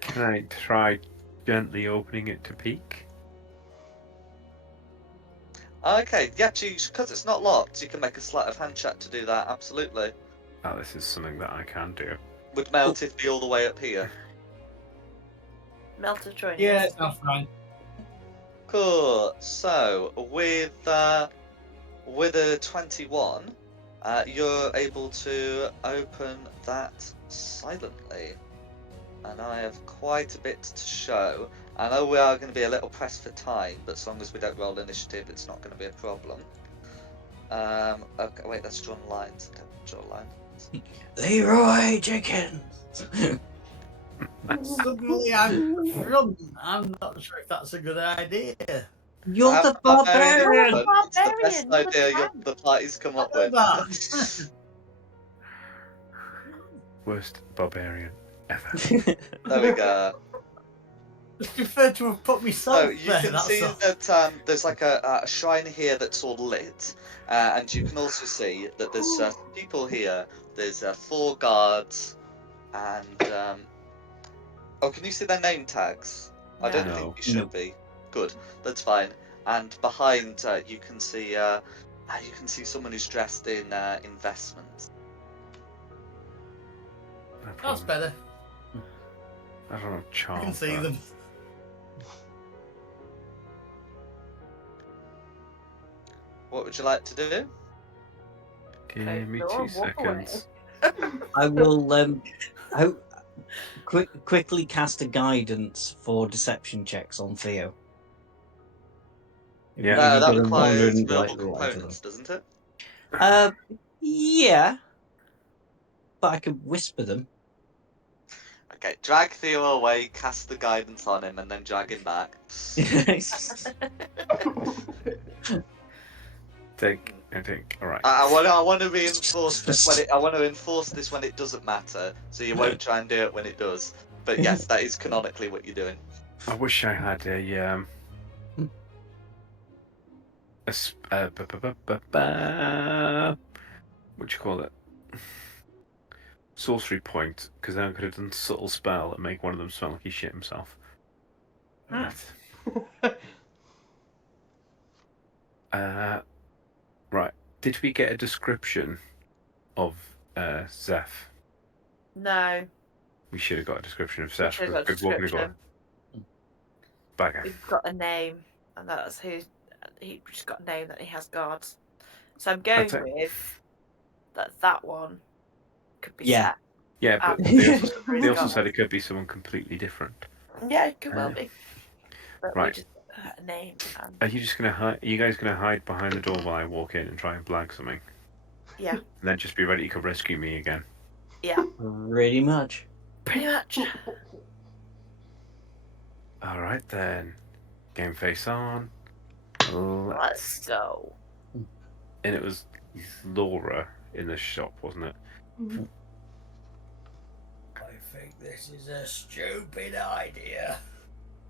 Can I try gently opening it to peek? Okay, yeah, because it's not locked, you can make a sleight of hand check to do that, absolutely. Oh, this is something that I can do. Would Meltif be all the way up here? Melted join. Yeah, it's not fine. Cool. So, with a 21, you're able to open that silently. And I have quite a bit to show. I know we are going to be a little pressed for time, but as long as we don't roll initiative, it's not going to be a problem. Okay, wait, that's drawn lines. Okay, draw a line. Leroy Jenkins. Suddenly I'm front. I'm not sure if that's a good idea. You're the How very barbarian. different. It's the best Barbarian, idea what's the party's come up I know with. that. Worst barbarian ever. There we go. Just prefer to have put myself So you there. can That's see all. that there's like a shrine here that's all lit, and you can also see that there's people here. There's 4 guards, and oh, can you see their name tags? I don't No. think you should No. be. Good, that's fine. And behind you can see someone who's dressed in investments. No That's problem. better. I don't know I charm. can see but- them. What would you like to do? Give me Close 2 the door, walk away. seconds. I will quickly cast a guidance for deception checks on Theo. Yeah. You've That got a requires wandering verbal light or whatever. components, doesn't it? Yeah, but I could whisper them. Okay, drag Theo away, cast the guidance on him, and then drag him back. I think. All right. I want to reinforce this I want to enforce this when it doesn't matter, so you won't try and do it when it does. But yes, that is canonically what you're doing. I wish I had a what you call it? Sorcery point, because then I could have done subtle spell and make one of them smell like he shit himself. Right. Did we get a description of Zeph? No, We should have got a description of we Zeph. should have got a because we're walking description. Bagger. We've got a name, and that's who. He just got a name that he has guards. So I'm going That's it. with that one could be Yeah. Seth. Yeah, but Um, they also said it could be someone completely different. Yeah, it could well be. But we Right. just put a name and Are you just gonna hide? Are you guys gonna hide behind the door while I walk in and try and blag something, yeah, and then just be ready to come rescue me again? yeah, Pretty much. pretty much. All right then. Game face on. Let's go. And it was Laura in the shop, wasn't it? I think this is a stupid idea.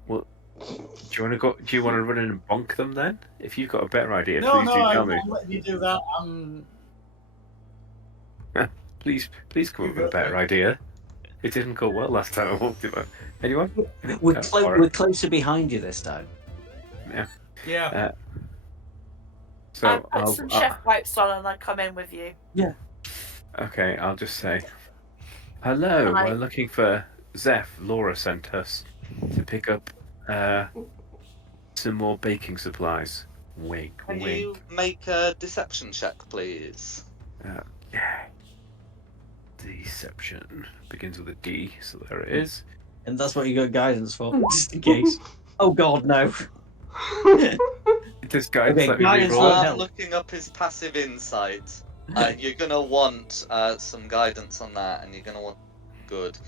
Well, do you want to go? Do you want to run in and bonk them then? If you've got a better idea, No, please no, do I'm tell me. not letting you do that. Please come You up with a go better for idea. It didn't go well last time I walked in. Anyone? We're, Or- we're closer behind you this time. Yeah. So I put some chef wipes on and I come in with you. okay, I'll just say, hello. Hi. We're looking for Zeph. Laura sent us to pick up some more baking supplies. Wink, Can wink. you make a deception check, please? Yeah. Deception begins with a D, so there it is. And that's what you got guidance for, just in case. Oh god, no. This guidance, Okay, let me guidance reroll won't it. help. Looking up his passive insight, you're gonna want some guidance on that, and you're gonna want good.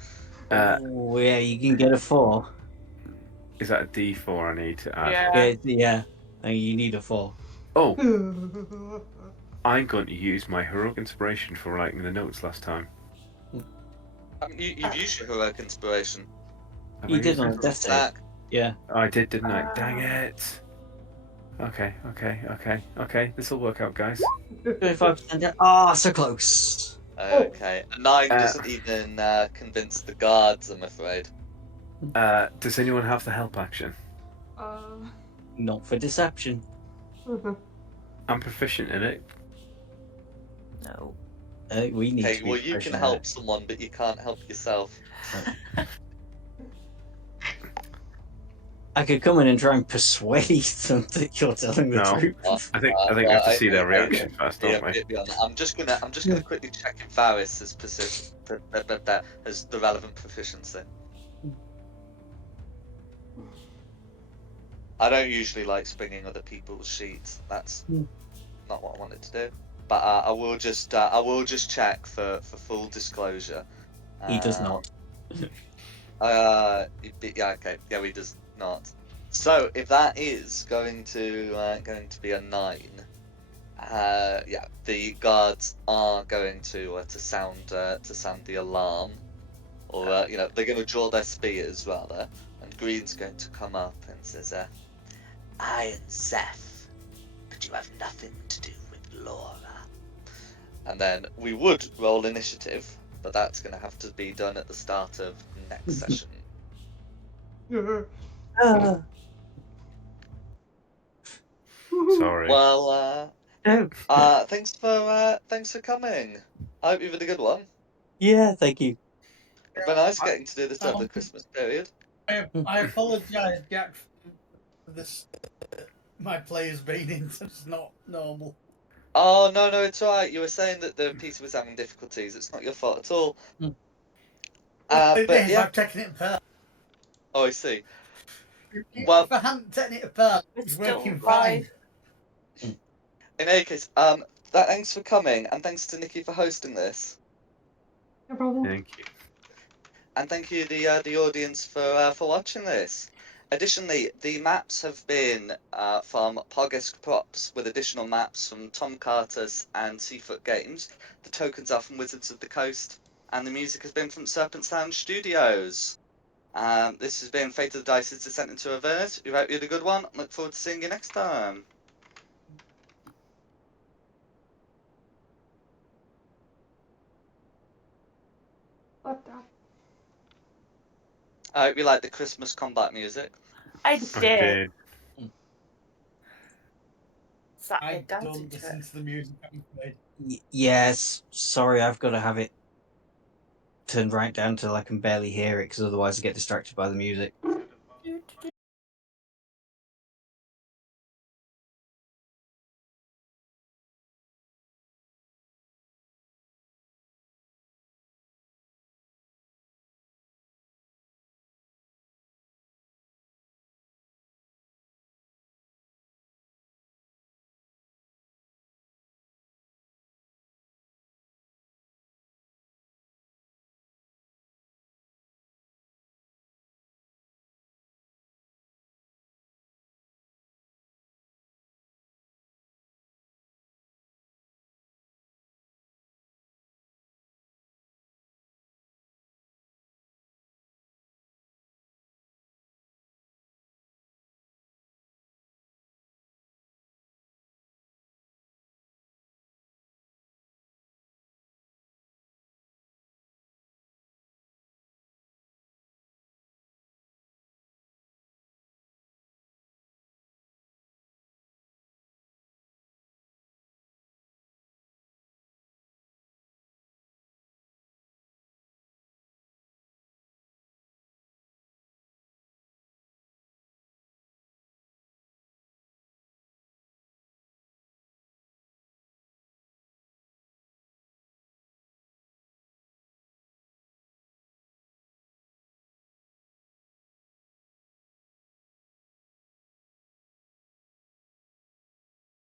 Oh, yeah, you can get a 4. Is that a D4 I need to add? Yeah. Yeah. And you need a 4. Oh, I'm going to use my heroic inspiration for writing the notes last time. You've used your heroic inspiration. Have You I did used on it? a death save. Zach, Yeah. Oh, I did, didn't I? Dang it. Okay. This will work out, guys. 25%. Ah, so close. okay. A 9 doesn't even convince the guards, I'm afraid. Does anyone have the help action? Not for deception. I'm proficient in it. No. We need Okay, to be well, you can professional. help someone, but you can't help yourself. I could come in and try and persuade them that you're telling the No. truth. I think we have to see their reaction first, don't we? I'm just gonna quickly check if Varys has the relevant proficiency. I don't usually like springing other people's sheets. That's not what I wanted to do. But I will just check for full disclosure. He does not. Yeah, okay. Yeah, he does not. So if that is going to be a 9, yeah, the guards are going to sound the alarm, or they're going to draw their spears rather, and Green's going to come up and says, "I am Zeph, but you have nothing to do with Laura." And then we would roll initiative, but that's going to have to be done at the start of next session. Sorry. Well, No. thanks for coming. I hope you've had a good one. Yeah, thank you. It's been nice getting to do this over the Christmas period. I apologise, Jack, for this. My player's been into. It's not normal. Oh no, it's alright. You were saying that the PC was having difficulties. It's not your fault at all. It But is, yeah. I've taken it apart. Oh, I see. Well, If I hadn't taken it apart, It's it's working still fine. live. in any case, thanks for coming, and thanks to Nikki for hosting this, No problem. Thank you. and thank you the audience for watching this. Additionally, the maps have been from Pogisk Props, with additional maps from Tom Carter's and Seafoot Games. The tokens are from Wizards of the Coast, and the music has been from Serpent Sound Studios. This has been Fate of the Dice's Descent into Avernus. We hope you had a good one. Look forward to seeing you next time. What the? I hope you like the Christmas combat music. I I did. did. Sat I here dancing don't to listen it. to the music I'm playing. Yes, sorry, I've got to have it turned right down till I can barely hear it, because otherwise I get distracted by the music.